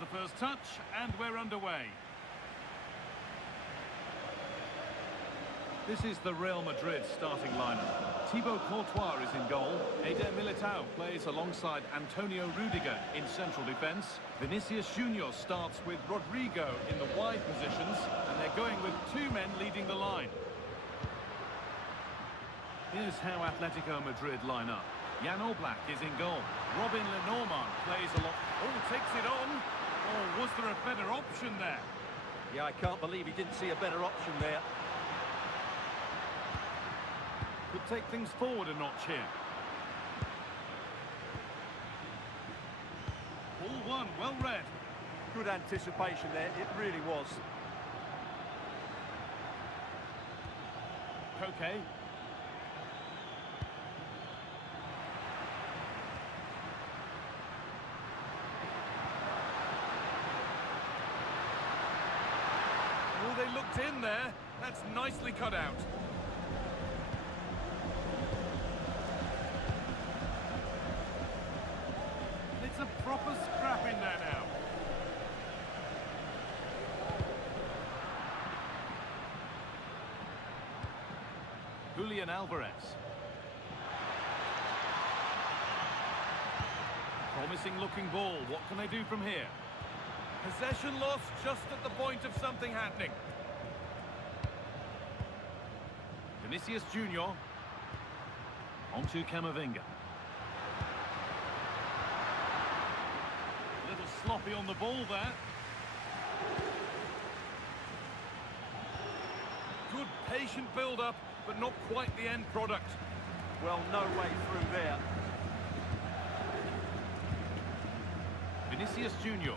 the first touch, and we're underway. This is the Real Madrid starting lineup. Thibaut Courtois is in goal. Eder Militao plays alongside Antonio Rudiger in central defence. Vinicius Junior starts with Rodrigo in the wide positions, and they're going with two men leading the line. Here's how Atletico Madrid line up. Jan Oblak is in goal. Robin Lenormand plays along. Oh, takes it on. Oh, was there a better option there? Yeah, I can't believe he didn't see a better option there. Could take things forward a notch here. Ball one, well read. Good anticipation there, it really was. Koke. Oh, they looked in there. That's nicely cut out. It's a proper scrap in there now. Julian Alvarez. Promising looking ball. What can they do from here? Possession lost just at the point of something happening. Vinicius Junior. Onto Camavinga. A little sloppy on the ball there. Good patient build-up, but not quite the end product. Well, no way through there. Vinicius Junior.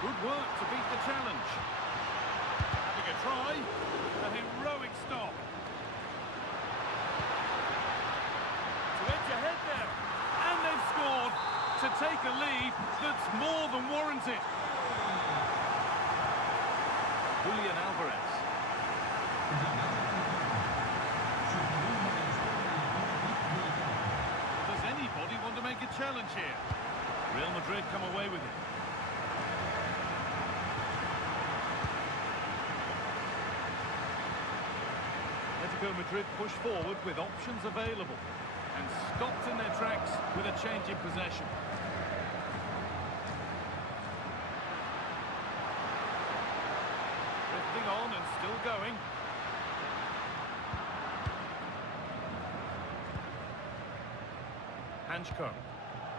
Good work to beat the challenge. Having a try. A heroic stop. To edge ahead there. And they've scored to take a lead that's more than warranted. Julian Alvarez. Does anybody want to make a challenge here? Real Madrid come away with it. Atletico Madrid push forward with options available and stopped in their tracks with a change in possession. Drifting on and still going. Hanchko.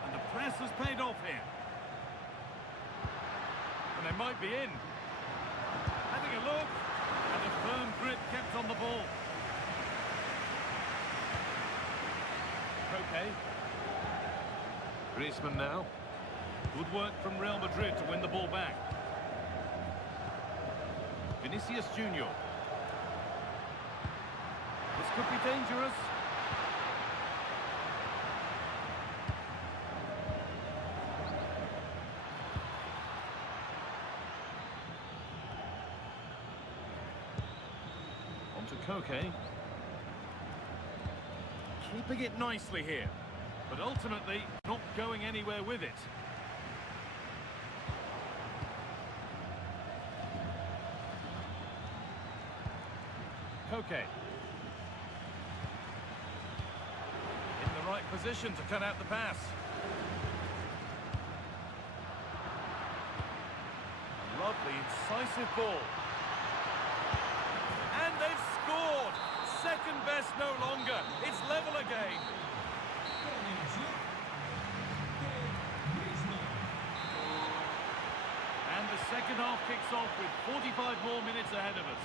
And the press has paid off here. And they might be in. Having a look. And a firm grip kept on the ball. Okay. Griezmann now. Good work from Real Madrid to win the ball back. Vinicius Junior. This could be dangerous. On to Koke. Keeping it nicely here, but ultimately not going anywhere with it. Koke. In the right position to cut out the pass. Lovely, incisive ball. And they've scored! Second best no longer. It's level again. And the second half kicks off with 45 more minutes ahead of us.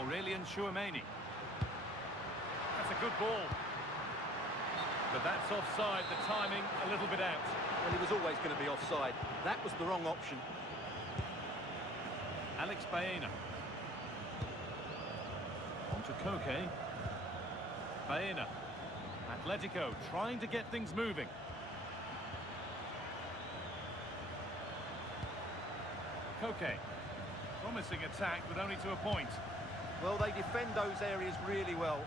Aurelien Tchouameni. That's a good ball. But that's offside, the timing a little bit out. Well, he was always going to be offside. That was the wrong option. Alex Baena. On to Koke. Baena. Atletico trying to get things moving. Koke. Promising attack, but only to a point. Well, they defend those areas really well.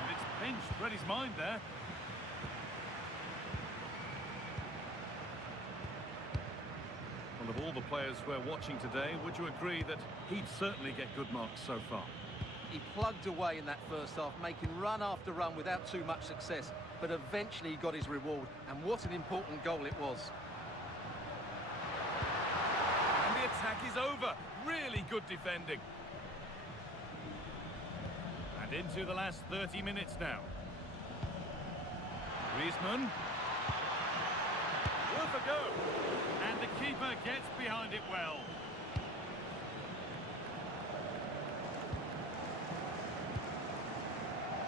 And it's pinched, read his mind there. Well, of all the players we're watching today, would you agree that he'd certainly get good marks so far? He plugged away in that first half, making run after run without too much success, but eventually he got his reward, and what an important goal it was. And the attack is over. Really good defending. And into the last 30 minutes now. Griezmann. Worth a go. And the keeper gets behind it well.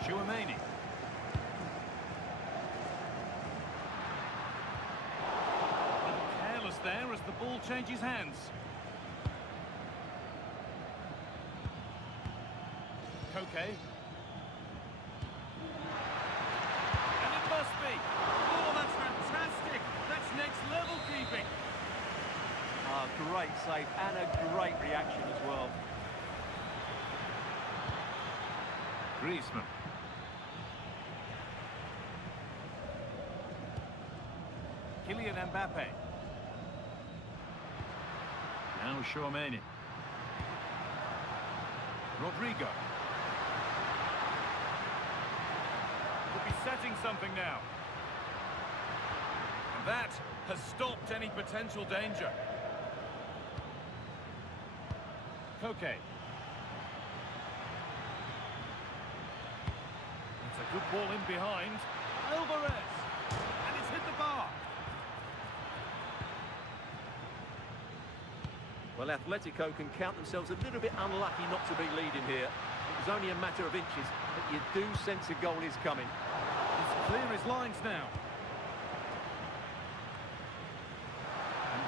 Chouameni. Careless there as the ball changes hands. Koke. And it must be. Oh, that's fantastic. That's next level keeping. Ah, great save and a great reaction as well. Griezmann. Kylian Mbappe. Now Chouameni. Rodrigo. Could be setting something now. And that has stopped any potential danger. Koke. It's a good ball in behind. Alvarez. And it's hit the bar. Well, Atletico can count themselves a little bit unlucky not to be leading here. It was only a matter of inches, but you do sense a goal is coming. It's clear his lines now.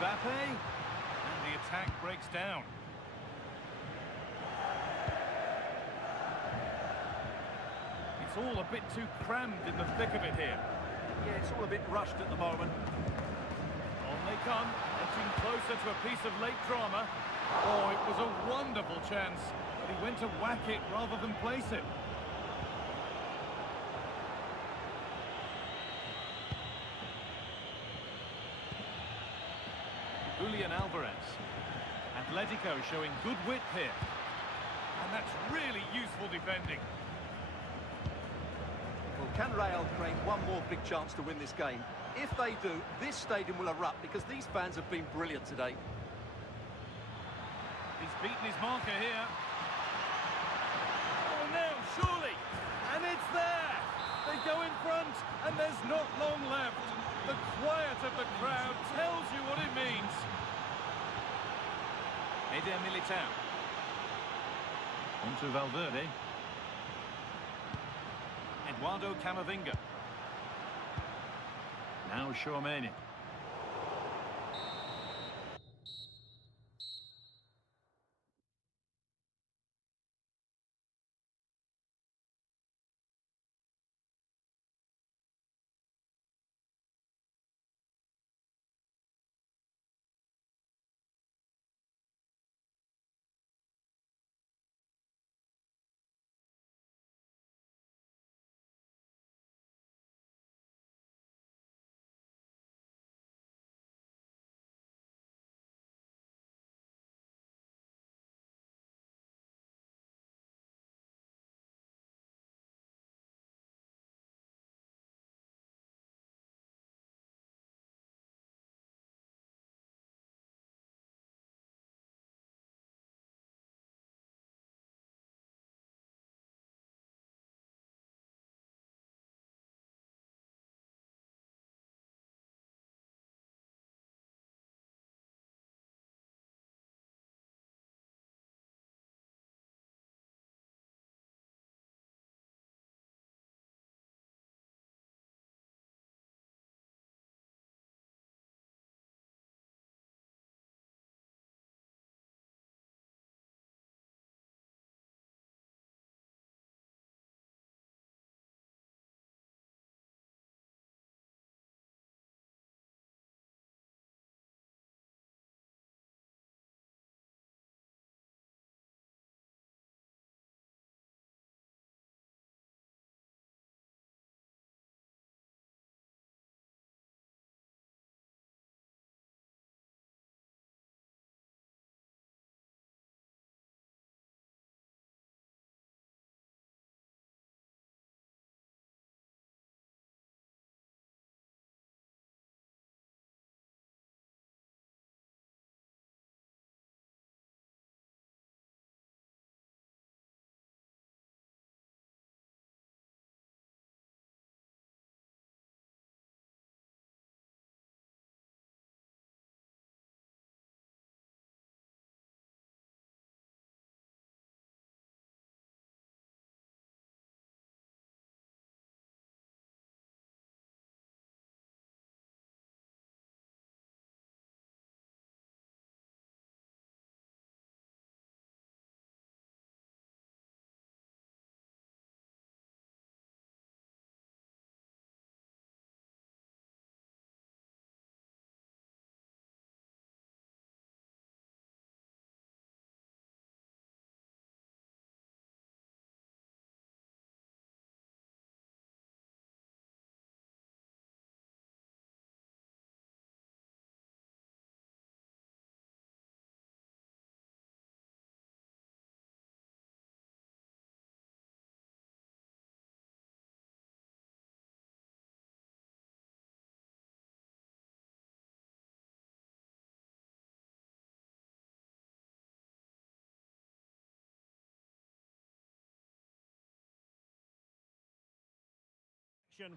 Mbappe. And the attack breaks down. It's all a bit too crammed in the thick of it here. Yeah, it's all a bit rushed at the moment. On they come, edging closer to a piece of late drama. Oh, it was a wonderful chance, but he went to whack it rather than place it. Julian Alvarez. Atletico showing good width here. And that's really useful defending. Well, can Real create one more big chance to win this game? If they do, this stadium will erupt because these fans have been brilliant today. He's beaten his marker here. Oh, now, surely. And it's there. They go in front, and there's not long left. The quiet of the crowd tells you what it means. Eder Militao. On to Valverde. Eduardo Camavinga. Now Chouameni.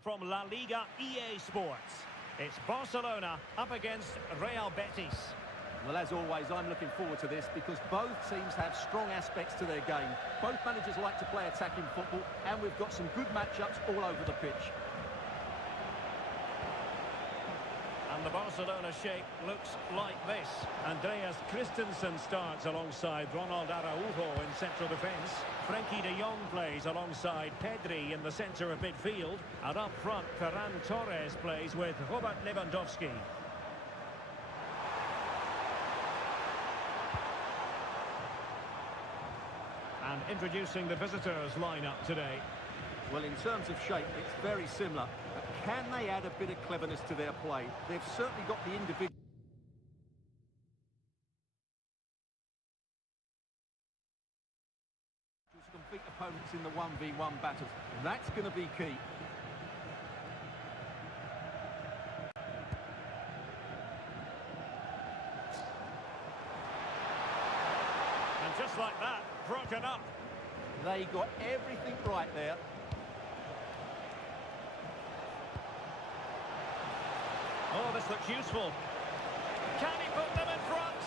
From La Liga EA Sports. It's Barcelona up against Real Betis. Well, as always, I'm looking forward to this because both teams have strong aspects to their game. Both managers like to play attacking football, and we've got some good matchups all over the pitch. And the Barcelona shape looks like this. Andreas Christensen starts alongside Ronald Araujo in central defence. Frenkie de Jong plays alongside Pedri in the centre of midfield. And up front, Ferran Torres plays with Robert Lewandowski. And introducing the visitors' lineup today. Well, in terms of shape, it's very similar. But can they add a bit of cleverness to their play? They've certainly got the individual to beat opponents in the 1v1 battles. That's going to be key. And just like that, broken up. They got everything right there. Oh, this looks useful. Can he put them in front?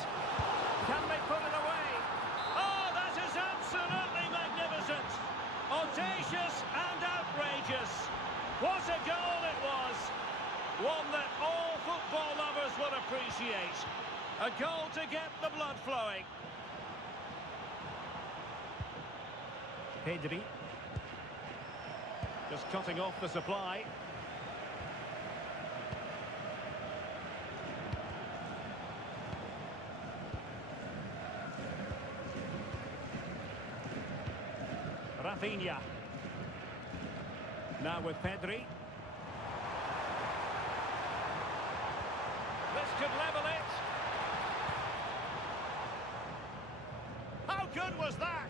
Can they put it away? Oh, that is absolutely magnificent. Audacious and outrageous. What a goal it was. One that all football lovers would appreciate. A goal to get the blood flowing. Pedri. Just cutting off the supply. Rafinha. Now with Pedri. This could level it. How good was that?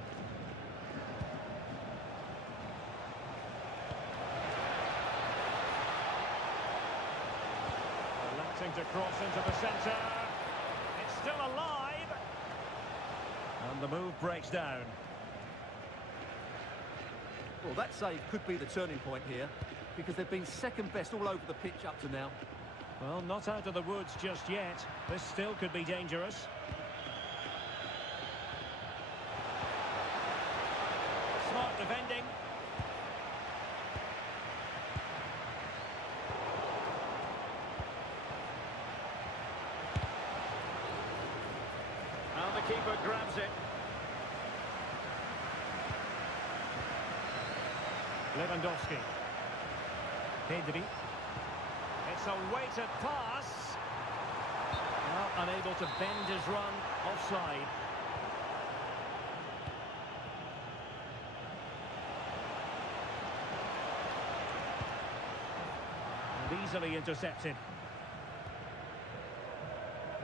Electing to cross into the centre. It's still alive. And the move breaks down. Well, that save could be the turning point here because they've been second best all over the pitch up to now. Well, not out of the woods just yet. This still could be dangerous. Smart defending. Now the keeper grabs it. Lewandowski. Pedri. It's a weighted pass. Well, unable to bend his run. Offside. And easily intercepted.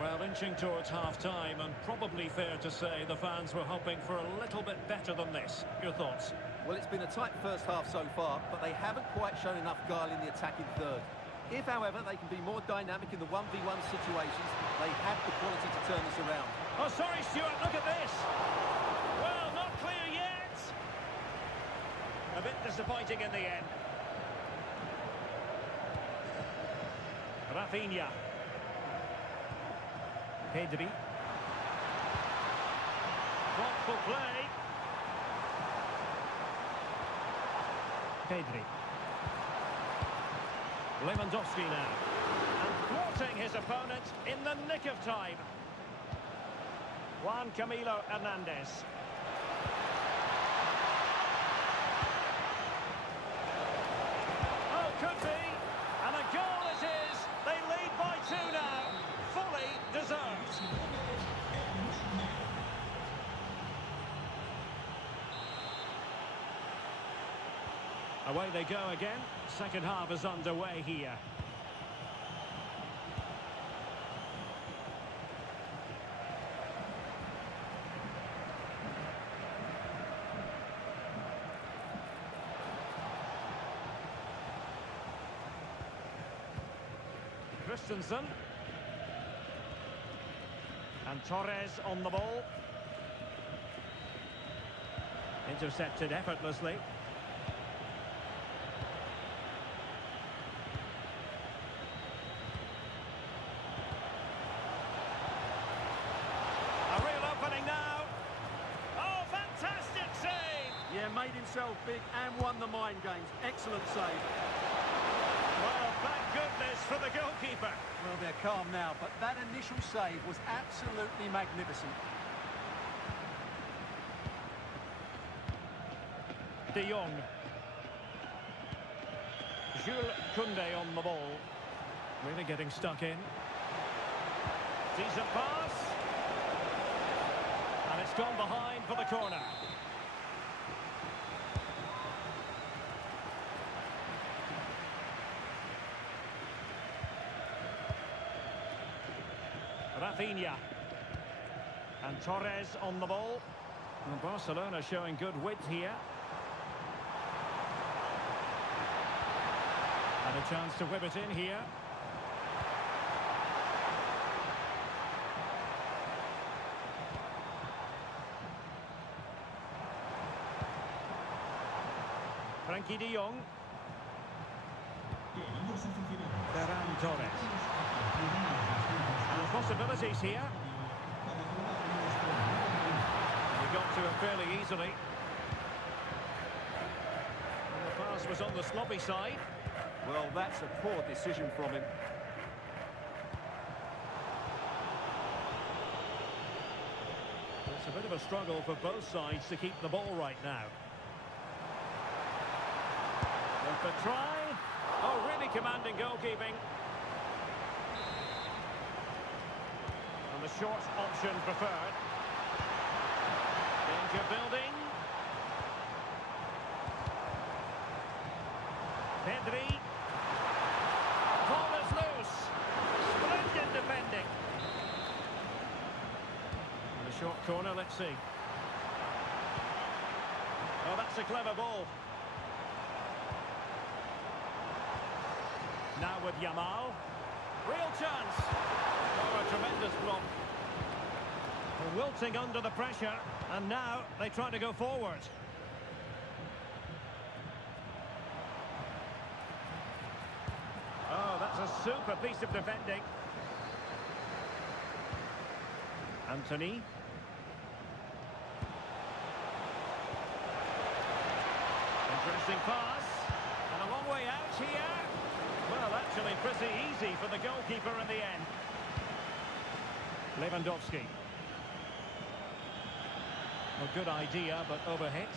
Well, inching towards half-time, and probably fair to say the fans were hoping for a little bit better than this. Your thoughts? Well, it's been a tight first half so far, but they haven't quite shown enough guile in the attacking third. If, however, they can be more dynamic in the 1v1 situations, they have the quality to turn this around. Oh, sorry, Stuart, look at this. Well, not clear yet. A bit disappointing in the end. Rafinha. Pedri. Thoughtful play. Pedri. Lewandowski now. And thwarting his opponent in the nick of time. Juan Camilo Hernandez. Oh, could be. And a goal it is. They lead by 2 now. Fully deserved. Away they go again. Second half is underway here. Christensen. And Torres on the ball. Intercepted effortlessly. himself big and won the mind games. Excellent save. Well, thank goodness for the goalkeeper. Well, they're calm now, but that initial save was absolutely magnificent. De Jong. Jules Koundé on the ball. Really getting stuck in. Decent pass. And it's gone behind for the corner. Rafinha. And Torres on the ball. And Barcelona showing good width here. And a chance to whip it in here. Frankie de Jong. Queridos aficionados, Ferran Torres. And possibilities here. He got to it fairly easily. And the pass was on the sloppy side. Well, that's a poor decision from him. It's a bit of a struggle for both sides to keep the ball right now. Worth a try. Oh, really commanding goalkeeping. And the short option preferred. Danger building. Pedri. Ball is loose. Splendid defending. And a short corner, let's see. Oh, that's a clever ball. Now with Yamal. Real chance. Oh, a tremendous block. Wilting under the pressure. And now they try to go forward. Oh, that's a super piece of defending. Anthony. Interesting pass. And a long way out here. Well, actually pretty easy for the goalkeeper in the end. Lewandowski. A good idea, but overhit.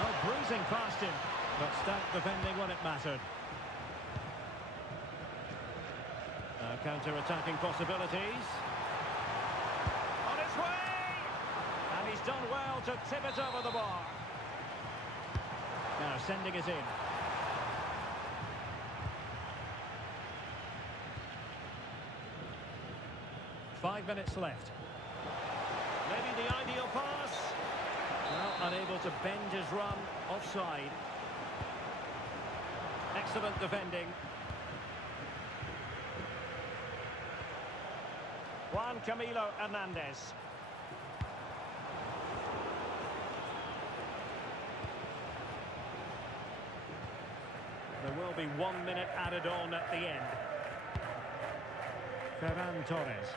Oh, bruising past him, but stout defending when it mattered. Now counter-attacking possibilities. On its way! And he's done well to tip it over the bar. Now sending it in. Five minutes left. Maybe the ideal pass. Well, unable to bend his run. Offside. Excellent defending. Juan Camilo Hernandez. There will be 1 minute added on at the end. Ferran Torres.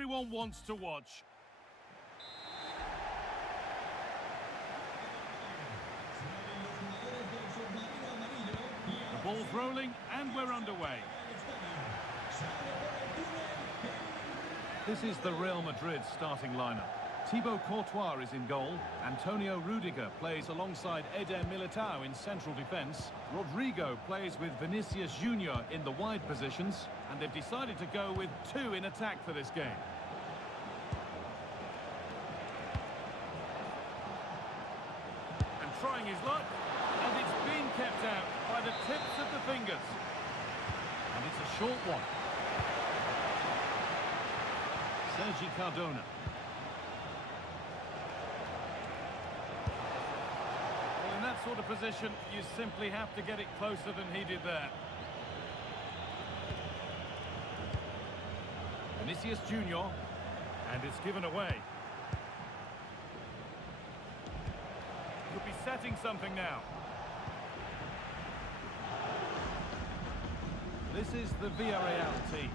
everyone wants to watch. The ball's rolling and we're underway. This is the Real Madrid starting lineup. Thibaut Courtois is in goal. Antonio Rudiger plays alongside Eder Militao in central defence. Rodrigo plays with Vinicius Junior in the wide positions. And they've decided to go with two in attack for this game. And trying his luck. And it's been kept out by the tips of the fingers. And it's a short one. Sergi Cardona. Well, in that sort of position, you simply have to get it closer than he did there. Vinicius Junior, and it's given away. Could be setting something now. This is the Villarreal team.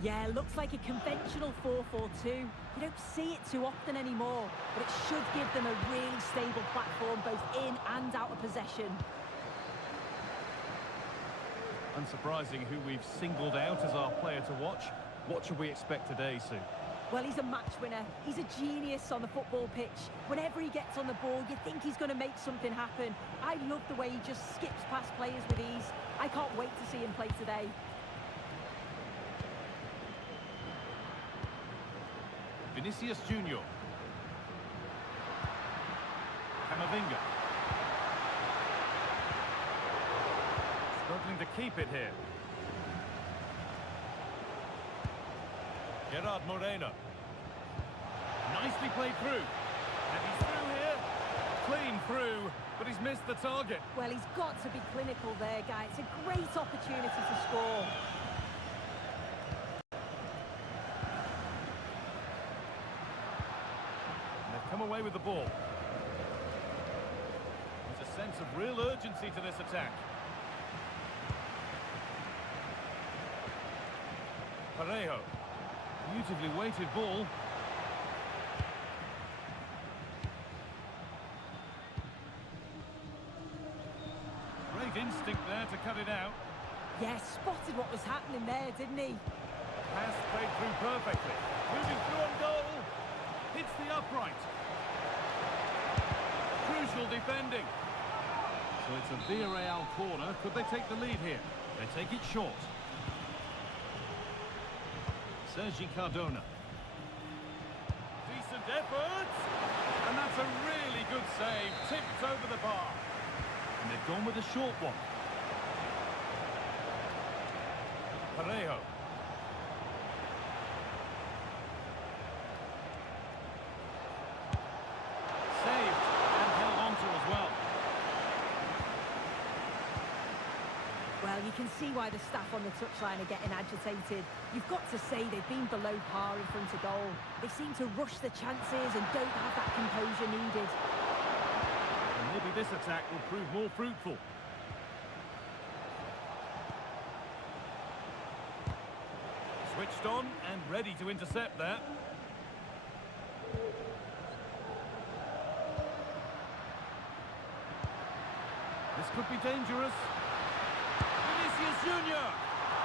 Yeah, looks like a conventional 4-4-2. You don't see it too often anymore, but it should give them a really stable platform both in and out of possession. Unsurprising who we've singled out as our player to watch. What should we expect today, Sue? Well, he's a match winner. He's a genius on the football pitch. Whenever he gets on the ball, you think he's going to make something happen. I love the way he just skips past players with ease. I can't wait to see him play today. Vinicius Junior. Camavinga. Struggling to keep it here. Gerard Moreno. Nicely played through. And he's through here. Clean through, but he's missed the target. Well, he's got to be clinical there, guys. It's a great opportunity to score. Come away with the ball. There's a sense of real urgency to this attack. Parejo. Beautifully weighted ball. Great instinct there to cut it out. Yeah, spotted what was happening there, didn't he? Pass played through perfectly. Moving through on goal. Hits the upright. Crucial defending. So it's a Villarreal corner. Could they take the lead here? They take it short. Sergi Cardona. Decent effort. And that's a really good save. Tipped over the bar. And they've gone with a short one. Parejo. Well, you can see why the staff on the touchline are getting agitated. You've got to say they've been below par in front of goal. They seem to rush the chances and don't have that composure needed. And maybe this attack will prove more fruitful. Switched on and ready to intercept there. This could be dangerous. Vinicius Junior.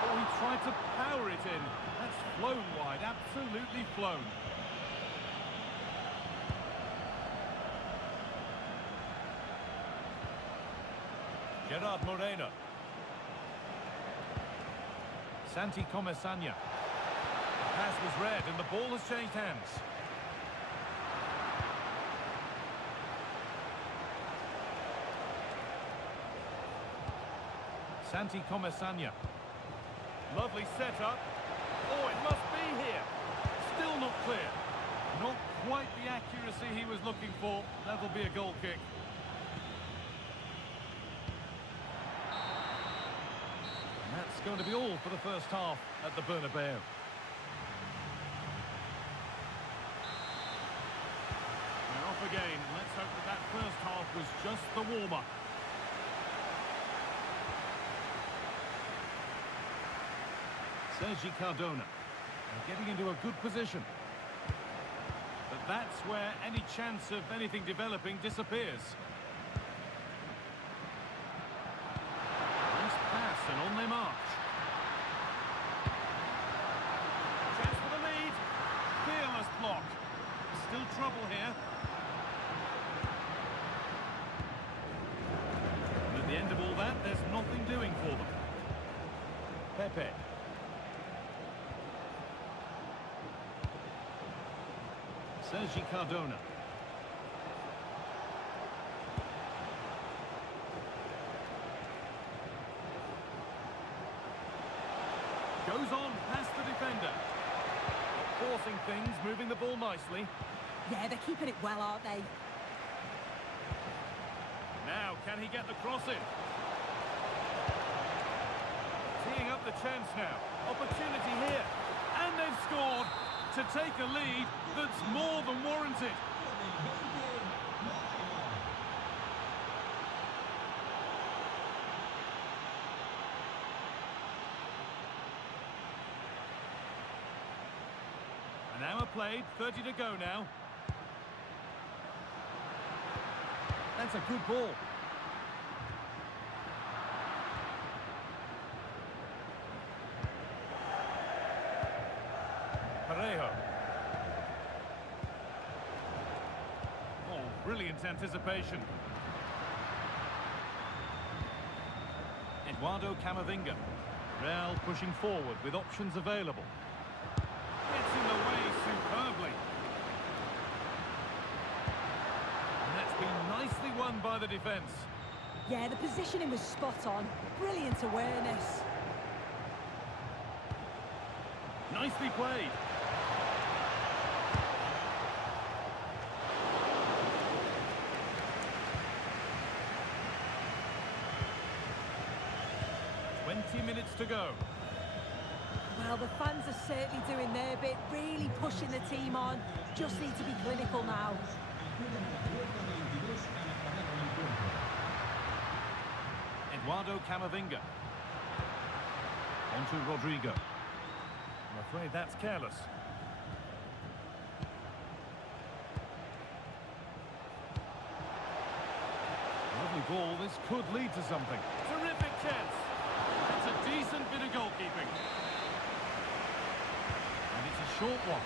Oh, he tried to power it in. That's flown wide, absolutely flown. Gerard Moreno. Santi Comesanya. The pass was read and the ball has changed hands. Santi Comesanya. Lovely setup. Oh, it must be here. Still not clear. Not quite the accuracy he was looking for. That'll be a goal kick. And that's going to be all for the first half at the Bernabeu. We're off again. Let's hope that first half was just the warm-up. Sergi Cardona. They're getting into a good position. But that's where any chance of anything developing disappears. Nice pass and on they march. Chance for the lead. Fearless block. Still trouble here. And at the end of all that, there's nothing doing for them. Pepe. Sergi Cardona. Goes on past the defender. Forcing things, moving the ball nicely. Yeah, they're keeping it well, aren't they? Now, can he get the cross in? Teeing up the chance now. Opportunity here. And they've scored to take a lead that's more than warranted. An hour played, 30 to go now. That's a good ball. Parejo. Oh, brilliant anticipation. Eduardo Camavinga. Real pushing forward with options available. Gets in the way superbly. And that's been nicely won by the defence. Yeah, the positioning was spot on. Brilliant awareness. Nicely played. Minutes to go. Well, the fans are certainly doing their bit, really pushing the team on. Just need to be clinical now. Eduardo Camavinga. On to Rodrigo. I'm afraid that's careless. Lovely ball. This could lead to something. Terrific chance. It's a decent bit of goalkeeping. And it's a short one.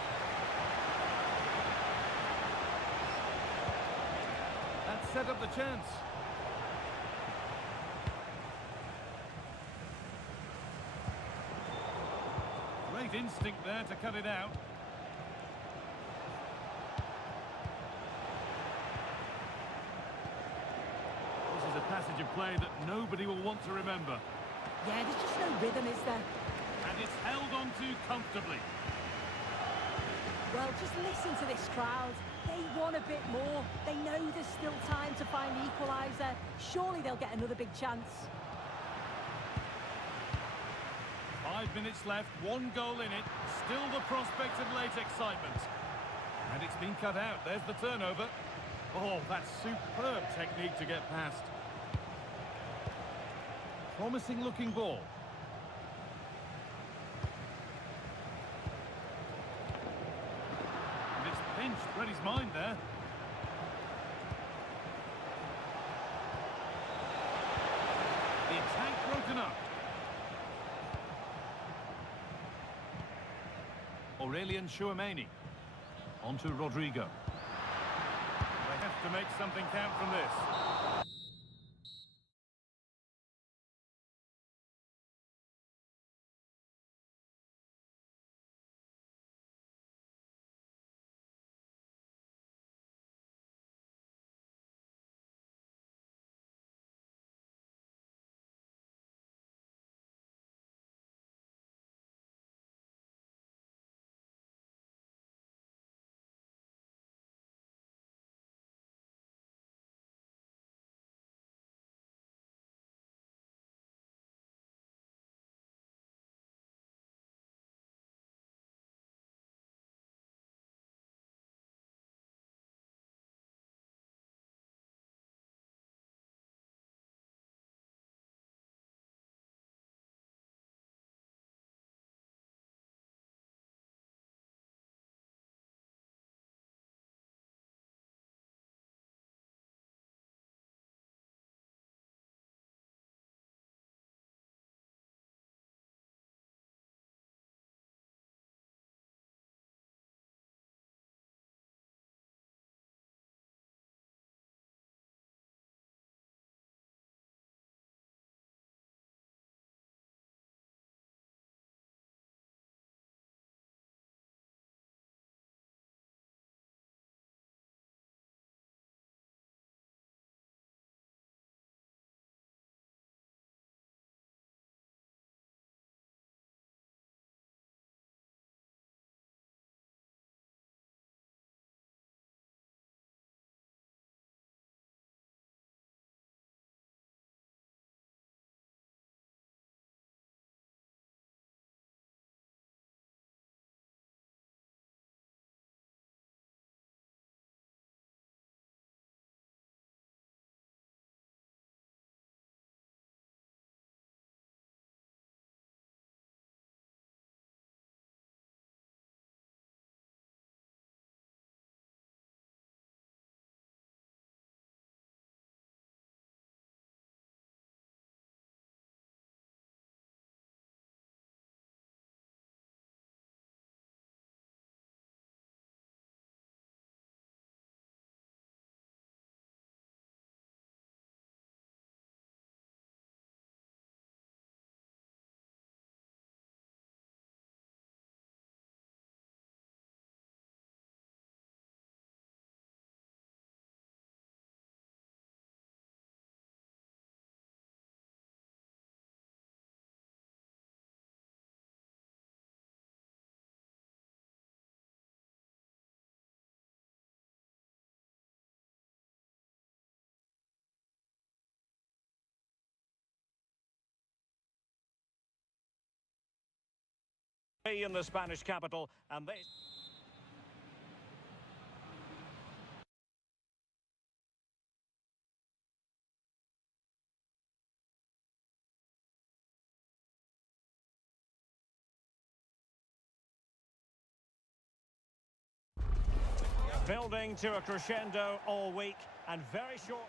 That set up the chance. Great instinct there to cut it out. This is a passage of play that nobody will want to remember. Yeah, there's just no rhythm, is there? And it's held on to comfortably. Well, just listen to this crowd. They want a bit more. They know there's still time to find the equaliser. Surely they'll get another big chance. 5 minutes left, 1 goal in it. Still the prospect of late excitement. And it's been cut out. There's the turnover. Oh, that's superb technique to get past. Promising looking ball. And it's pinched, read his mind there. The attack broken up. Aurelian Chouameni. On to Rodrigo. They have to make something count from this. In the Spanish capital, and they... Building to a crescendo all week, and very short.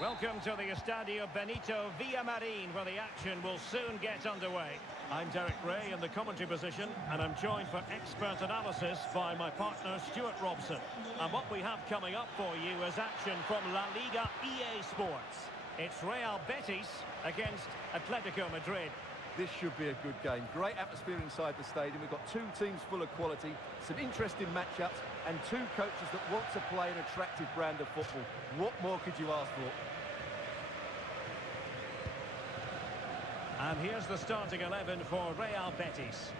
Welcome to the Estadio Benito Villamarin, where the action will soon get underway. I'm Derek Ray in the commentary position, and I'm joined for expert analysis by my partner Stuart Robson. And what we have coming up for you is action from La Liga EA Sports. It's Real Betis against Atletico Madrid. This should be a good game. Great atmosphere inside the stadium. We've got two teams full of quality, some interesting matchups, and two coaches that want to play an attractive brand of football. What more could you ask for? And here's the starting 11 for Real Betis.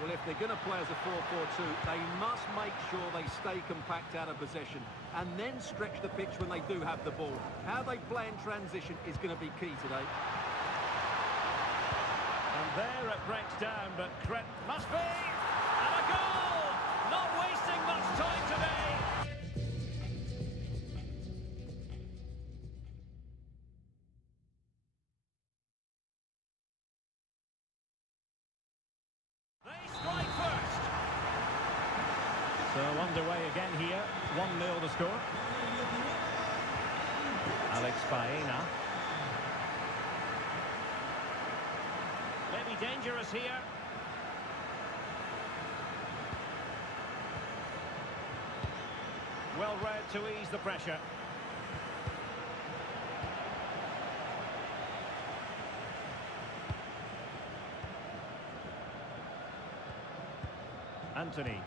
Well, if they're going to play as a 4-4-2, they must make sure they stay compact out of possession and then stretch the pitch when they do have the ball. How they play in transition is going to be key today. And there it breaks down, but must be! And a goal! Not wasting much time today! They strike first! So underway again here, 1-0 the score. Alex Baena. Maybe dangerous here. Well read to ease the pressure. Anthony.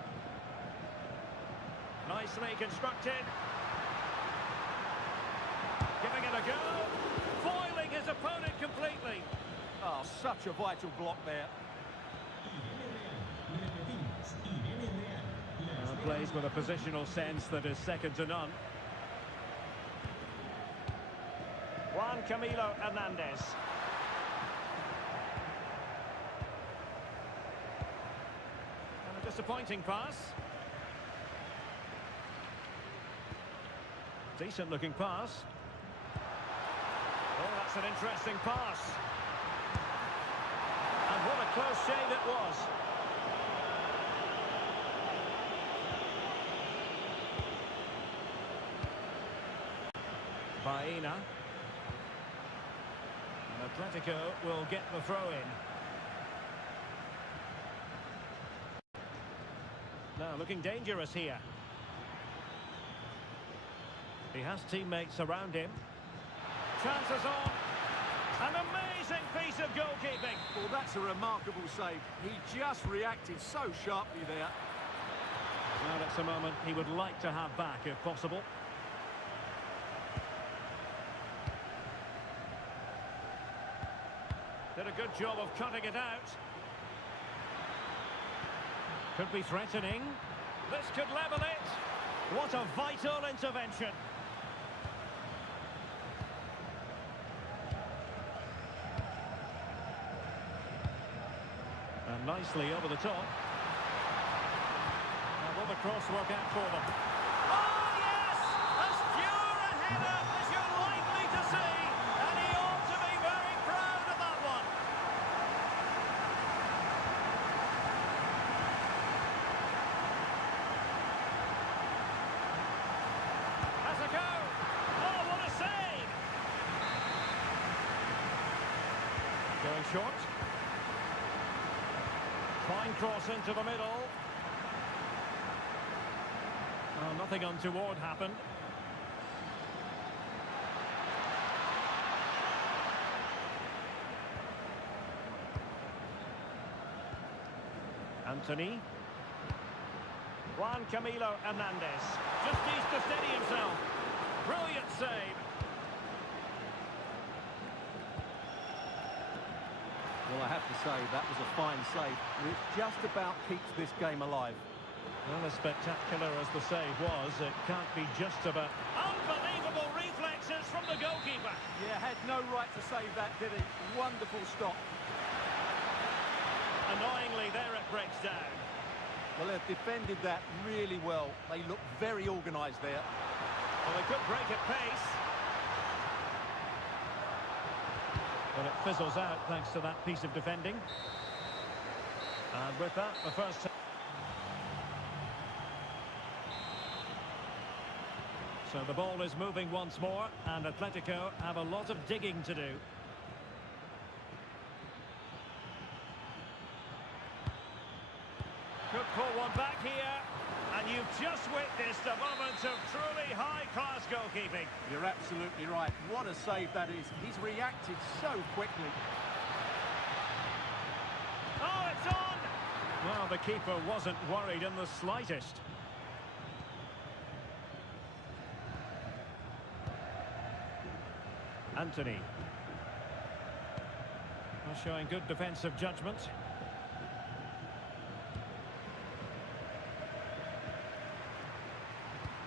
Nicely constructed. Giving it a go. Foiling his opponent completely. Oh, such a vital block there. Plays with a positional sense that is second to none. Juan Camilo Hernandez. And a disappointing pass. Decent looking pass. Oh, that's an interesting pass. And what a close shave it was. Baena. And Atletico will get the throw-in. Now looking dangerous here. He has teammates around him. Chances on. An amazing piece of goalkeeping. Well, that's a remarkable save. He just reacted so sharply there. Well, that's a moment he would like to have back if possible. Did a good job of cutting it out. Could be threatening. This could level it. What a vital intervention. And nicely over the top. Now will the cross work out for them? Oh yes! As pure a header as you're likely to see. And he ought to be very proud of that one. Has a go. Oh, what a save! Going short. Fine cross into the middle. Oh, nothing untoward happened. Anthony. Juan Camilo Hernandez. Just needs to steady himself. Brilliant save. Well, I have to say, that was a fine save. It just about keeps this game alive. Well, as spectacular as the save was, it can't be just about... Unbelievable reflexes from the goalkeeper. Yeah, had no right to save that, did he? Wonderful stop. Annoyingly, there it breaks down. Well, they've defended that really well. They look very organised there. Well, they could break at pace. But it fizzles out thanks to that piece of defending. And with that, the first... So the ball is moving once more, and Atletico have a lot of digging to do. Could pull one back here, and you've just witnessed a moment of truly high-class goalkeeping. You're absolutely right. What a save that is. He's reacted so quickly. Oh, it's on! Well, the keeper wasn't worried in the slightest. Anthony. Well, showing good defensive judgment.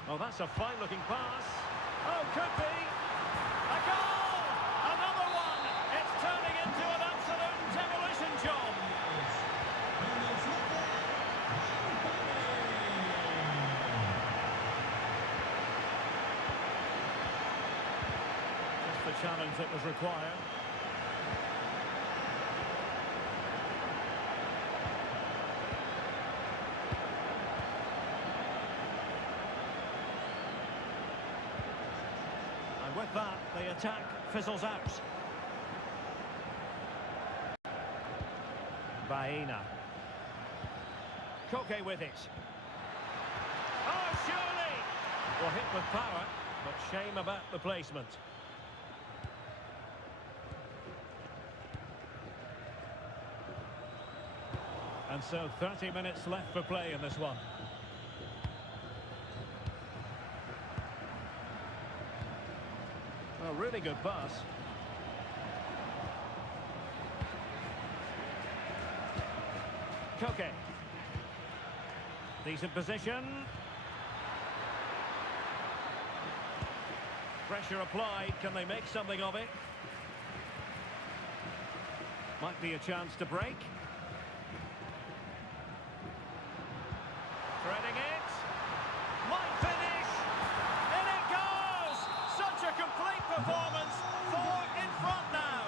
Oh, that's a fine-looking pass. Oh, could be. A goal! Another one! It's turning into an absolute demolition job. Just the challenge that was required. And with that, the attack fizzles out. Baena. Koke with it. Oh, surely! Well, hit with power, but shame about the placement. And so 30 minutes left for play in this one. A really good pass. Koke. Decent position. Pressure applied. Can they make something of it? Might be a chance to break. Threading it. Might finish. In it goes! Such a complete performance. 4 in front now.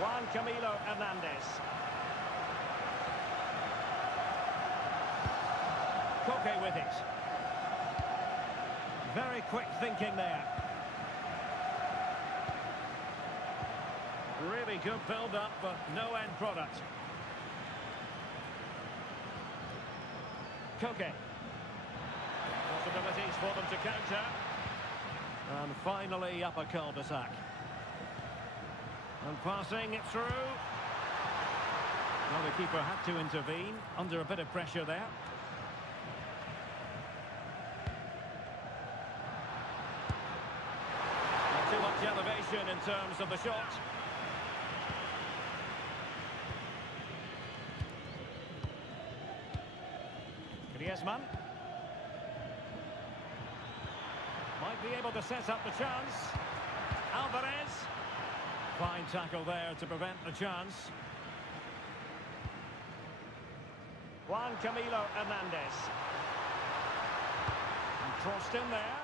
Juan Camilo Hernandez. Koke with it. Very quick thinking there. Really good build-up, but no end product. Koke. Possibilities for them to counter. And finally up a cul-de-sac. And passing it through. Well, the keeper had to intervene under a bit of pressure there. Not too much elevation in terms of the shot. Griezmann. Might be able to set up the chance. Alvarez. Fine tackle there to prevent the chance. Juan Camilo Hernandez. And crossed in there.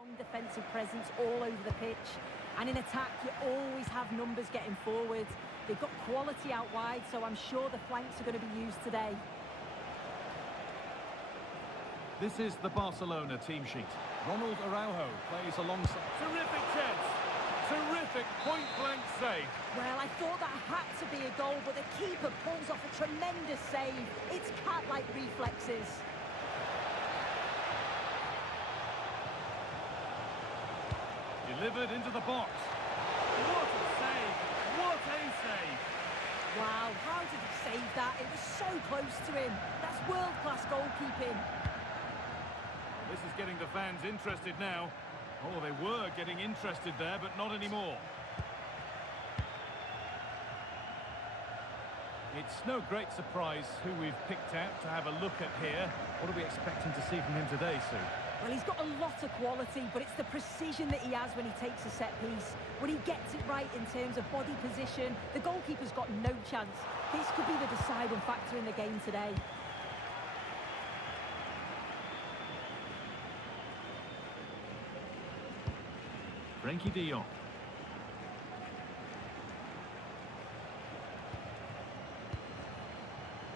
Strong defensive presence all over the pitch. And in attack, you always have numbers getting forward. They've got quality out wide, so I'm sure the flanks are going to be used today. This is the Barcelona team sheet. Ronald Araujo plays alongside. Terrific chance! Terrific point-blank save. Well, I thought that had to be a goal, but the keeper pulls off a tremendous save. It's cat-like reflexes. Delivered into the box. What a save! What a save! Wow, how did he save that? It was so close to him. That's world-class goalkeeping. This is getting the fans interested now. Oh, they were getting interested there, but not anymore. It's no great surprise who we've picked out to have a look at here. What are we expecting to see from him today, Sue? Well, he's got a lot of quality, but it's the precision that he has when he takes a set piece. When he gets it right in terms of body position, the goalkeeper's got no chance. This could be the deciding factor in the game today. Frenkie de Jong.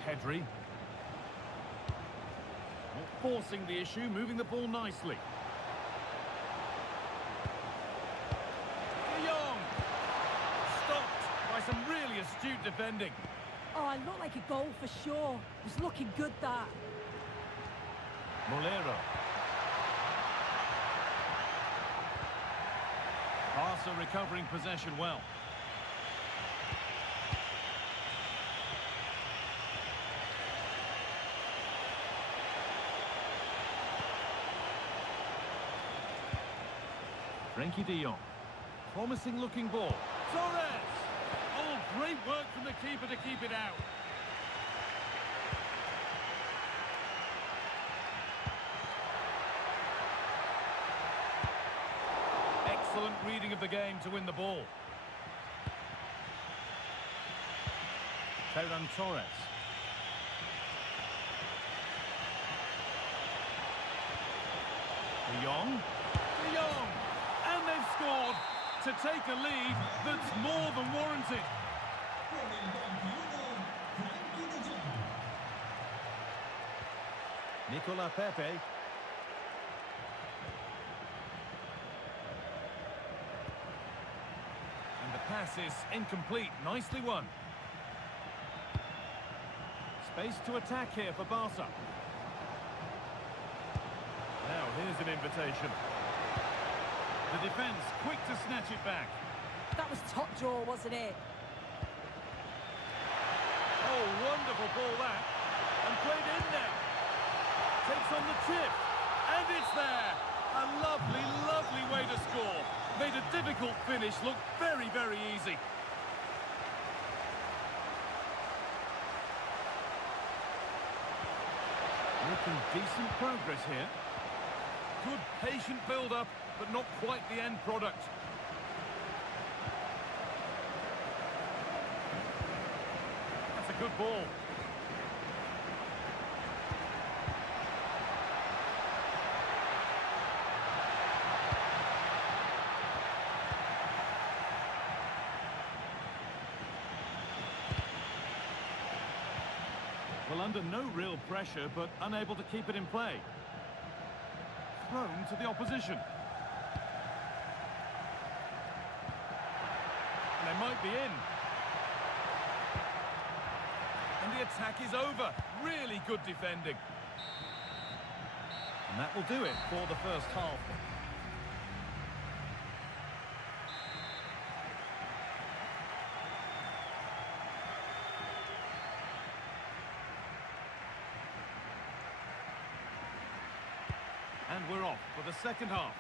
Pedri. Forcing the issue, moving the ball nicely. De Jong! Stopped by some really astute defending. Oh, it looked like a goal for sure. It was looking good, that. Molero. Barca recovering possession well. Frenkie de Jong. Promising looking ball. Torres! Oh, great work from the keeper to keep it out. Excellent reading of the game to win the ball. Ferran Torres. De Jong. De Jong! And they've scored to take a lead that's more than warranted. Con el 21, Frenkie de Jong. Nicolas Pepe. And the pass is incomplete. Nicely won. Space to attack here for Barca. Now here's an invitation. The defence quick to snatch it back. That was top draw, wasn't it? Oh, wonderful ball that. And played in now. Takes on the tip. And it's there. A lovely, lovely way to score. Made a difficult finish look very, very easy. Making decent progress here. Good patient build-up, but not quite the end product. That's a good ball. Well, under no real pressure, but unable to keep it in play. Thrown to the opposition. And they might be in. And the attack is over. Really good defending. And that will do it for the first half. And we're off for the second half.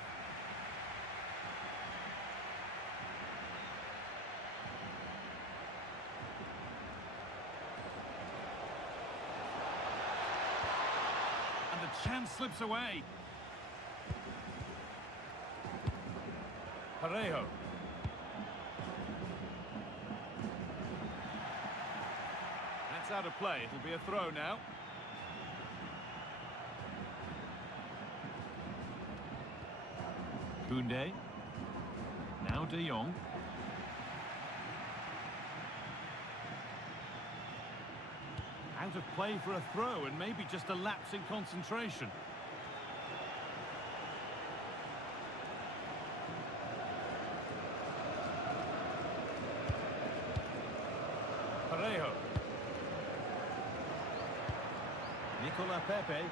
And the chance slips away. Parejo. That's out of play. It'll be a throw now. Koundé. Now De Jong. Out of play for a throw and maybe just a lapse in concentration. Parejo. Nicola Pepe.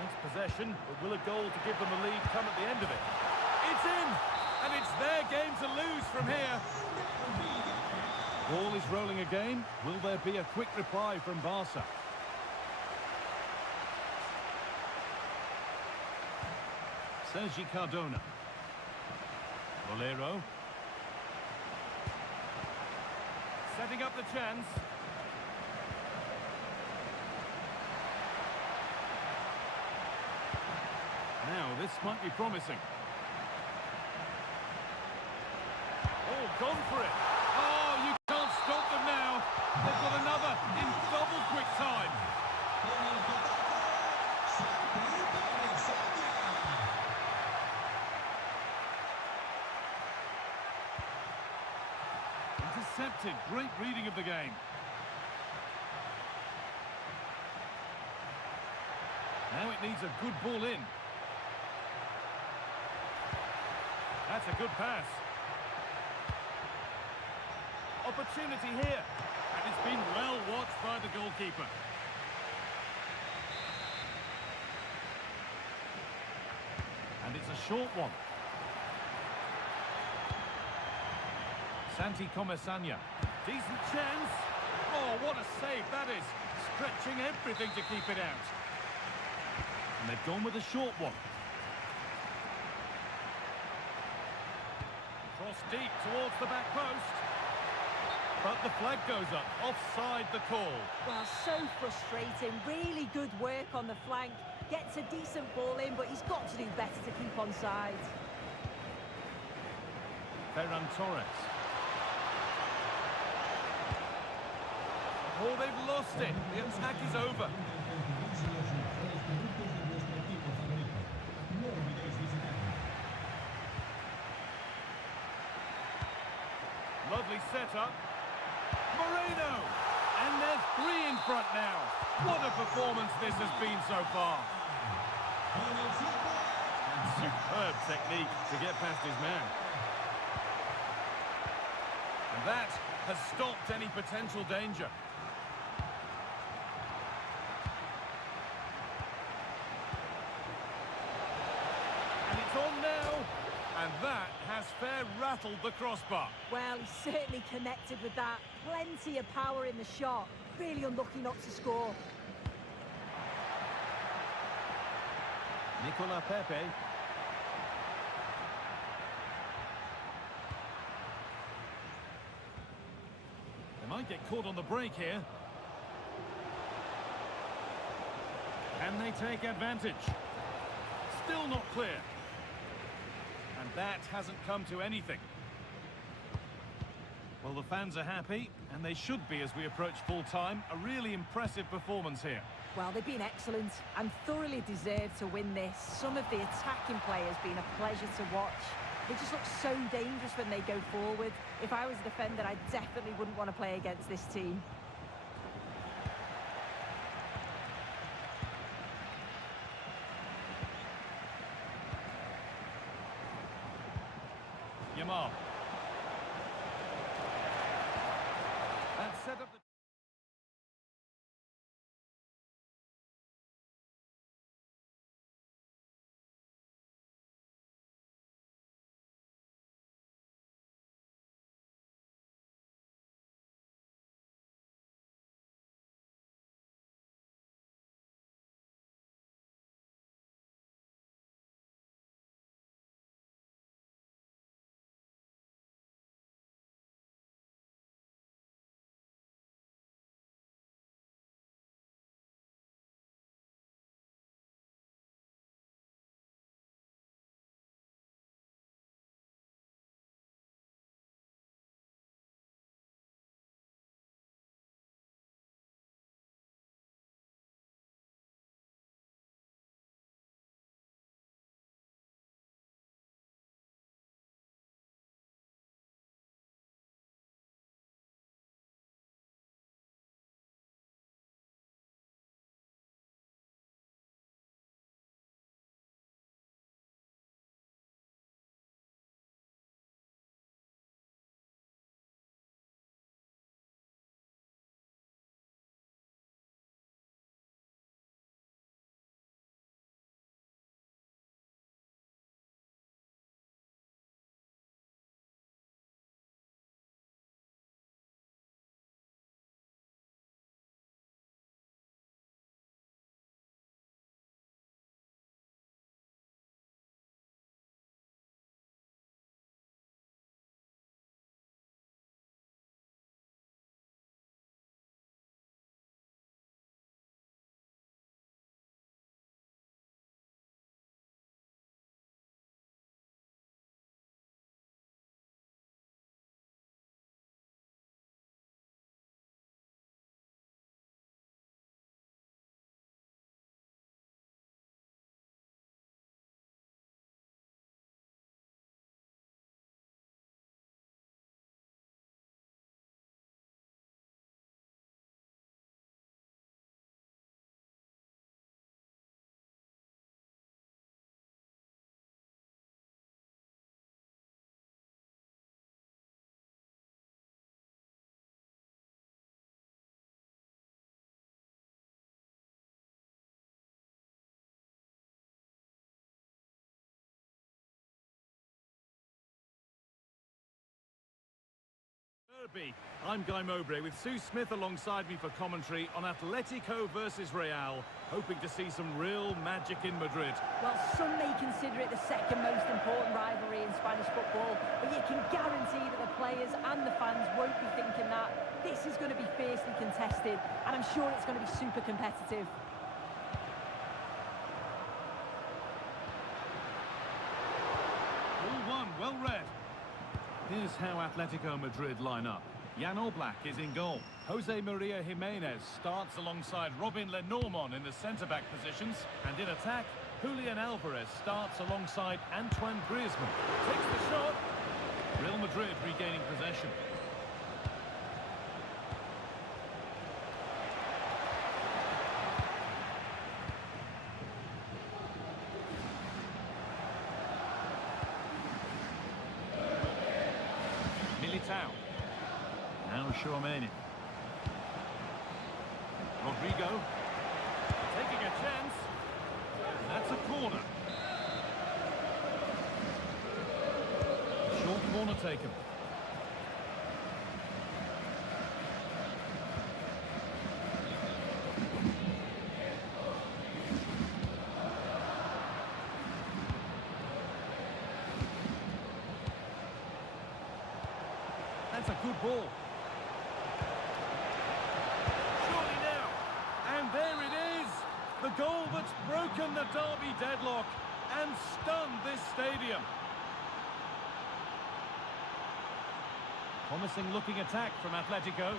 Nice possession, but will a goal to give them a lead come at the end of it? It's in! And it's their game to lose from here. Ball is rolling again. Will there be a quick reply from Barca? Sergi Cardona. Bolero. Setting up the chance. Now, this might be promising. Oh, gone for it. Oh, you can't stop them now. They've got another in double quick time. Intercepted. Great reading of the game. Now it needs a good ball in. That's a good pass. Opportunity here. And it's been well watched by the goalkeeper. And it's a short one. Santi Comesaña. Decent chance. Oh, what a save that is. Stretching everything to keep it out. And they've gone with a short one. Cross deep towards the back post. But the flag goes up. Offside the call. Well, so frustrating. Really good work on the flank. Gets a decent ball in, but he's got to do better to keep onside. Ferran Torres. Oh, they've lost it. The attack is over. Lovely setup. Moreno! And there's three in front now. What a performance this has been so far. And superb technique to get past his man. And that has stopped any potential danger. And it's on now. And that has fair rattled the crossbar. Well, he certainly connected with that. Plenty of power in the shot. Really unlucky not to score. Nicola Pepe. They might get caught on the break here. Can they take advantage? Still not clear. And that hasn't come to anything. Well, the fans are happy, and they should be as we approach full time. A really impressive performance here. Well, they've been excellent and thoroughly deserved to win this. Some of the attacking play has been a pleasure to watch. They just look so dangerous when they go forward. If I was a defender, I definitely wouldn't want to play against this team. Yamal. And set up the... Derby. I'm Guy Mowbray with Sue Smith alongside me for commentary on Atletico versus Real, hoping to see some real magic in Madrid. Well, some may consider it the second most important rivalry in Spanish football, but you can guarantee that the players and the fans won't be thinking that. This is going to be fiercely contested, and I'm sure it's going to be super competitive. All one, well read. Here's how Atletico Madrid line up. Jan Oblak is in goal. Jose Maria Jimenez starts alongside Robin Lenormand in the centre-back positions. And in attack, Julian Alvarez starts alongside Antoine Griezmann. Takes the shot. Real Madrid regaining possession. Militao. Now Chouameni. Rodrigo. Taking a chance. That's a corner. Short corner taken. That's a good ball. Surely now. And there it is. The goal that's broken the Derby deadlock and stunned this stadium. Promising looking attack from Atletico.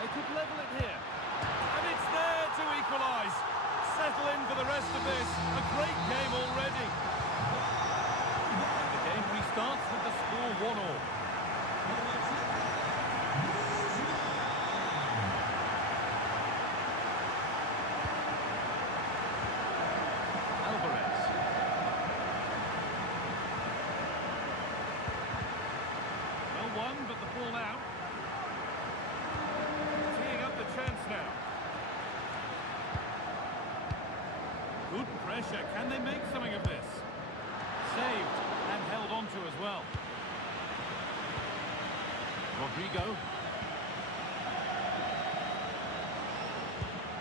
They could level it here. And it's there to equalise. Settle in for the rest of this. A great game already. And the game restarts with the score 1-1. Alvarez. Well won, but the ball out. Teeing up the chance now. Good pressure. Can they make something of this? Saved and held onto as well. Rodrigo.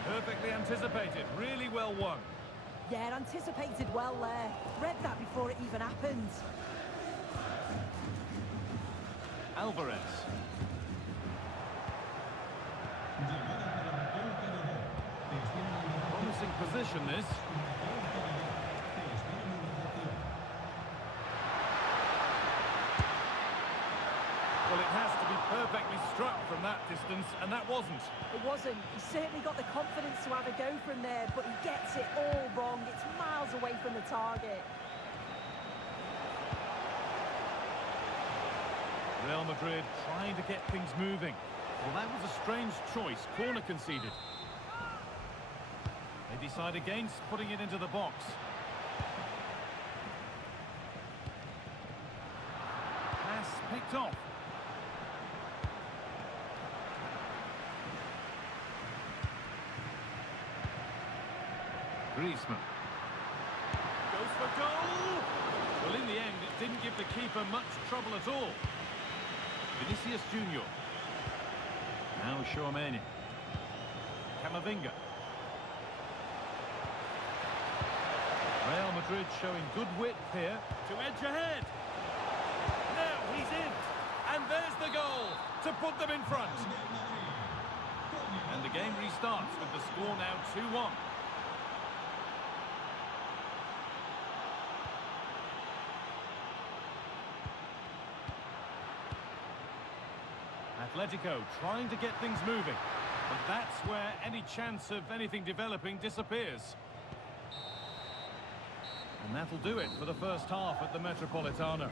Perfectly anticipated. Really well won. Yeah, anticipated well there. Read that before it even happened. Alvarez. Promising position this. Well, it has to be perfectly struck from that distance, and that wasn't. It wasn't. He certainly got the confidence to have a go from there, but he gets it all wrong. It's miles away from the target. Real Madrid trying to get things moving. Well, that was a strange choice. Corner conceded. They decide against putting it into the box. Pass picked off. Griezmann. Goes for goal! Well, in the end, it didn't give the keeper much trouble at all. Vinicius Junior. Now Chouameni. Camavinga. Real Madrid showing good width here to edge ahead. Now he's in. And there's the goal to put them in front. And the game restarts with the score now 2-1. Atletico trying to get things moving, but that's where any chance of anything developing disappears. And that'll do it for the first half at the Metropolitano.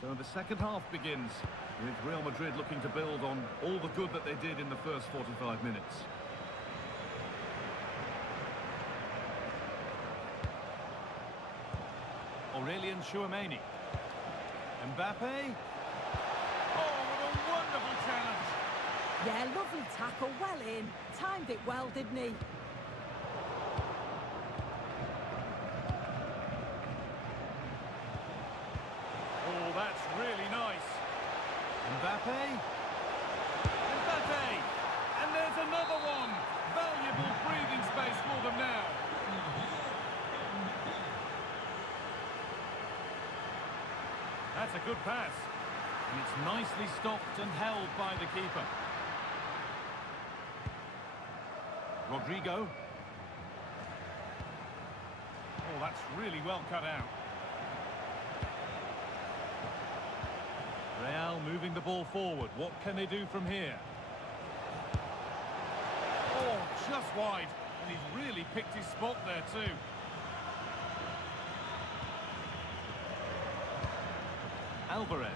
So the second half begins with Real Madrid looking to build on all the good that they did in the first 45 minutes. Aurelien Chouameni. Mbappe. Oh, what a wonderful challenge. Yeah, lovely tackle, well in. Timed it well, didn't he? That's a good pass. And it's nicely stopped and held by the keeper. Rodrigo. Oh, that's really well cut out. Real moving the ball forward. What can they do from here? Oh, just wide. And he's really picked his spot there too. Alvarez.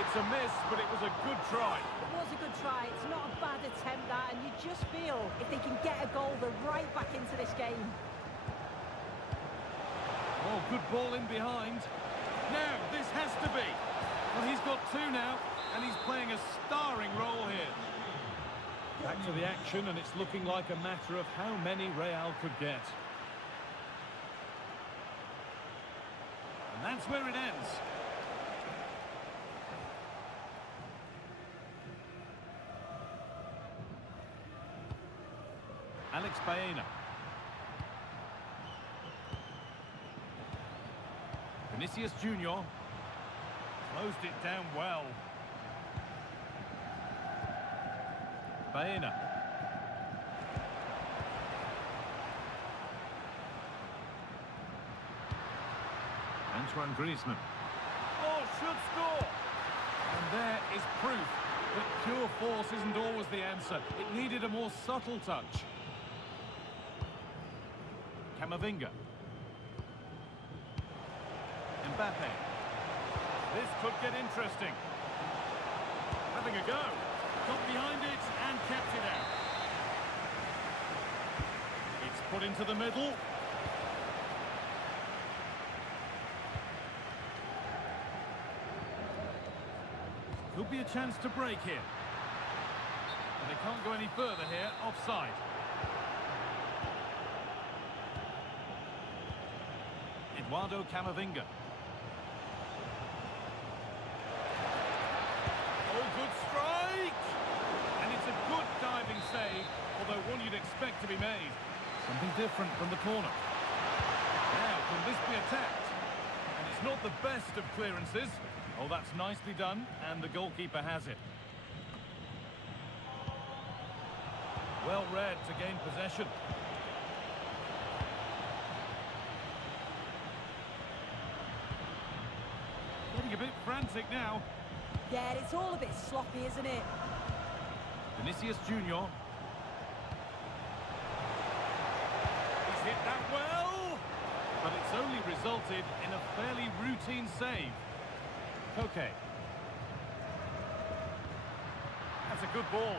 It's a miss, but it was a good try. It was a good try. It's not a bad attempt, that, and you just feel if they can get a goal, they're right back into this game. Oh, good ball in behind. Now, this has to be. Well, he's got two now, and he's playing a starring role here. Back to the action, and it's looking like a matter of how many Real could get. And that's where it ends. Alex Baena. Vinicius Junior closed it down well. Baena. Antoine Griezmann. Oh, should score! And there is proof that pure force isn't always the answer. It needed a more subtle touch. Camavinga. Mbappe. This could get interesting. Having a go. Got behind it and kept it out. It's put into the middle. Could be a chance to break here. But they can't go any further here. Offside. Eduardo Camavinga. Oh, good strike! And it's a good diving save, although one you'd expect to be made. Something different from the corner. Now, can this be attacked? And it's not the best of clearances. Oh, that's nicely done, and the goalkeeper has it. Well read to gain possession. Getting a bit frantic now. Yeah, it's all a bit sloppy, isn't it? Vinicius Junior. He's hit that well, but it's only resulted in a fairly routine save. Koke. That's a good ball.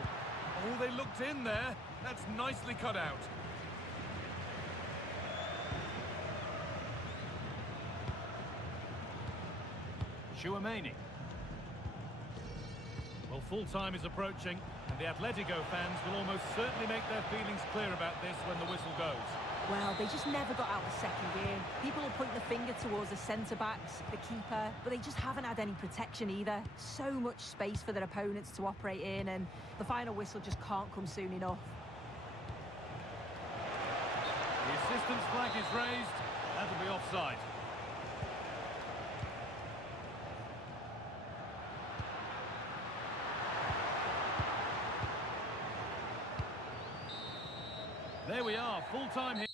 Oh, they looked in there. That's nicely cut out. Chouameni. Well, full-time is approaching, and the Atletico fans will almost certainly make their feelings clear about this when the whistle goes. Well, they just never got out of second gear. People will point the finger towards the centre-backs, the keeper, but they just haven't had any protection either. So much space for their opponents to operate in, and the final whistle just can't come soon enough. The assistant's flag is raised. That'll be offside. There we are, full-time here.